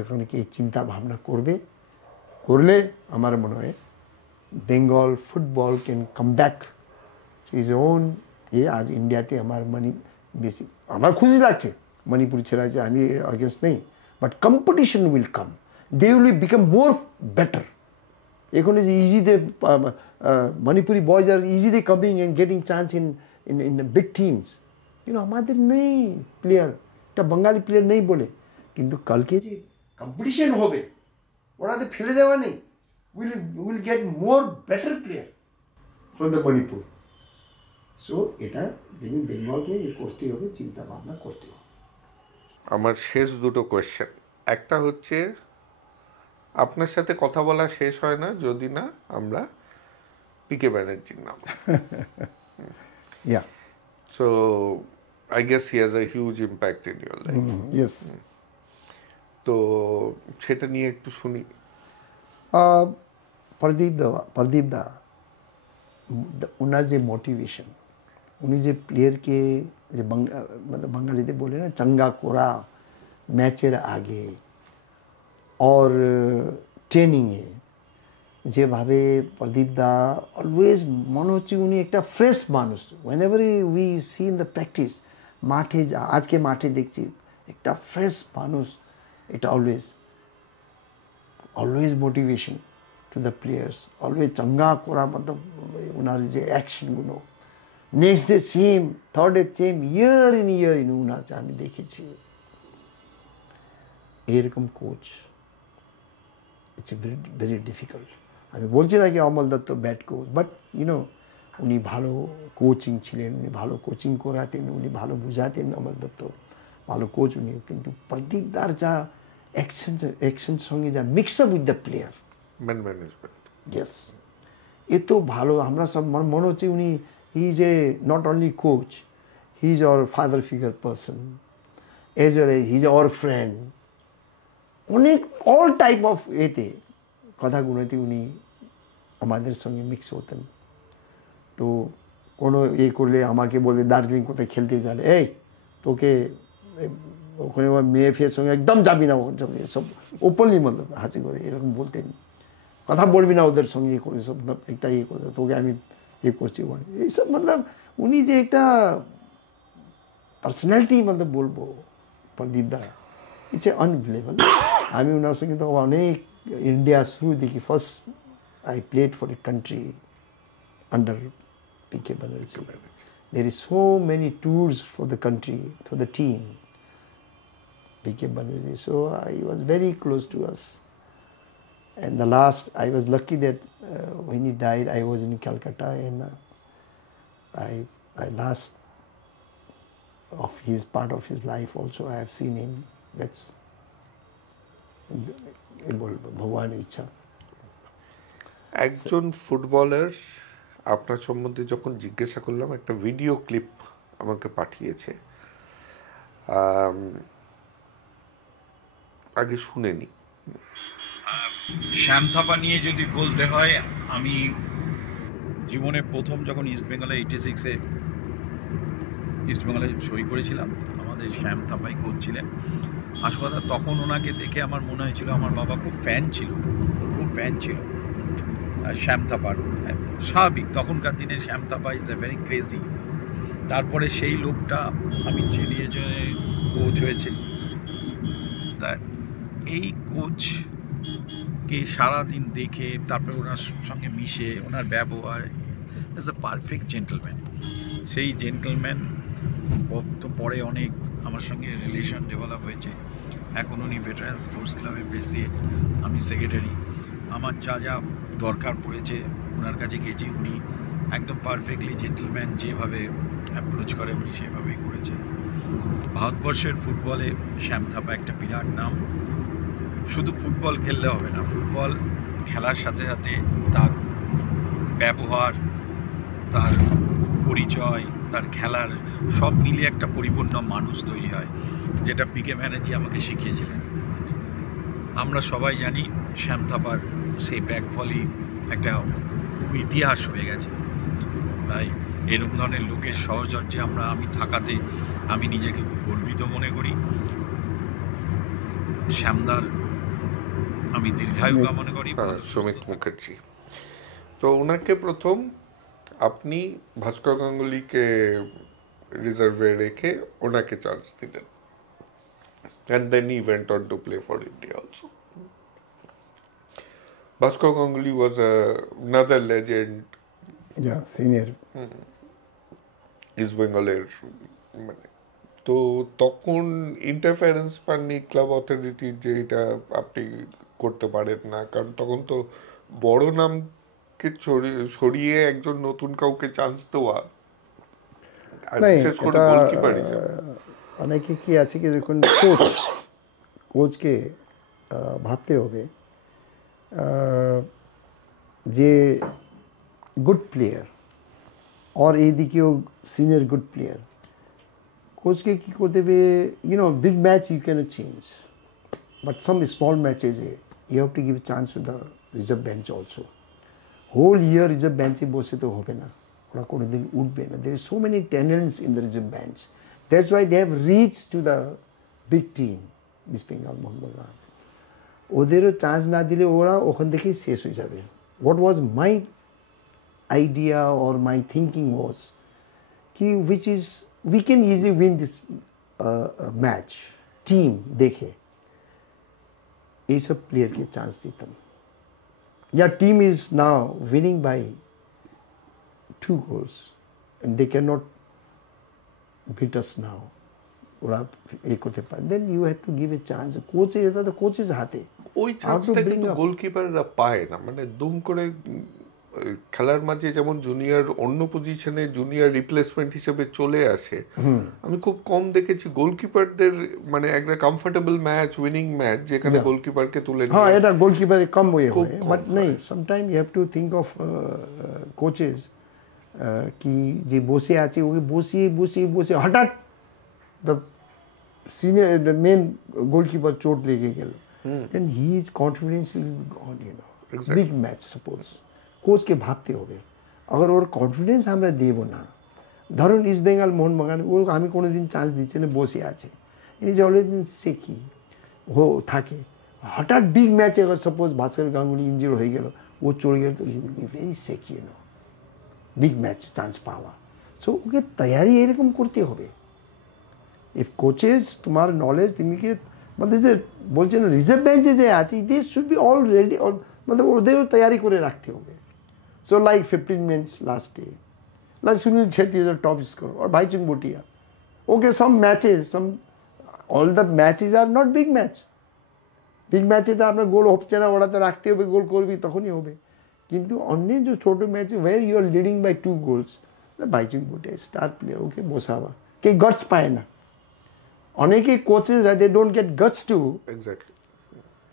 এখানে কি চিন্তা ভাবনা করলে আমার মনে হয় Bengal football can come back is own. আজ ইন্ডিয়াতে আমার বেশি আমার খুশি লাগছে, মণিপুর ছেড়ে আছে, আমি অগেন্স্ট নেই, but competition will come, they will become more better. এখন যে ইজিতে Manipuri boys are easily coming and getting chance in big teams, কিন্তু আমাদের নেই প্লেয়ার, একটা বাঙালি প্লেয়ার নেই বলে। কিন্তু কালকে যে কম্পিটিশন হবে, ওরাতে ফেলে দেওয়া নেই, will get more better player from the Manipur. So এটা বেঙ্গলকে করতে হবে, চিন্তা ভাবনা করতে হবে। আমার শেষ দুটো কোয়েশ্চেন, একটা হচ্ছে আপনার সাথে কথা বলা শেষ হয় না যদি না আমরা পিকে ব্যানার্জির নাম, Yeah. So I guess he has a huge impact in your life. Yes. তো সেটা নিয়ে একটু শুনি। প্রদীপ দা ওনার যে মোটিভেশন, উনি যে প্লেয়ারকে যে বাঙালিতে বলে না চাঙ্গা করা ম্যাচের আগে और ট্রেনিংয়ে, যেভাবে প্রদীপ দা অলওয়েজ মনে হচ্ছে উনি একটা ফ্রেশ মানুষ। whenever we see in the practice, মাঠে আজকে মাঠে দেখছি একটা ফ্রেশ মানুষ, এটা always motivation to the players, always চাঙ্গা করা, মতলব ওনার যে অ্যাকশনগুলো, next day same, third day same, year in ওনার আমি দেখেছি। এরকম কোচ ইটস ভেরি ডিফিকাল্ট। আমি বলছি না কি Amal Dutta bad coach, but উনি ভালো কোচিং ছিলেন, উনি ভালো কোচিং করাতেন, উনি ভালো বুঝাতেন অমল দত্ত, ভালো কোচ উনি, কিন্তু প্রদীপ দার যা অ্যাকশন সঙ্গে যা mix up with the player, man management. Yes, এ তো ভালো। আমরা সব মনে হচ্ছে উনি he is a not only coach, he is our father figure person, as well he is our friend. অনেক অল টাইপ অফ এতে কথাগুলোতে উনি আমাদের সঙ্গে মিক্স হতেন। তো কোনো করলে আমাকে বলে দার্জিলিং কোথায় খেলতে যাবে, এই তোকে ওখানে মেয়ে ফেয়ের সঙ্গে একদম যাবি না, ওখানে সব ওপেনলি মতলব হাসি করে এরকম বলতেন, কথা বলবি না ওদের সঙ্গে করে সব, একটা করে তোকে আমি করছি ওখানে, এইসব মতলব উনি যে একটা পার্সোনালিটি মতলব বলবো প্রদীপ দা, ইটস এ আনবিলিভেবল। আমি ওনার সঙ্গে তো অনেক ইন্ডিয়া শুরু দেখি, first I played for a country under PK Banerjee. There is so many tours for the country, for the team, PK Banerjee. So he was very close to us. And the last, I was lucky that when he died, I was in Calcutta, and I last of his part of his life also I have seen him. That's Bhagwan Icha. একজন footballer আপনার সম্বন্ধে যখন জিজ্ঞাসা করলাম, একটা video clip আমাকে পাঠিয়েছে, আগে শুনেনি। শ্যাম থাপা নিয়ে যদি বলতে হয়, আমি জীবনে প্রথম যখন ইস্টবেঙ্গলে 86-এ ইস্টবেঙ্গলে সই করেছিলাম, আমাদের শ্যাম থাপাই কোচ ছিলেন। আসল কথা, তখন ওনাকে দেখে আমার মনে হয়েছিল আমার বাবা খুব ফ্যান ছিল শ্যাম থাপার। স্বাভাবিক, তখনকার দিনে Shyam Thapa is a very crazy. তারপরে সেই লোকটা আমি চিনিয়ে কোচ হয়েছে। তা এই কোচকে সারাদিন দেখে, তারপরে ওনার সঙ্গে মিশে, ওনার ব্যবহার, ইজ এ পারফেক্ট জেন্টলম্যান। সেই জেন্টলম্যান তো পরে অনেক আমার সঙ্গে রিলেশন ডেভেলপ হয়েছে। এখন উনি ভেটারান স্পোর্টস ক্লাবের প্রেসিডেন্ট, আমি সেক্রেটারি। আমার যা যা দরকার পড়েছে ওনার কাছে গেছি, উনি একদম পারফেক্টলি জেন্টলম্যান, যেভাবে অ্যাপ্রোচ করে উনি সেভাবেই করেছেন। ভারতবর্ষের ফুটবলে শ্যাম থাপা একটা বিরাট নাম। শুধু ফুটবল খেললে হবে না, ফুটবল খেলার সাথে সাথে তার ব্যবহার, তার পরিচয়, তার খেলার সব মিলিয়ে একটা পরিপূর্ণ মানুষ তৈরি হয়, যেটা PK ব্যানার্জি আমাকে শিখিয়েছিলেন। আমরা সবাই জানি শ্যাম থাপার সেই ব্যাক ভলি একটা ইতিহাস হয়ে গেছে। তাই এরকম ধরনের লোকের সহচর্যে আমি থাকাতে আমি নিজেকে খুব গর্বিত মনে করি। শ্যামদার আমি দীর্ঘায়ু কামনা করি। শ্রমিক মুখার্জি, তো ওনাকে প্রথম আপনি ভাস্কর গাঙ্গুলিকে রিজার্ভে রেখে ওনাকে চান্স দিলেন, and then he went on to play for India also. Bhaskar Ganguly was another legend. Yeah, senior. East Bengal-এর, মানে তো তখন ইন্টারফারেন্স পাননি ক্লাব অথরিটি যে এটা আপনি করতে পারেন না, কারণ তখন তো বড় নামকে সরিয়ে একজন নতুন কাউকে চান্স দেওয়া, আর বিশেষ করে গোলকিপার হিসেবে অনেকে কি আছে কি, যখন কোচকে ভাবতে হবে যে গুড প্লেয়ার, और এইদিকেও সিনিয়র গুড প্লেয়ার, কোচকে কি করতে হবে, big match you can change, but some small matches you have to give chance to the reserve bench also. Whole year reserve বেঞ্চে বসে তো হবে না, ওরা কোনোদিন উঠবে না। There is so many talents in the reserve bench, that's why they have reach to the big team, East Bengal, Mohun Bagan. ওদেরও চান্স না দিলে ওরা ওখান থেকেই শেষ হয়ে যাবে। What was my idea or my thinking was which is we can easily win this match, team dekhe ei sab player ke chance ditam, yeah, team is now winning by 2 goals and they cannot beat us now, ora ei korte pare, then you have to give a chance. Coach is hate, ওই চান্সটা কিন্তু গোলকিপাররা পায় না, মানে দুম করে খেলার মাঝে যেমন জুনিয়র অন্য পজিশনে জুনিয়র রিপ্লেসমেন্ট হিসেবে চলে আসে, আমি খুব কম দেখেছি গোলকিপারদের মানে একটা কমফোর্টেবল ম্যাচ, উইনিং ম্যাচ যেখানে গোলকিপারকে তুলে হ্যাঁ নিয়ে এটা গোলকিপারে কম হয়ে খুব হয়, কম বাট হয়। নেই sometime you have to think of coaches কি যে বসে আছে ওকে বসিয়ে বসিয়ে বসে হঠাৎ the senior the main goalkeeper চোট লেগে গেল, then he is confidence will be gone, you know big match suppose কোচকে ভাবতে হবে আবার ওর কনফিডেন্স আমরা দেব না। ধরুন ইস্ট বেঙ্গল মোহনবাগান ও আমি কোনোদিন চান্স দিচ্ছি না, বসে আছে, ইনি যে অলরেডি শেখি থাকে, হঠাৎ বিগ ম্যাচে সাপোজ ভাস্কর গাঙ্গুলি ইঞ্জিওর হয়ে গেল, ও চলে গেল, তো he will be very shaky, you know big match chance পাওয়া। সো ওকে তৈয়ারি এরকম করতে হবে। ইফ কোচেস তোমার নলেজ তুমিকে মানে যে বলছেন রিজার্ভ বেঞ্চে যে আছে this should be already, মানে ওদেরও তৈয়ারি করে রাখতে হবে। So like 15 minutes last day, like Sunil Chhetri is top score और Bhaichung Bhutia, okay some matches, some all the matches are not big match, big ম্যাচে তো আপনার গোল হচ্ছে না, ওরা তো রাখতে হবে, গোল করবি তখনই হবে। কিন্তু অন্য যে ছোটো ম্যাচে where you are leading by 2 goals, Bhaichung Bhutia star player, ওকে বসাবা, কে গটস পায় না। অনেকে কোচেসরা they don't get guts to exactly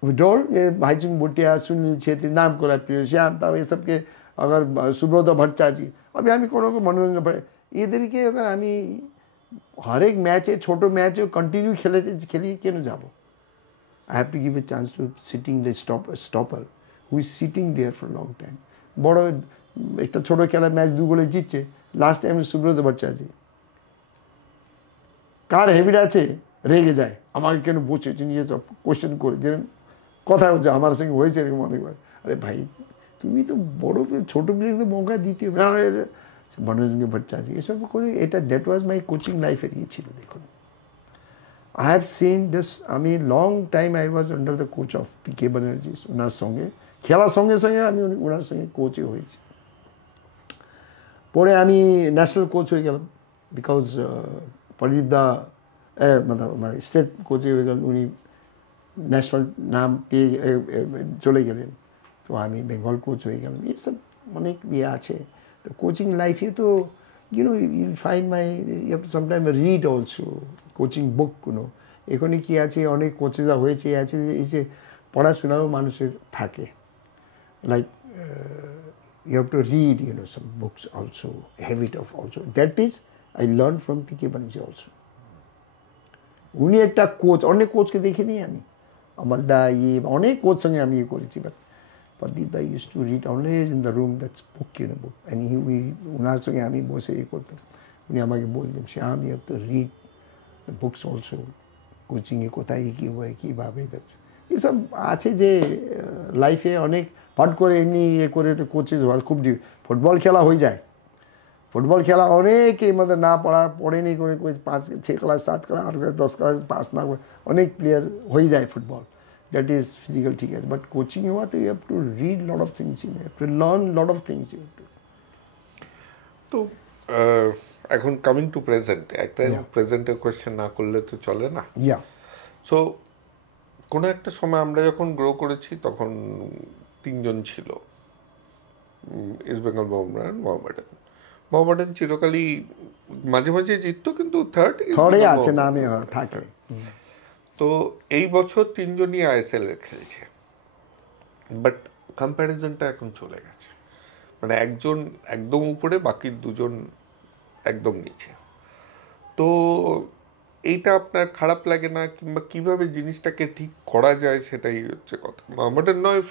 withdrawal. Bhaichung Bhutia, Sunil Chhetri, नाम करा प्लेयर, श्याम ताव, ये सब के अगर सुब्रत भट्टाचार्य, अभी हमें कोनो को मनोरंजन पड़े এদেরকে अगर আমি हर एक मैचे छोटो मैचे कंटिन्यू खेलिए क्यों जाबो। I have to give a chance to sitting the stopper who is sitting there for a long time. বড় একটা ছোট খেলা ম্যাচ 2 গোলে জিতছে, লাস্ট টাইম সুব্রত ভট্টাচার্য কার হেভিট আছে রেগে যায়, আমাকে কেন বসেছে নিয়ে কোয়েশ্চেন করে, যেরকম কথা হচ্ছে আমার সঙ্গে হয়েছে এরকম অনেকবার। আরে ভাই তুমি তো বড় ছোট প্লেয়ারকে মৌকা দিতে হবে, মনোরঞ্জন ভট্টাচার্য এসব করে, এটা দ্যাট ওয়াজ মাই কোচিং লাইফের ইয়ে ছিল। দেখুন I have seen this, I mean long time I was under the coach of PK Banerjee, ওনার সঙ্গে খেলার সঙ্গে সঙ্গে আমি ওনার সঙ্গে কোচে হয়েছি। পরে আমি ন্যাশনাল কোচ হয়ে গেলাম, বিকজ প্রদীপ দা মানে স্টেট কোচে হয়ে গেলেন, উনি ন্যাশনাল নাম পেয়ে চলে গেলেন, তো আমি বেঙ্গল কোচ হয়ে গেলাম। এসব অনেক ইয়ে আছে। তো কোচিং লাইফে তো you know you find my you have to sometimes read also coaching book, you know এখানে কি আছে, অনেক কোচেরা হয়েছে আছে এই যে পড়াশোনাও মানুষের থাকে, like you have to read, you know, some books also, habit of also, that is I learned from PK Banerjee also. উনি একটা কোচ, অনেক কোচকে দেখিনি আমি, আমলদা ইয়ে অনেক কোচ সঙ্গে আমি ইয়ে করেছি, but Pradeep bhai used to read always in the room, that's book, you know, book, and উনার সঙ্গে আমি বসে ইয়ে করতাম, উনি আমাকে বলতেন শ্যাম you have to read the books also, কোচিংয়ে কোথায় কী হয় কীভাবে, এসব আছে যে লাইফে অনেক ফট করে এমনি ইয়ে করে তো কোচেস হওয়ার খুব ফুটবল খেলা হয়ে যায়, ফুটবল খেলা অনেকে মানে না পড়েনি করে 5-6 class 7 class 8 class 10 class pass না করে অনেক প্লেয়ার হয়ে যায় ফুটবল, that is physical ঠিক আছে, but coaching হওয়া তো you have to read lot of things, you have to learn lot of things, you have to. তো এখন কামিং টু প্রেজেন্ট, একটা প্রেজেন্টের কোয়েশ্চেন না করলে তো চলে না। Yeah. সো কোনো একটা সময় আমরা যখন গ্রো করেছি তখন 3 জন ছিল, ইস্ট বেঙ্গল মোহামেডান চিরকালই মাঝে মাঝে জিততো, কিন্তু থর্ডে আছে নামে থাকে। তো এই বছর 3 জনই আইএসএল এ খেলছে, বাট কম্প্যারিজনটা এখন চলে গেছে, মানে একজন একদম উপরে, বাকি 2 জন একদম নিচে। তো এইটা আপনার খারাপ লাগে না, কিংবা কিভাবে জিনিসটাকে ঠিক করা যায় সেটাই হচ্ছে কথা। মোহামেডান নয়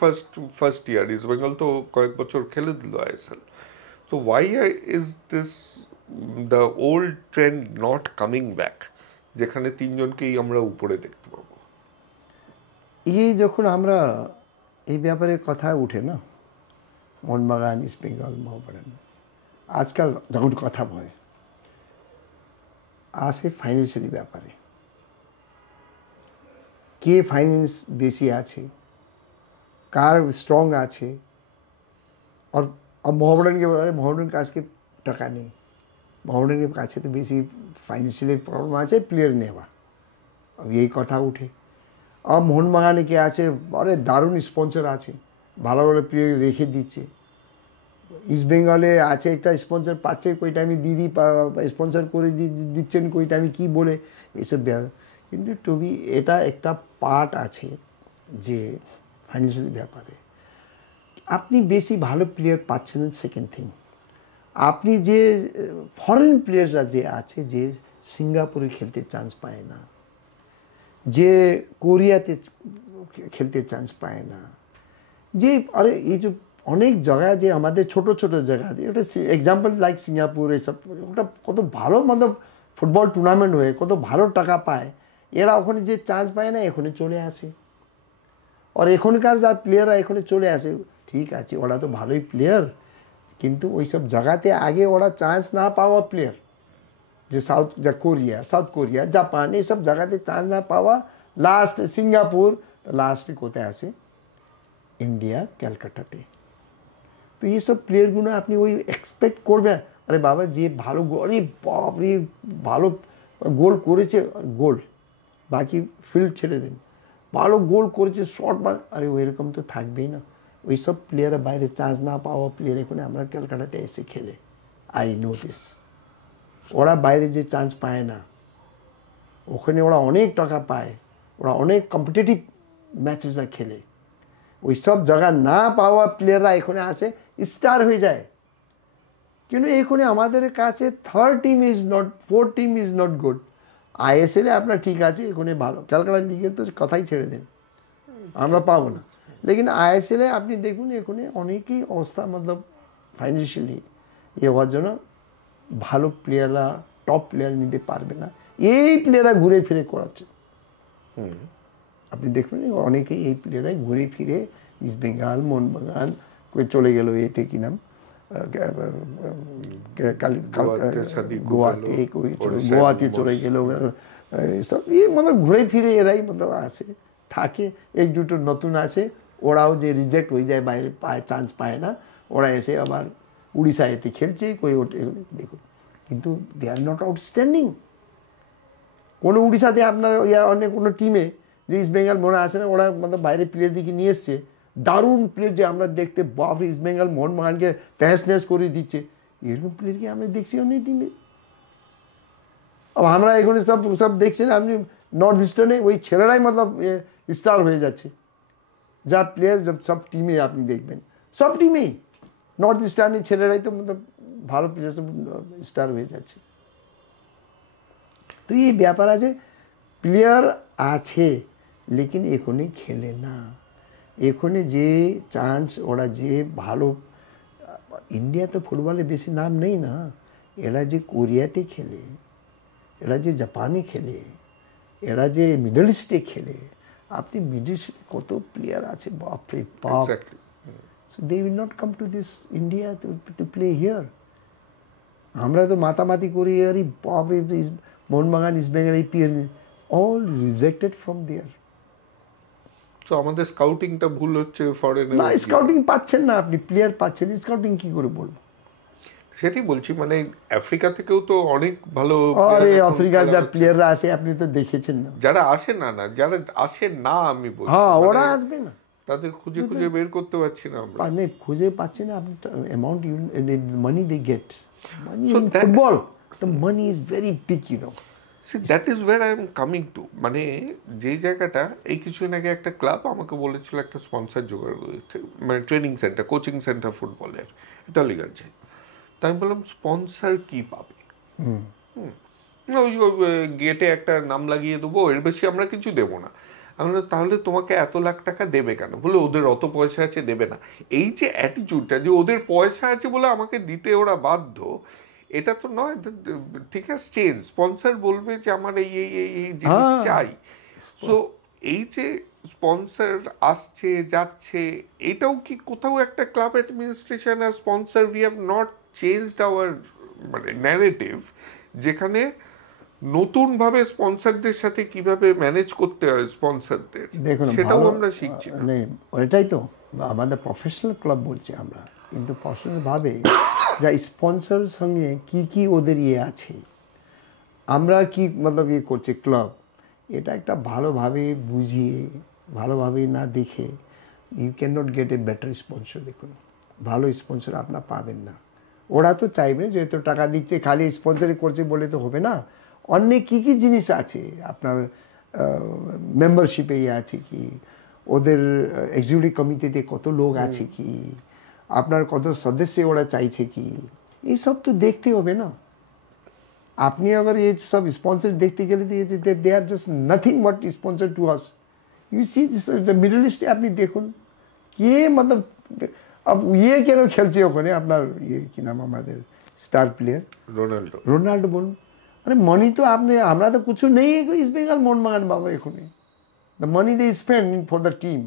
ফার্স্ট ইয়ার, ইস্ট বেঙ্গল তো কয়েক বছর খেলে দিল ISL. So why is this the old trend not coming back, যেখানে 3 জনকেই আমরা উপরে দেখতে পাবো? এই যখন আমরা এই ব্যাপারে কথা উঠে না, মোহনবাগান ইস্ট বেঙ্গল মোহামেডান, আজকাল যখন কথা বলে আসে ফাইন্যান্সিয়ালি ব্যাপারে, কে ফাইন্যান্স বেশি আছে, কার স্ট্রং আছে, আর মোহামেডানকে বলে মোহামেডান কাছকে টাকা নেই, মোহামেডানের কাছে তো বেশি ফাইন্যান্সিয়ালি প্রবলেম আছে প্লেয়ার নেওয়া, এই কথা উঠে। আর মোহনবাগানে কে আছে, আরে দারুণ স্পন্সর আছে, ভালো ভালো প্লেয়ার রেখে দিচ্ছে, ইস্ট বেঙ্গলে আছে একটা স্পন্সর পাচ্ছে, কই টাইমে দিদি স্পন্সর করে দিচ্ছেন, কই টাইমে কী বলে এসব ব্যাপার। কিন্তু টবি এটা একটা পার্ট আছে যে ফাইন্যান্সিয়াল ব্যাপারে আপনি বেশি ভালো প্লেয়ার পাচ্ছেন। সেকেন্ড থিং, আপনি যে ফরেন প্লেয়াররা যে আছে, যে সিঙ্গাপুরে খেলতে চান্স পায় না, যে কোরিয়াতে খেলতে চান্স পায় না, যে আরে এই যে অনেক জায়গায় যে আমাদের ছোট ছোট জায়গা, ওটা এক্সাম্পল লাইক সিঙ্গাপুর, এসব ওটা কত ভালো মতলব ফুটবল টুর্নামেন্ট হয়ে কত ভালো টাকা পায়, এরা ওখানে যে চান্স পায় না এখানে চলে আসে। আর এখনকার যা প্লেয়াররা এখানে চলে আসে, ঠিক আছে ওরা তো ভালোই প্লেয়ার, কিন্তু ওই সব জায়গাতে আগে ওরা চান্স না পাওয়া প্লেয়ার, যে সাউথ কোরিয়া জাপান এইসব জায়গাতে চান্স না পাওয়া, লাস্ট সিঙ্গাপুর, লাস্টে কোথায় আসে? ইন্ডিয়া, ক্যালকাটাতে। তো এইসব প্লেয়ারগুলো আপনি ওই এক্সপেক্ট করবেন, আরে বাবা যে ভালো আরে বাপরে ভালো গোল করেছে, গোল বাকি ফিল্ড ছেড়ে দিন, ভালো গোল করেছে শর্ট মার, আরে ওইরকম তো থাকবেই না। ওই সব প্লেয়ারের বাইরে চান্স না পাওয়া প্লেয়ার এখানে আমরা ক্যালকাটাতে এসে খেলে, আই নোটিস ওরা বাইরে যে চান্স পায় না, ওখানে ওরা অনেক টাকা পায়, ওরা অনেক কম্পিটিটিভ ম্যাচেসরা খেলে, ওই সব জায়গা না পাওয়া প্লেয়াররা এখানে আসে স্টার হয়ে যায়। কিন্তু এখানে আমাদের কাছে third team is not, fourth team is not good. আইএসএলে আপনার ঠিক আছে, এখানে ভালো, ক্যালকাটা লিগের তো কথাই ছেড়ে দেন, আমরা পাবো না। লেকিন আইএসএলে আপনি দেখুন এখানে অনেকেই অবস্থা মতলব ফাইন্যান্সিয়ালি হওয়ার জন্য ভালো প্লেয়াররা টপ প্লেয়ার নিতে পারবে না, এই প্লেয়াররা ঘুরে ফিরে করাচ্ছে। আপনি দেখবেন অনেকেই এই প্লেয়াররাই ঘুরে ফিরে ইস্ট বেঙ্গল, মোহনবাগান, কই চলে গেল এতে কি নাম গোয়াতে চলে গেল, সব মতলব ঘুরে ফিরে এরাই মতলব আসে থাকে। এক দুটো নতুন আছে, ওরাও যে রিজেক্ট হয়ে যায়, বাইরে পায় চান্স পায় না, ওরা এসে আবার উড়িষ্যা এতে খেলছে, কই ওঠে দেখুন। কিন্তু দে আর নট আউটস্ট্যান্ডিং। কোনো উড়িষ্যাতে আপনার অনেক কোনো টিমে যে ইস্ট বেঙ্গল মনে আসে না, ওরা মতলব বাইরে প্লেয়ার দিকে নিয়ে এসছে, দারুণ প্লেয়ার যে আমরা দেখতে বাপ ইস্ট বেঙ্গল মোহনবাগানকে তহস নহস করে দিচ্ছে, এরকম প্লেয়ারকে আমরা দেখছি অনেক টিমে। আমরা এখানে সব দেখছেন আপনি নর্থ ইস্টার্নে ওই ছেলেরাই মতলব স্টার হয়ে যাচ্ছে, যা প্লেয়ার সব টিমে আপনি দেখবেন, সব টিমেই নর্থ ইস্টার্নের ছেলেরাই তো মতলব ভালো প্লেয়ার সব স্টার হয়ে যাচ্ছে। তো এই ব্যাপার আছে, প্লেয়ার আছে লেকিন এখানে খেলে না, এখানে যে চান্স ওরা যে ভালো, ইন্ডিয়া তো ফুটবলে বেশি নাম নেই না, এরা যে কোরিয়াতে খেলে, এরা যে জাপানে খেলে, এরা যে মিডল ইস্টে খেলে, আপনি মিডল ইস্টে কত প্লেয়ার আছে বাপরে বাপ। So they will not come to this India to play here. আমরা তো মাতামাতি করি, আরে বাপরে মোহনবাগান, ইস্ট বেঙ্গল, এই প্লেয়ার অল রিজেক্টেড ফ্রম দেয়ার। তো আমাদের স্কাউটিংটা ভুল হচ্ছে, ফরেন না স্কাউটিং পাচ্ছেন না আপনি, প্লেয়ার পাচ্ছেন, স্কাউটিং কি করে বলবো? সেটাই বলছি, মানে আফ্রিকা থেকেও তো অনেক ভালো, আরে আফ্রিকার যা প্লেয়াররা আসে আপনি তো দেখেছেন না, যারা আসে না, যারা আসে না আমি বলছি, হ্যাঁ ওরা আসবে না, তাদের খুঁজে খুঁজে বের করতে পারছি না আমরা। মানে খুঁজে পাচ্ছি না আপনি, amount money they get, money So in that- football the money is very big, you know. See, that is where I am coming to. মানে যেই জায়গাটা, এই কিছুদিন আগে একটা ক্লাব আমাকে বলেছিল একটা স্পন্সর জোগাড় করতে, মানে ট্রেনিং সেন্টার, কোচিং সেন্টার ফুটবলের, ইটালিগঞ্জে। তাই আমি বললাম স্পন্সর কি পাবে? ওই গেটে একটা নাম লাগিয়ে দেবো, এর বেশি আমরা কিছু দেবো না। আমি বললাম তাহলে তোমাকে এত লাখ টাকা দেবে কেন? বলে ওদের অত পয়সা আছে, দেবে না। এই যে অ্যাটিটিউডটা, যে ওদের পয়সা আছে বলে আমাকে দিতে ওরা বাধ্য, এটা তো নয়। ঠিক আছে, চেঞ্জ স্পন্সর বলবে যে আমার এই এই এই এই জিনিস চাই। সো এই যে স্পন্সর আসছে যাচ্ছে, এটাও কি কোথাও একটা ক্লাব অ্যাডমিনিস্ট্রেশন আর sponsor, we have not changed our মানে ন্যারেটিভ, যেখানে নতুনভাবে স্পন্সরদের সাথে কিভাবে ম্যানেজ করতে হয় স্পন্সরদের, দেখুন সেটাও আমরা শিখছি না। ওইটাই তো আমাদের প্রফেশনাল ক্লাব বলছি আমরা, কিন্তু প্রফেশনালভাবে যা স্পন্সর সঙ্গে কি কি ওদের আছে, আমরা কি মতলব করছি ক্লাব, এটা একটা ভালোভাবে বুঝিয়ে, ভালোভাবে না দেখে you can not get a better sponsor. দেখুন ভালো স্পন্সর আপনার পাবেন না। ওরা তো চাইবে যেহেতু টাকা দিচ্ছে, খালি স্পন্সরই করছে বলে তো হবে না। অনেক কী কী জিনিস আছে আপনার মেম্বারশিপে আছে কি, ওদের এক্সিকিউটিভ কমিটিতে কত লোক আছে কি, আপনার কত সদস্য ওরা চাইছে কি, এইসব তো দেখতে হবে না। আপনি अगर ये सब स्पॉन्सर देखते गए they are just nothing but sponsor to us. You see this the middle east আপনি দেখুন কে मतलब अब ये কেন খেলছে ওখানে আপনার ये কি নাম আমাদের স্টার প্লেয়ার রোনাল্ডো বলুন। আরে মানি তো আপনি আমরা তো কিছু নেই ইস্ট বেঙ্গল মোহনবাগান বাবা এখানে। The money they spend for the team.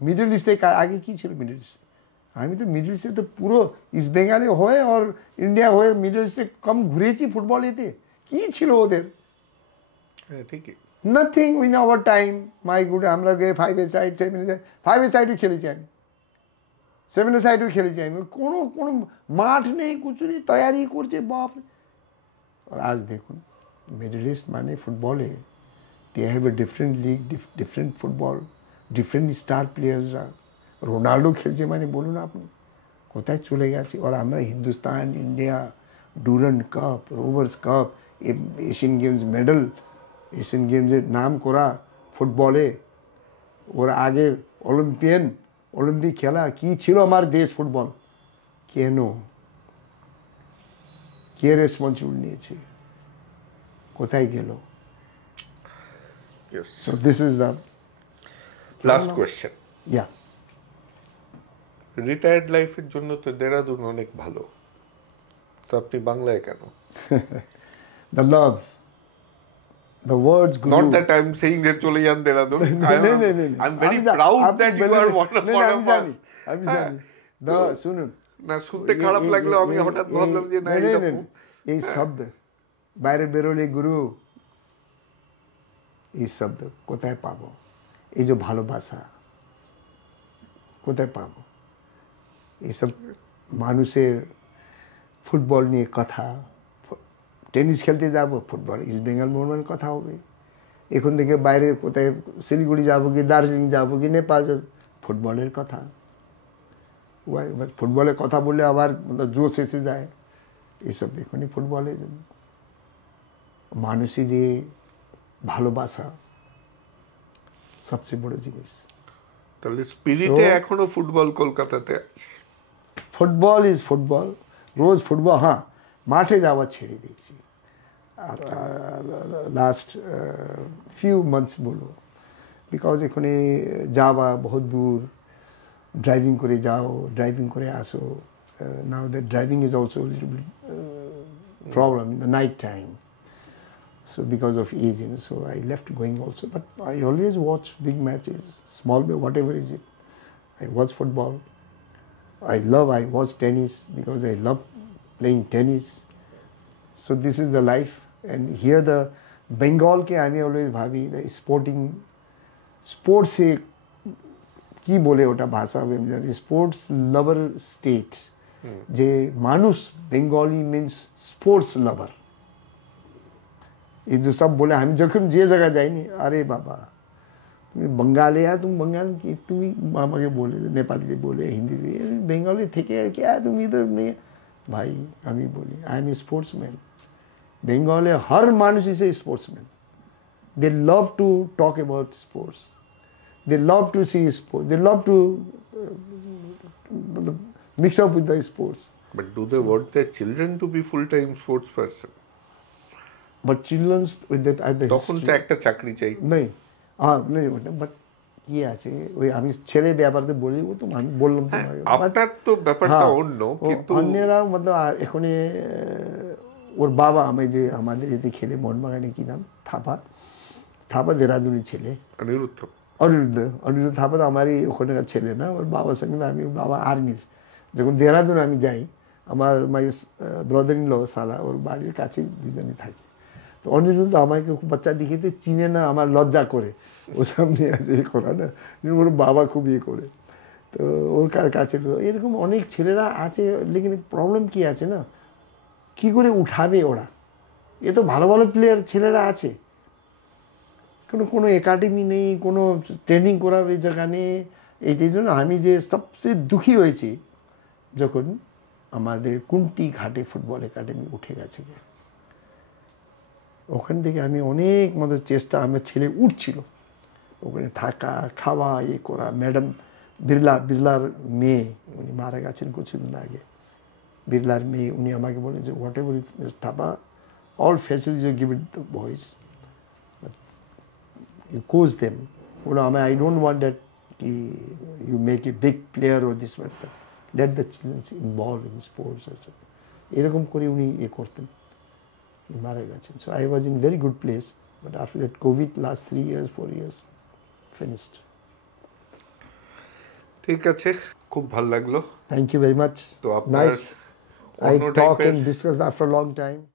Middle ইস্টে আগে কি ছিল মিডল ইস্টে? আমি তো মিডল ইস্টে তো পুরো ইস্ট বেঙ্গলে হয়ে আর ইন্ডিয়া হয়ে মিডল ইস্টে কম ঘুরেছি ফুটবল। এতে কি ছিল ওদের? ঠিকই nothing win our time. My good আমরা গিয়ে 5 এ সাইড 7 এ 5 এ সাইডও খেলেছি আমি, 7 এ সাইডও খেলেছি আমি। কোনো কোনো মাঠ নেই, কিছু নেই, তৈরি করছে বাপ। আর আজ দেখুন মিডল ইস্ট মানে ফুটবলে they have a different league, different football, different star প্লেয়ার্সরা। রোনাল্ডো খেলছে মানে বলুন আপনি কোথায় চলে গেছে। আর আমরা Hindustan, India, Durand Cup, Rovers Cup, Asian games medal, Asian গেমসের নাম করা ফুটবলে। ওর আগের অলিম্পিক খেলা কি ছিল আমার দেশ ফুটবল? কেন? কে রেসপন্সিবল নিয়েছে? কোথায় গেল? So this is the last question. yeah. Retired লাইফের জন্য তো দেরাদুন অনেক ভালো, তো আপনি বাংলায় কেন? The love, the words guru. Not that I'm saying that চলে যান Dehradun. I'm very proud that you are one of us. আমি জানি। শুনুন না, শুনতে খারাপ লাগলো, আমি হঠাৎ ভাবলাম যে না এই শব্দ বাইরে বেরোলে গুরু, এই শব্দ কোথায় পাবো? এই যে ভালোবাসা কোথায় পাবো? এইসব মানুষের ফুটবল নিয়ে কথা, টেনিস খেলতে যাব ফুটবল ইস্ট বেঙ্গল মোহনবাগান কথা হবে। এখন থেকে বাইরে কোথায় শিলিগুড়ি যাবো কি দার্জিলিং যাবো কি নেপাল যাব, ফুটবলের কথা। ফুটবলের কথা বললে আবার জোশ এসে যায়। এইসব এখনই ফুটবলে মানুষই যে ভালোবাসা সবচেয়ে বড় জিনিস। তাহলে স্পিরিটে এখনো ফুটবল কলকাতাতে আছে। Football is football, rose football. হ্যাঁ, মাঠে যাওয়া ছেড়ে দিয়েছি লাস্ট ফিউ মান্থস বলো, বিকজ এখানে যাওয়া বহুত দূর, ড্রাইভিং করে যাও, ড্রাইভিং করে আসো। Now that driving is also little bit problem in the night time, so because of age, so I left going also. But I always watch big matches, small, whatever is it. I watch football. I watch tennis because I love playing tennis. So this is the life. And here the Bengal ke I always bhabi the sports se ki bole ota bhasha mein sports lover state. Je manush Bengali means sports lover. ये जो सब बोले हम जखन जे जगह जाइनी, अरे बाबा তুমি बंगाली है, तुम बंगाल की तुम আমাকে বলে নেপালি তে বলে হিন্দি বেঙ্গলি থেকে কি তুমি इधर में भाई আমি বলি आई एम ए स्पोर्ट्समैन। बेंगले हर মানুষ is a sportsman. They love to talk about sports, they love to see sports, they love to mix up with the sports. But do they want their children to be full-time sports person? But children's with that at the তখন তো একটা চাকরি চাই। नहीं हाँ नहीं but কি আছে ওই আমি ছেলে ব্যাপারতে বলি ও তো আমি বললাম তো আপনার তো ব্যাপারটা অন্য, কিন্তু অন্যরা मतलब এখানে ওর বাবা আমি যে আমাদের এতে খেলে মোহনবাগানে কি নাম থাপা দেরাদুনি ছেলে অনিরুদ্ধ থাপা তো আমারই ওখানকার ছেলে না, ওর বাবার সঙ্গে আমি বাবা আর্মির। যখন দেরাদুন আমি যাই আমার মাই ব্রাদার ইন ল সালা ওর বাড়ির কাছে দুজনে থাকে। তো অনিরুদ্ধ আমাকে বাচ্চা দেখিতে চিনে না, আমার লজ্জা করে ও সামনে আছে এ করা না, ওর বাবা খুব ইয়ে করে। তো ওর কাছে এরকম অনেক ছেলেরা আছে, লেকিন প্রবলেম কি আছে না, কি করে উঠাবে ওরা? এ তো ভালো ভালো প্লেয়ার ছেলেরা আছে, কোনো একাডেমি নেই, কোনো ট্রেনিং করাবে জায়গা নেই। এইটার জন্য আমি যে সবচেয়ে দুঃখী হয়েছি যখন আমাদের কুন্টি ঘাটে ফুটবল একাডেমি উঠে গেছে, ওখান থেকে আমি অনেক মতো চেষ্টা, আমার ছেলে উঠছিল ওখানে থাকা খাওয়া ইয়ে করা। ম্যাডাম বিড়লার মেয়ে, উনি মারা গেছেন কিছুদিন আগে, বিড়লার মেয়ে, উনি আমাকে বলেন যে what ever is Thapa, all facilities you give it the boys, but you coach them. I don't want that you make a big player or this, but let the children involved in sports. এরকম করে উনি ইয়ে করতেন, মারা গেছেন। So I was in very good place, but after that COVID last 3 years 4 years finished. ঠিক আছে, খুব ভালো লাগলো। Thank you very much. তো আপনার Nice. I অন্য talk type-এর- and discuss after a long time.